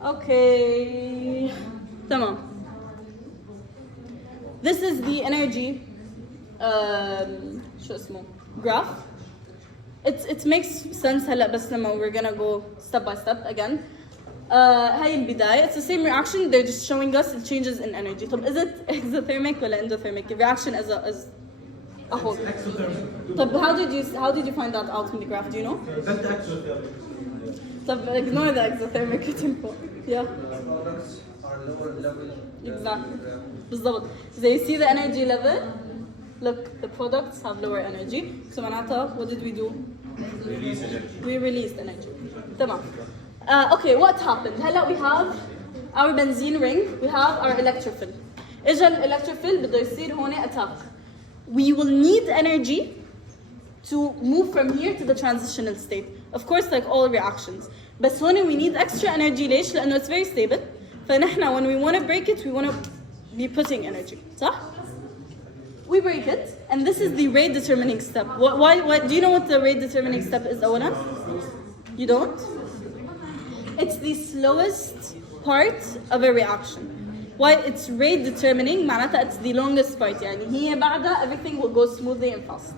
Okay. تمام. This is the energy شو اسمه graph. It makes sense هلا بس لما we're gonna go step by step again. هاي البداية. It's the same reaction. They're just showing us it changes in energy. طب is it exothermic ولا endothermic? Reaction as a whole. طب how did you find that out in the graph? Do you know? That's the exothermic. طب ignore the exothermic info. Yeah. Are lower level. Exactly. بالضبط. So you see the energy level. Look, the products have lower energy. So معناتها what did we do? Release energy. We released energy. تمام. Okay, what happened? هلا we have our benzene ring. We have our electrophile. إجا electrophile بده يصير هون attack. We will need energy to move from here to the transitional state. Of course, like all reactions. بس هون we need extra energy. ليش؟ لأنه it's very stable. فنحن when we want to break it, we want to be putting energy. صح? We break it, and this is the rate determining step. Why do you know what the rate determining step is, أولا? You don't? It's the slowest part of a reaction. Why it's rate determining معناتها it's the longest part يعني هي بعدها everything will go smoothly and fast.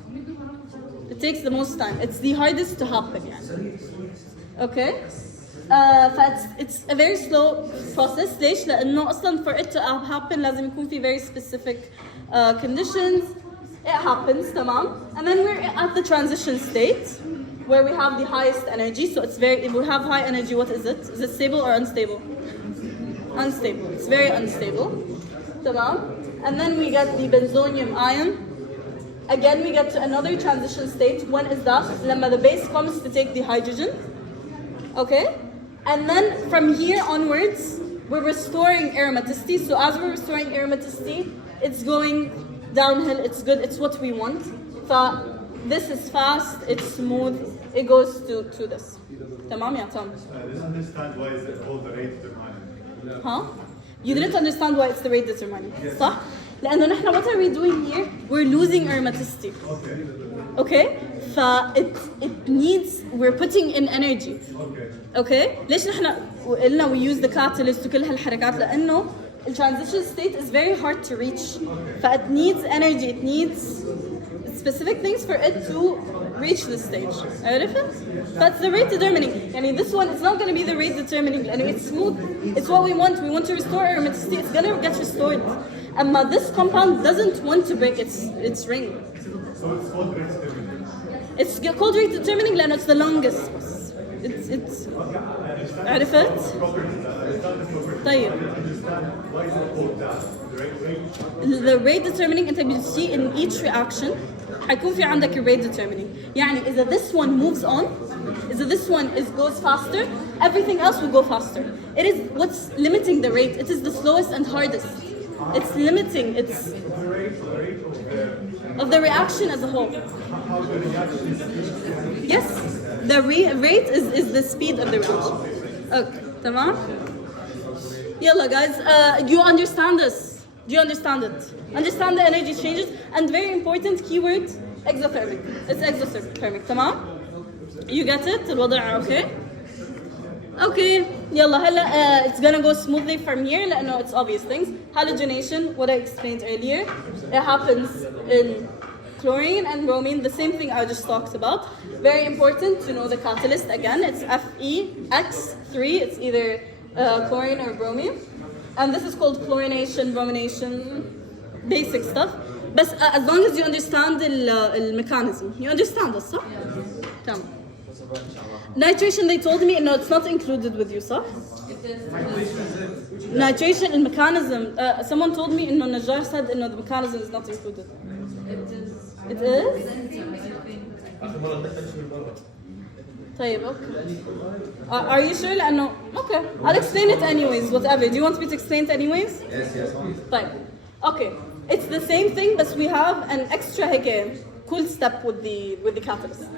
It takes the most time. It's the hardest to happen يعني. Okay? It's a very slow process. ليش؟ لأنه أصلاً for it to happen لازم يكون في very specific conditions. It happens, تمام. And then we're at the transition state where we have the highest energy. So it's very, if we have high energy, what is it? Is it stable or unstable? Unstable. It's very unstable. تمام. And then we get the benzonium ion. Again, we get to another transition state. When is that? لما the base comes to take the hydrogen. Okay? And then from here onwards, we're restoring aromaticity. So as we're restoring aromaticity, it's going downhill. It's good. It's what we want. So this is fast. It's smooth. It goes to this. تمام يا تام. I didn't understand why is it called the rate determining. Huh? You didn't understand why it's the rate determining. صح؟ لأنه نحن what are we doing here? We're losing aromaticity. Okay? It needs, we're putting in energy. Okay? ليش نحن قلنا we use the catalyst وكل هالحركات؟ لأنه the transition state is very hard to reach. It needs energy. It needs specific things for it to reach this stage. عرفت? That's the rate determining. يعني this one, it's not going to be the rate determining. لأنه it's smooth. It's what we want. We want to restore aromaticity. It's going to get restored. Amma this compound doesn't want to break its ring. So it's called rate determining. It's called rate determining لأنه it's the longest. It's عرفت؟ طيب. Why is it called that? The rate determining أنت بتسي in each reaction حيكون في عندك rate determining. يعني إذا this one moves on, إذا this one goes faster, everything else will go faster. It is what's limiting the rate. It is the slowest and hardest. It's limiting. It's of the reaction as a whole. How the reaction is. Yes, the rate is the speed of the reaction. Okay, تمام. Yalla guys, do you understand this? Do you understand it? Understand the energy changes, and very important keyword, exothermic. It's exothermic, تمام? You get it? الوضع okay? Okay, يلا هلا it's gonna go smoothly from here لأنه it's obvious things. Halogenation, what I explained earlier, it happens in chlorine and bromine, the same thing I just talked about. Very important to know the catalyst again. It's FeX3. It's either chlorine or bromine, and this is called chlorination, bromination, basic stuff. But as long as you understand the mechanism, you understand this, صح? تمام. Nitration, they told me no, it's not included with you, صح? Nitration, the mechanism. Someone told me no, Najjar said no, the mechanism is not included. It is? طيب, okay. Are you sure? No. Okay. I'll explain it anyways, whatever. Do you want me to explain it anyways? Yes, please. طيب. Okay. It's the same thing, but we have an extra cool step with the catalyst.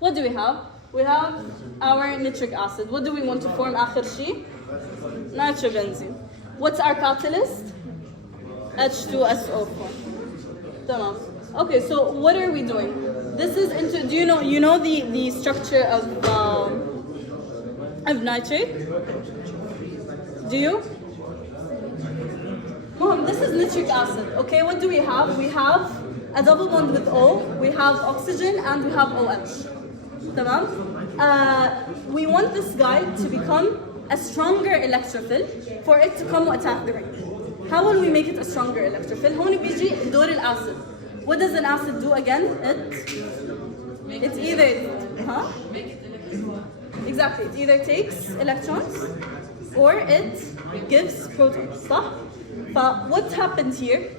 What do we have? We have our nitric acid. What do we want to form آخر شيء? Nitrobenzene. What's our catalyst? H2SO4. تمام. Okay, so what are we doing? This is into. Do you know the structure of nitrate? Do you? Mom, this is nitric acid. Okay, what do we have? We have a double bond with O. We have oxygen and we have OH. تمام? We want this guy to become a stronger electrophile for it to come attack the ring. How will we make it a stronger electrophile? هون بيجي دور الacid. What does an acid do again? It either exactly, it either takes electrons or it gives protons. صح? But what happened here?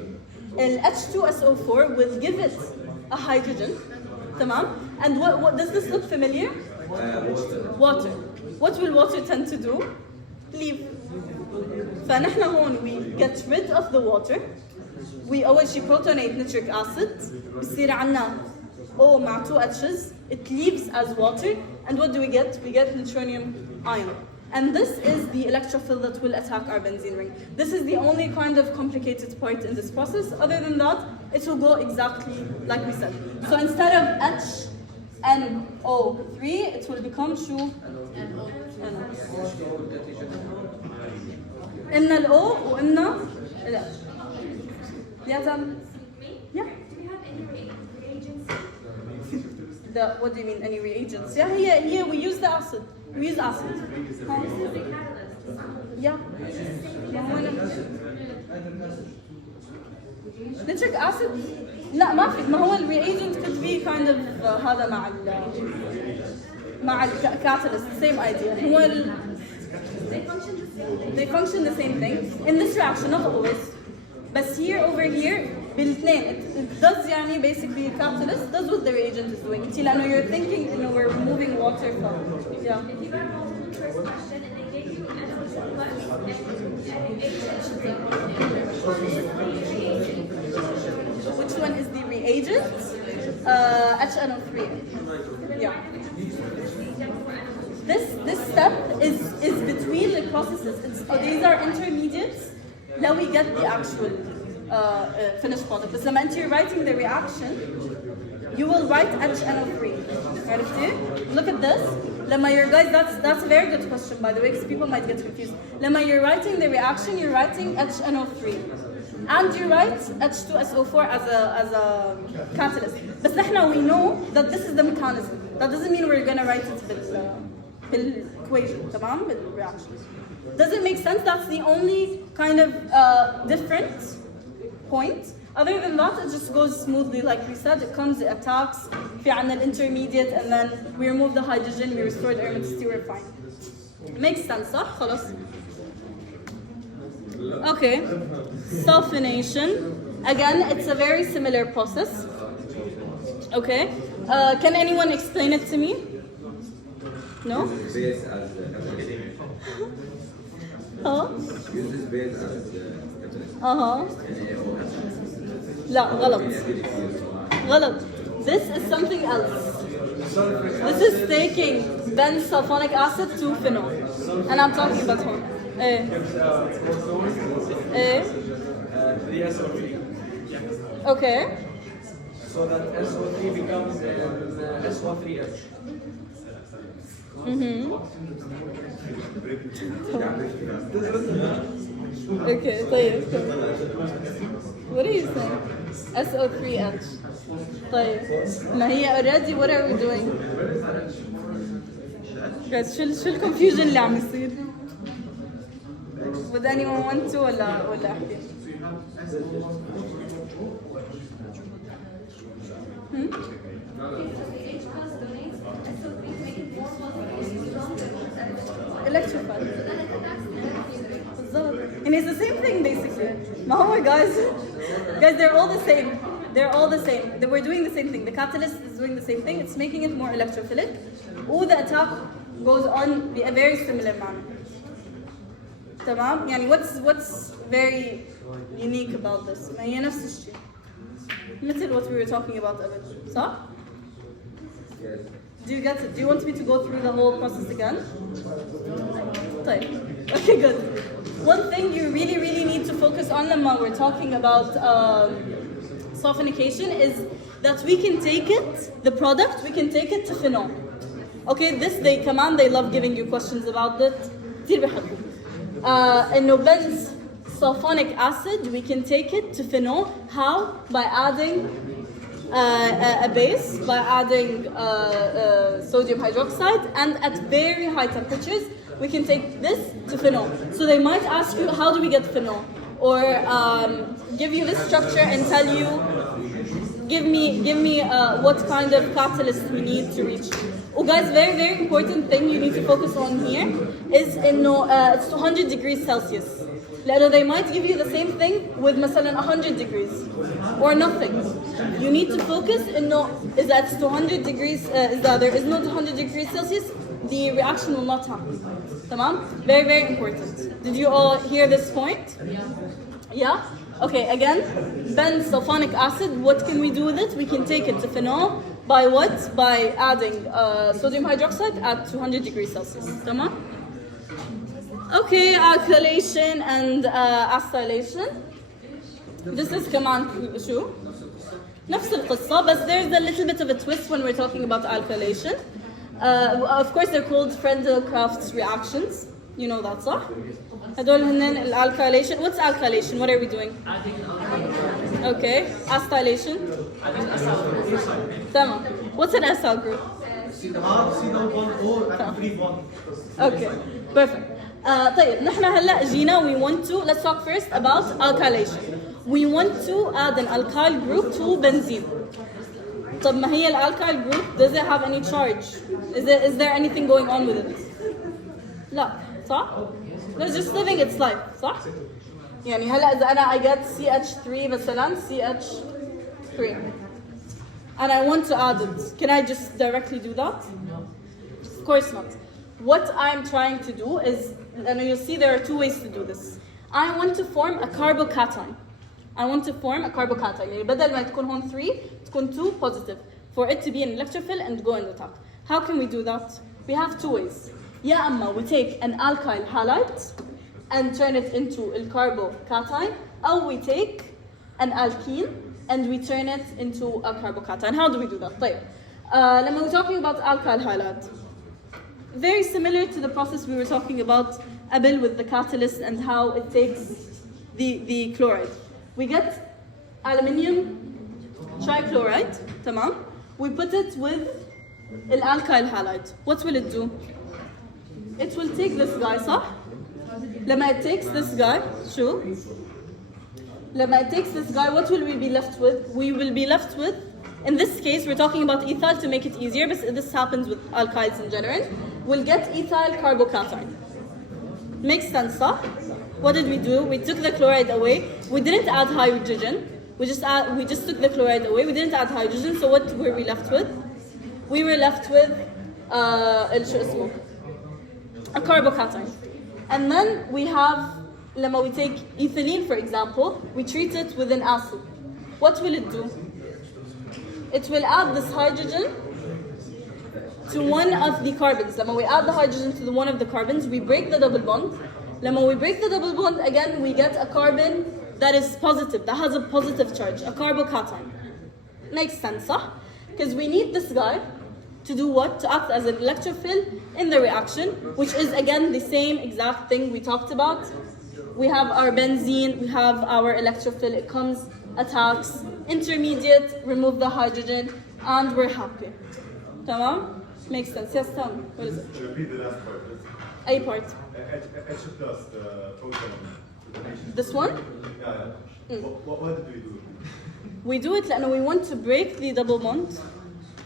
H2SO4 will give it a hydrogen. تمام? And what does this look familiar? Water. What will water tend to do? Leave. فنحن هون we get rid of the water. We أول شيء protonate nitric acid. بصير عنا O مع 2 H's. It leaves as water. And what do we get? We get neutronium ion. And this is the electrophile that will attack our benzene ring. This is the only kind of complicated part in this process. Other than that, it will go exactly like we said. So instead of HNO3, it will become أنا قلنا الأو وقلنا لا يا زلمة yeah what do you mean any reagents yeah here we use the acid we use acid yeah nitric acid لا ما في ما هو ال reagent could be kind of هذا مع ال catalyst same idea هو ال they function the same thing in this reaction not always but here over here بالاثنين it does يعني basically catalyst does what the reagent is doing انتي لأنه you're thinking you know we're removing water from yeah which one is the reagent? HNO3. Yeah. This step is between the processes. These are intermediates. Now we get the actual finished product. But when you're writing the reaction, you will write HNO3. عرفتي? Look at this. Guys, that's a very good question by the way, because people might get confused. You're writing the reaction, you're writing HNO3. And you write H2SO4 as a catalyst. But now we know that this is the mechanism. That doesn't mean we're going to write it بالequation, تمام? بالreaction. Does it make sense? That's the only kind of different point. Other than that, it just goes smoothly. Like we said, it comes, it attacks, في عنا intermediate, and then we remove the hydrogen, we restore the aromaticity, we're fine. Makes sense, صح? خلاص. Okay, sulfonation. Again, it's a very similar process. Okay, can anyone explain it to me? No? Use this base as AlQudah. Huh? Use this base as catalyst. لا غلط. غلط. This is something else. This is taking bensulfonic acid to phenol. And I'm talking about home. Okay. So that SO3 becomes SO3H. Okay, طيب. What are you saying? SO3H. طيب. ما هي already what are we doing? Guys, شو الconfusion اللي عم يصير؟ Would anyone want to ولا أحكي؟ Electrified. And it's the same thing basically. Mahoma guys, they're all the same. They're all the same. We're doing the same thing. The catalyst is doing the same thing. It's making it more electrophilic. Or the attack goes on in a very similar manner. تمام؟ يعني what's very unique about this؟ ما هي نفس الشيء. مثل what we were talking about قبل، صح؟ Yes. Do you get it? Do you want me to go through the whole process again? طيب. Okay, good. One thing you really need to focus on when we're talking about sulfonication is that we can take it, the product, we can take it to phenol. Okay, this they love giving you questions about that. كتير بيحبوا. إنه bensulfonic acid, we can take it to phenol. How? By adding a base, by adding sodium hydroxide, and at very high temperatures, we can take this to phenol. So they might ask you, how do we get phenol? Or give you this structure and tell you, give me what kind of catalyst we need to reach. Oh guys, very important thing you need to focus on here is it's 200 degrees Celsius. لأنه they might give you the same thing with مثلا 100 degrees or nothing. You need to focus is that it's 200 degrees, is that there is no 200 degrees Celsius, the reaction will not happen. تمام? Very important. Did you all hear this point? Yeah? Okay, again, bensulfonic acid, what can we do with it? We can take it to phenol by what? By adding sodium hydroxide at 200 degrees Celsius. تمام? Okay, alkylation and acylation. This is كمان شو? نفس القصة, but there's a little bit of a twist when we're talking about alkylation. Of course they're called Friedel-Crafts reactions. You know that, صح? هدول هن alkylation. What's alkylation? What are we doing? Adding an alkyl. Okay. Acetylation. Adding acyl. تمام. What's an acyl group? C double bond O and free bond. Okay. Perfect. طيب نحن هلا جينا we want to let's talk first about alkylation. We want to add an alkyl group to benzene. طب ما هي الالكايل group does it have any charge? Is there anything going on with it? لا صح؟ It's just living its life صح؟ يعني هلا إذا أنا I get CH3 مثلا CH3 and I want to add it, can I just directly do that? Of course not. What I'm trying to do is, and you'll see there are two ways to do this. I want to form a carbocation. I want to form a carbocation. يعني بدل ما تكون هون 3 تكون 2 positive for it to be an electrophile and go in the top. How can we do that? We have two ways. يا أما we take an alkyl halide and turn it into a carbocation, or we take an alkene and we turn it into a carbocation. How do we do that? طيب. لما we're talking about alkyl halide, very similar to the process we were talking about Abil with the catalyst and how it takes the chloride. We get aluminium trichloride, tamam. We put it with the alkyl halide. What will it do? It will take this guy, صح? لما it takes this guy, شو? لما it takes this guy, what will we be left with? We will be left with, in this case, we're talking about ethyl to make it easier, but this happens with alkyls in general. We'll get ethyl carbocation. Makes sense, صح? What did we do? We took the chloride away. We didn't add hydrogen. We just took the chloride away. We didn't add hydrogen. So what were we left with? We were left with a carbocation. And then we have, لما we take ethylene for example, we treat it with an acid. What will it do? It will add this hydrogen to one of the carbons. لما we add the hydrogen to one of the carbons, we break the double bond. لما we break the double bond, again we get a carbon that is positive, that has a positive charge, a carbocation. Makes sense, صح? Because we need this guy to do what? To act as an electrophile in the reaction, which is again the same exact thing we talked about. We have our benzene, we have our electrophile, it comes, attacks, intermediate, remove the hydrogen, and we're happy. Tamam? Makes sense. Yes, Tom. What is it? Repeat the last part. A part. H plus, the proton. This one? Yeah. What did we do? We do it لأنه we want to break the double bond.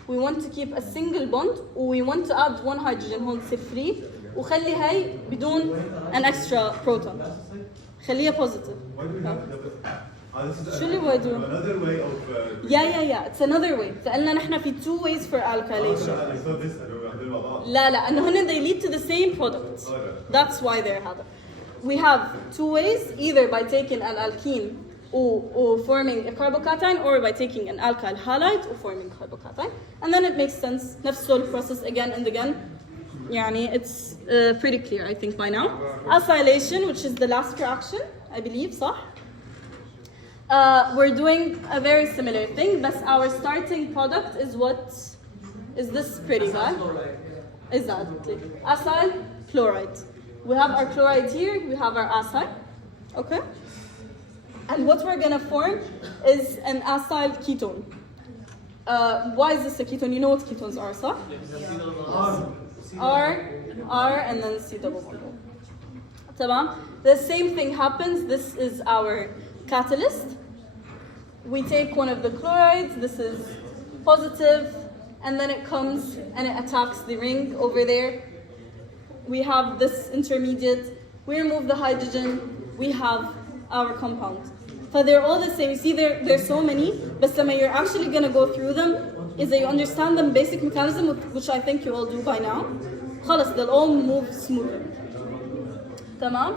We want to keep a single bond. We want to add one hydrogen هون تصير free. وخلي هاي بدون an extra proton. خليها positive. Why do we have شو اللي why do? another way of Yeah. It's another way. فقلنا نحن في two ways for alkylation. I thought this مع بعض. لا إنه هن they lead to the same product. That's why they're هذا. We have two ways, either by taking an alkene or forming a carbocation, or by taking an alkyl halide or forming carbocation. And then it makes sense. نفس the process again and again. يعني it's pretty clear, I think, by now. Acylation, which is the last reaction, I believe, صح? We're doing a very similar thing, but our starting product is what? Is this pretty guy? Exactly. Acyl chloride. We have our chloride here, we have our acyl. Okay? And what we're gonna form is an acyl ketone. Why is this a ketone? You know what ketones are, صح? R, and then C double bond. تمام? The same thing happens. This is our catalyst. We take one of the chlorides. This is positive, and then it comes and it attacks the ring over there. We have this intermediate. We remove the hydrogen. We have our compound. So they're all the same. You see, there's so many, but you're actually going to go through them is that you understand the basic mechanism, which I think you all do by now. خلاص, they'll all move smoothly. تمام?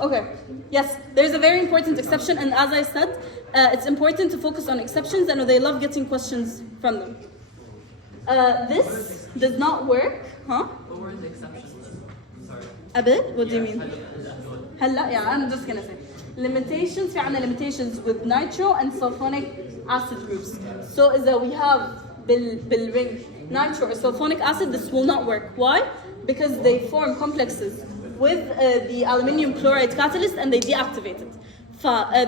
Okay. Yes, there's a very important exception, and as I said, it's important to focus on exceptions, and they love getting questions from them. This does not work, huh? What were the exceptions then? Sorry. A bit? What do you mean? هلا, yeah, I'm just gonna say. Limitations, في عنا limitations with nitro and sulfonic acid groups. So is that we have بالring nitro or sulfonic acid, this will not work. Why? Because they form complexes with the aluminium chloride catalyst and they deactivate it.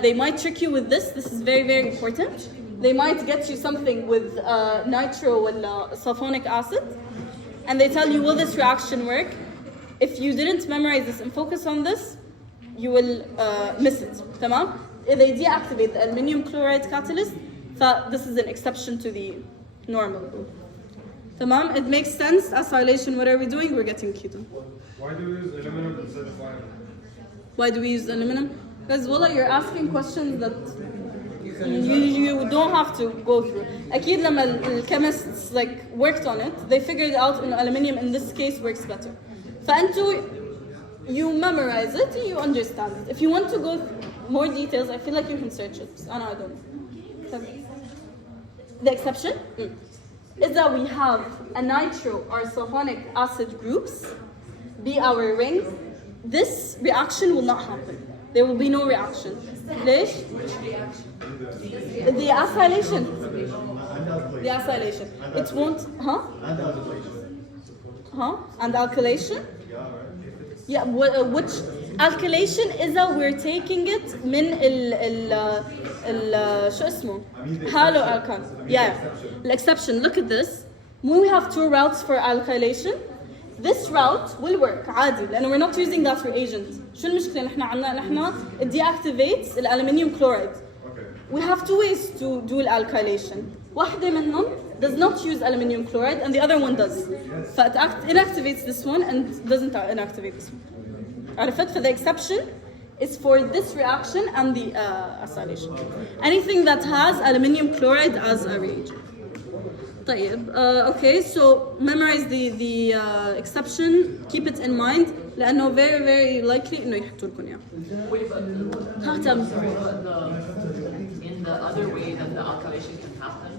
They might trick you with this. This is very, very important. They might get you something with nitro or sulfonic acid, and they tell you, will this reaction work? If you didn't memorize this and focus on this, you will miss it. تمام? They deactivate the aluminium chloride catalyst. This is an exception to the normal rule. تمام? It makes sense. Acylation, what are we doing? We're getting ketone. Why do we use aluminum instead of iron? Why do we use aluminum? Because Wallah, you're asking questions that you don't have to go through. أكيد لما الchemists like worked on it, they figured out that aluminum in this case works better. فأنتوا you memorize it, you understand it. If you want to go more details, I feel like you can search it. I don't know. The exception is that we have a nitro or sulfonic acid groups be our ring. This reaction will not happen. There will be no reaction. ليش? The acylation. The acylation. It won't, huh? And alkylation. Huh? And alkylation? Yeah, which alkylation is that we're taking it من شو اسمه? Halo alkyl. Yeah. The exception. Look at this. When we have two routes for alkylation, this route will work عادي لأنه we're not using that reagent. شو المشكلة نحن عنا؟ نحن it deactivates الألمنيوم chloride. We have two ways to do alkylation. واحدة منهم does not use aluminium chloride and the other one does. It inactivates this one and doesn't inactivate this one. عرفت? For the exception is for this reaction and the acylation. Anything that has aluminium chloride as a reagent. طيب, okay, so memorize the exception, keep it in mind لأنه very very likely إنه يحطوا لكم إياه. Wait, but in the other way that the alkylation can happen,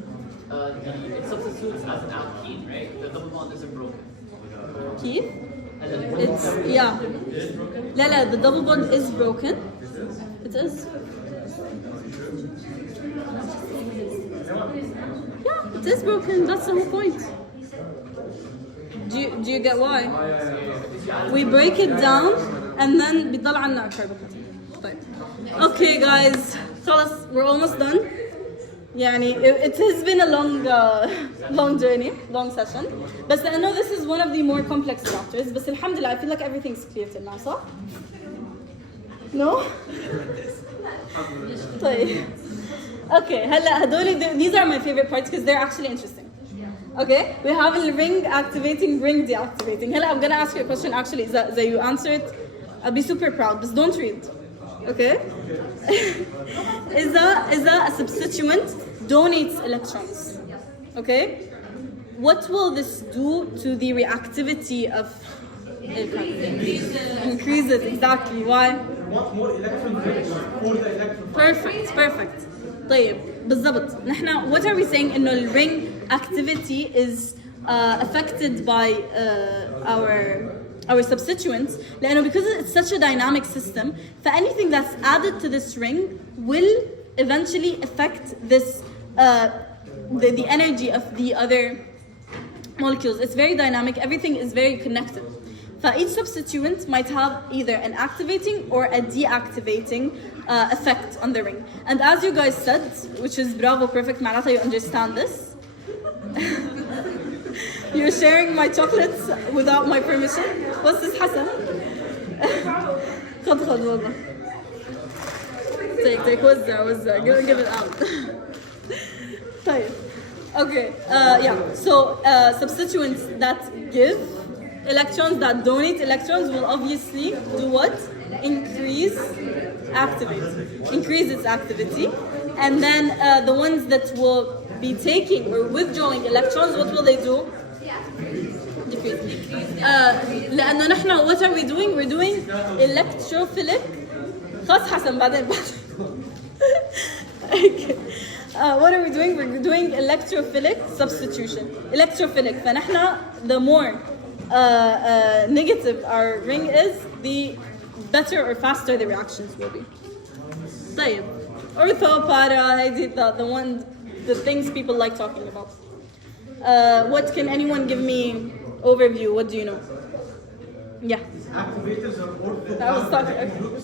it substitutes as an alkene, right? The double bond isn't broken. كيف? It's yeah. لا, the double bond is broken. It is. Yeah, it is broken. That's the whole point. Do you get why? We break it down and then بيضل عنا carbocation. طيب. Okay, guys. خلاص, we're almost done. يعني it has been a long journey, long session. بس I know this is one of the more complex chapters. بس الحمد لله I feel like everything's clear till now, صح? No? طيب. Okay, هلا هدول these are my favorite parts because they're actually interesting. Okay, we have a ring activating, ring deactivating. Hela, I'm gonna ask you a question. Actually, that you answer it, I'll be super proud. But don't read. Okay? Is that a substituent donates electrons? Okay? What will this do to the reactivity of increase it, exactly. Why? Want more electron for the electron. Perfect. طيب بالضبط. نحن what are we saying إنه ring activity is affected by our substituents لأنه because it's such a dynamic system, for anything that's added to this ring will eventually affect this the energy of the other molecules. It's very dynamic. Everything is very connected. Each substituent might have either an activating or a deactivating effect on the ring. And as you guys said, which is bravo, perfect, معناتها you understand this. You're sharing my chocolates without my permission. What's this, Hassan? خد والله. Take, وزع. Give it out. طيب. Okay, yeah, so substituents that give electrons, that donate electrons will obviously do what? Increase its activity. And then the ones that will be taking or withdrawing electrons, what will they do? Decrease. لأنه نحن what are we doing? We're doing electrophilic. خلاص حسن بعدين. Okay. What are we doing? We're doing electrophilic substitution. Electrophilic. فنحن the more negative our ring is, the better or faster the reactions will be. طيب. Ortho, para, the things people like talking about. What can anyone give me overview? What do you know? Yeah. Activators are That was talking- ortho groups.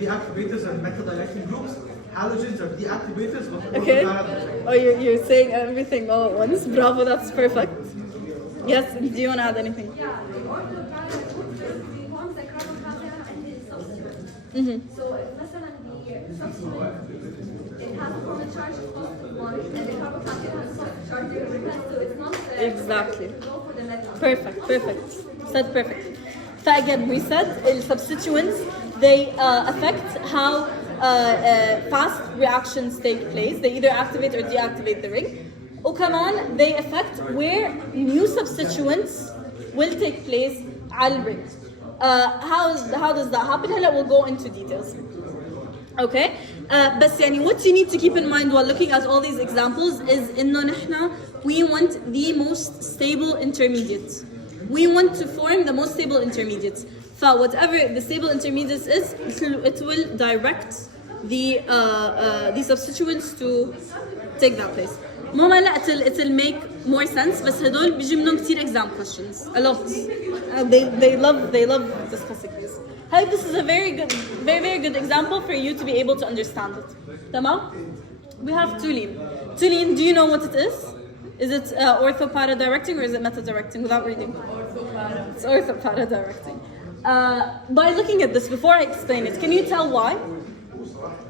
Deactivators are methodilecting groups. Halogens are deactivators of Okay. ortho. Oh, you're saying everything all at once. Bravo, that's perfect. Yes, do you want to add anything? Yeah, the ortho-para group basically forms the carbon cation and the substituent. So if مثلا the substituent it has a common charge positive one and the carbon cation has positive charge difference, so it's not Exactly. go for the metal. Perfect. Said perfect. So again, we said substituents, they affect how fast reactions take place. They either activate or deactivate the ring. وكمان they affect where new substituents will take place على ring. How does that happen? هلا we'll go into details. Okay. بس يعني what you need to keep in mind while looking at all these examples is إنه نحنا we want the most stable intermediates. We want to form the most stable intermediates. So whatever the stable intermediates is, it will direct the substituents to take that place. ماما لا it'll make more sense بس هدول بيجي منهم كتير exam questions a lot. They love discussing this. Hey, this is a very good example for you to be able to understand it. تمام? We have toluene. Toluene, do you know what it is? Is it ortho-para directing or is it meta-directing without reading? Ortho-para. It's ortho-para directing. By looking at this, before I explain it, can you tell why?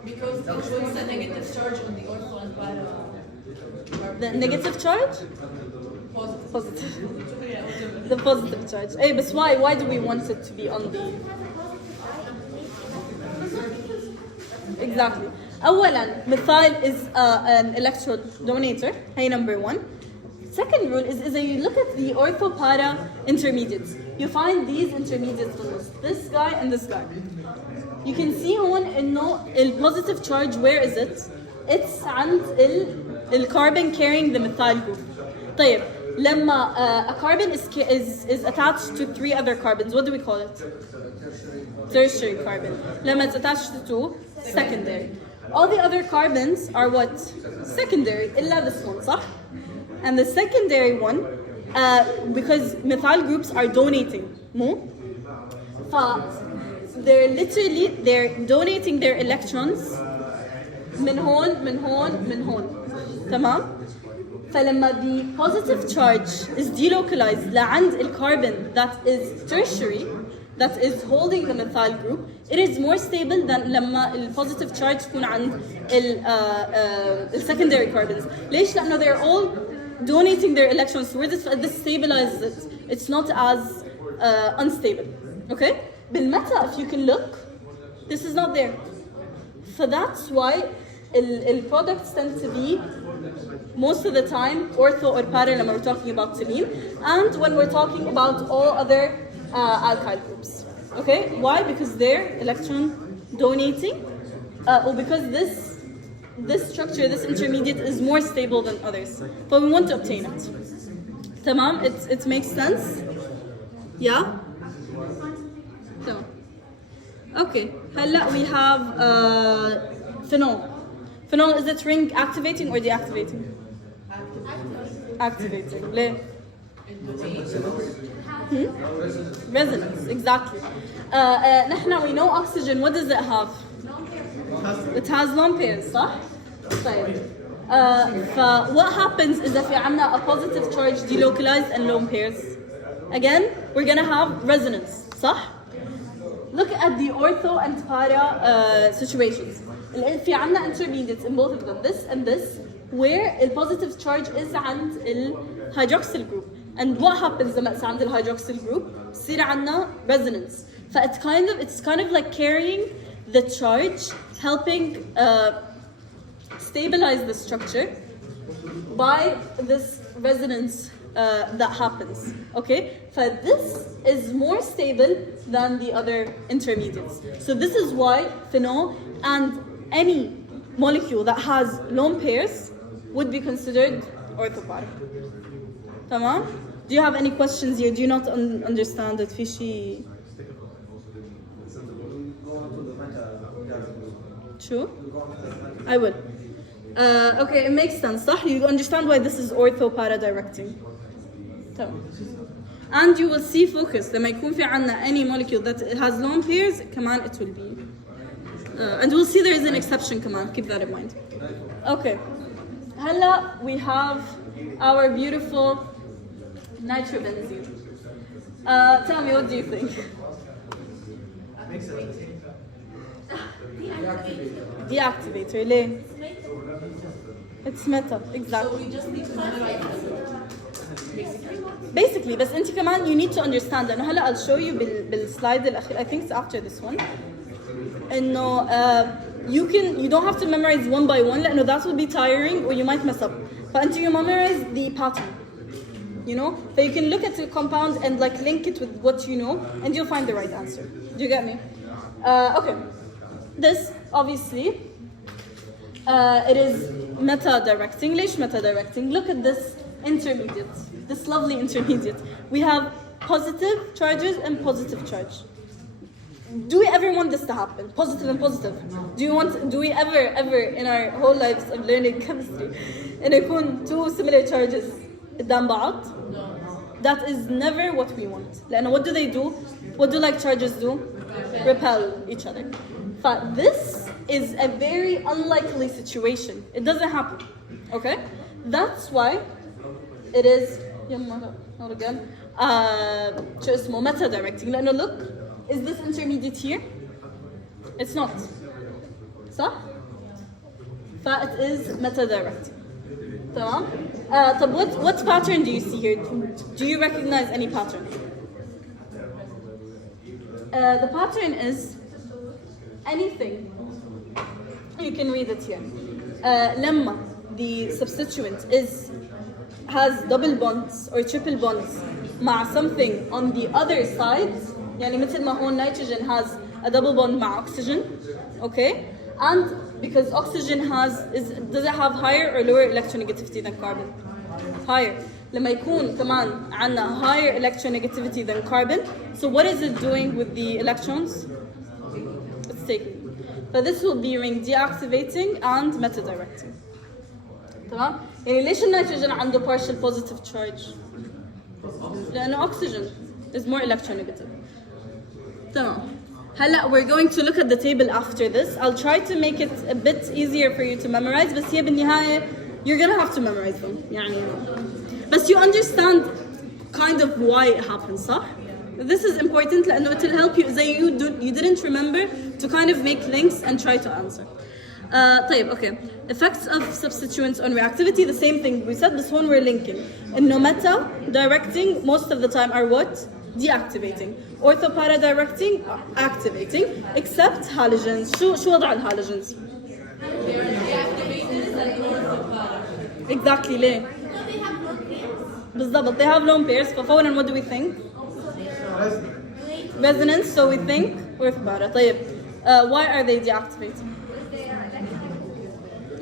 Because it puts a negative charge on the ortho and para. The negative charge? Positive. The positive charge. Hey, but why? Why do we want it to be on the... Exactly. أولاً, methyl is an electrode donator. Hey, number one. Second rule is that you look at the ortho-para intermediates. You find these intermediates on this guy and this guy. You can see هون إنه positive charge, where is it? It's عند carbon carrying the methyl group. طيب, لما a carbon is attached to 3 other carbons, what do we call it? Tertiary carbon. لما it's attached to 2, secondary. All the other carbons are what? Secondary, إلا this one, صح? And the secondary one, because methyl groups are donating, they're donating their electrons من هون. تمام؟ فلما the positive charge is delocalized لعند carbon that is tertiary, that is holding the methyl group, it is more stable than لما positive charge تكون عند secondary carbons. ليش؟ لأنه they're all donating their electrons towards it, this stabilizes it. It's not as unstable. Okay? بالمeta, if you can look, this is not there. So that's why products tend to be most of the time ortho or para when we're talking about toluene, and when we're talking about all other alkyl groups. Okay? Why? Because they're electron donating, or because this structure, this intermediate, is more stable than others. But we want to obtain it. Tamam? It makes sense? Yeah? Tamam. Okay. Halla we have phenol. Phenol, is it ring activating or deactivating? Activating. ليه? Resonance, exactly. نحن we know oxygen, what does it have? It has lone pairs, صح? طيب. What happens is if we have a positive charge delocalized and lone pairs, again, we're gonna have resonance, صح? Look at the ortho and para situations. في عنا intermediates in both of them, this and this, where the positive charge is عند hydroxyl group. And what happens لما عند hydroxyl group? بصير عنا resonance. It's kind of like carrying the charge, helping stabilize the structure by this resonance that happens. Okay? This is more stable than the other intermediates. So this is why phenol and any molecule that has lone pairs would be considered orthopara. Tamam? Do you have any questions here? Do you not understand it? Fishy. True? I will. Okay, it makes sense, صح? You understand why this is ortho-para directing. تمام. And you will see focus. لما يكون في عنا any molecule that has lone pairs, كمان it will be. And we'll see there is an exception كمان. Keep that in mind. Okay. هلا we have our beautiful nitrobenzene. Tell me, what do you think? Deactivator. ليه? It's meta, exactly. So we just need to memorize Basically, بس انت كمان you need to understand انه هلا I'll show you بالسلايد الاخير. I think it's after this one. انه you don't have to memorize one by one لانه that will be tiring or you might mess up. فانت you memorize the pattern. You know? So you can look at the compound and like link it with what you know and you'll find the right answer. Do you get me? Okay. This obviously it is meta-directing. ليش meta-directing? Look at this intermediate. This lovely intermediate. We have positive charges and positive charge. Do we ever want this to happen? Positive and positive. Do we ever in our whole lives of learning chemistry and يكون two similar charges قدام بعض? That is never what we want. لأنه what do they do? What do like charges do? Repel each other. But this is a very unlikely situation. It doesn't happen. Okay? That's why it is not again. شو اسمه meta directing. لأنه look, is this intermediate here? It's not. صح؟ It is meta directing. تمام؟ طب what pattern do you see here? Do you recognize any pattern? The pattern is anything. You can read it here. لما the substituent has double bonds or triple bonds مع something on the other side, يعني مثل ما هون nitrogen has a double bond مع oxygen, okay? And because oxygen does it have higher or lower electronegativity than carbon? Higher. لما يكون كمان عنا higher electronegativity than carbon, so what is it doing with the electrons? It's taking. So this will be ring deactivating and meta-directing. تمام؟ يعني ليش النيتروجين عنده partial positive charge؟ لأنه oxygen is more electronegative. تمام. هلا we're going to look at the table after this. I'll try to make it a bit easier for you to memorize. بس هي بالنهاية you're gonna have to memorize them. يعني بس you understand kind of why it happens, صح? This is important لأنه it will help you إذا you didn't remember to kind of make links and try to answer. طيب, okay. Effects of substituents on reactivity, the same thing we said, this one we're linking. إنه meta directing most of the time are what? Deactivating. Ortho-para directing, activating, except halogens. شو وضع الهالوجنز؟ Exactly, ليه؟ بالضبط, they have lone pairs. ففورا what do we think? Resonance, so we think ortho-para. طيب, why are they deactivating?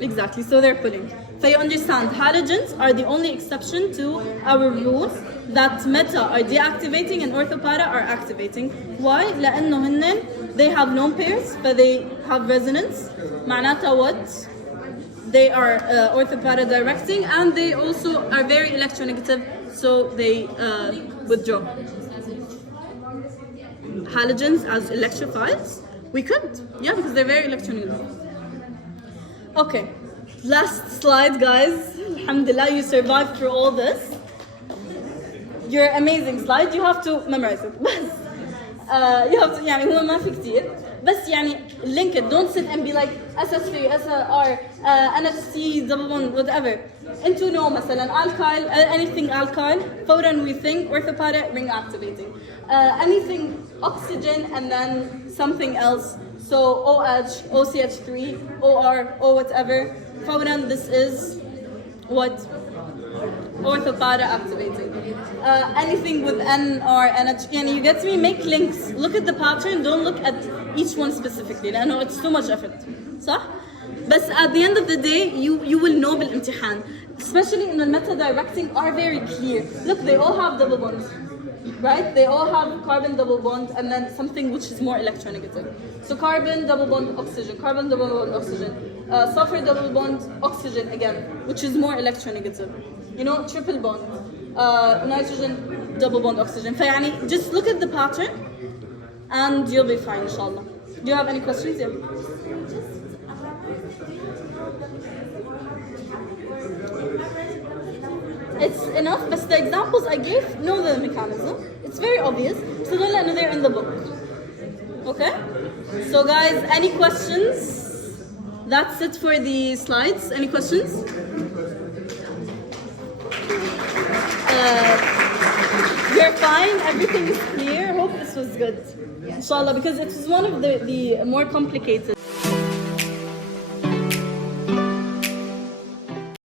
Exactly, so they're pulling. So you understand, halogens are the only exception to our rule that meta are deactivating and ortho-para are activating. Why? لأنه هن they have lone pairs, but they have resonance. معناتها what? They are ortho-para directing and they also are very electronegative, so they withdraw. Halogens as electrophiles? We could, yeah, because they're very electronegative. Okay, last slide, guys. Alhamdulillah, you survived through all this. You're amazing slide. You have to memorize it. بس you have to, يعني هو ما في كتير. بس يعني link it. Don't sit and be like SS3, SR, NHC, double bond, whatever. Into no مثلا alkyl, anything alkyl. فورا we think ortho-para ring activating. Anything oxygen and then something else. So OH, OCH3, OR, O whatever. فورا this is what? Ortho-para activating. Anything with N or NH, you get me? Make links. Look at the pattern, don't look at each one specifically. لأنه it's too much effort. صح? But at the end of the day, you will know بالامتحان. Especially in the meta directing are very clear. Look, they all have double bonds. right? They all have carbon double bond and then something which is more electronegative. So carbon double bond oxygen, carbon double bond oxygen, sulfur double bond oxygen again, which is more electronegative. You know, triple bond, nitrogen double bond oxygen. فيعني just look at the pattern and you'll be fine, inshallah. Do you have any questions? Yeah. It's enough, but the examples I gave, know the mechanism. It's very obvious. So don't let they're in the book. Okay? So guys, any questions? That's it for the slides. Any questions? You're fine, everything is clear. Hope this was good. Inshallah, because it was one of the more complicated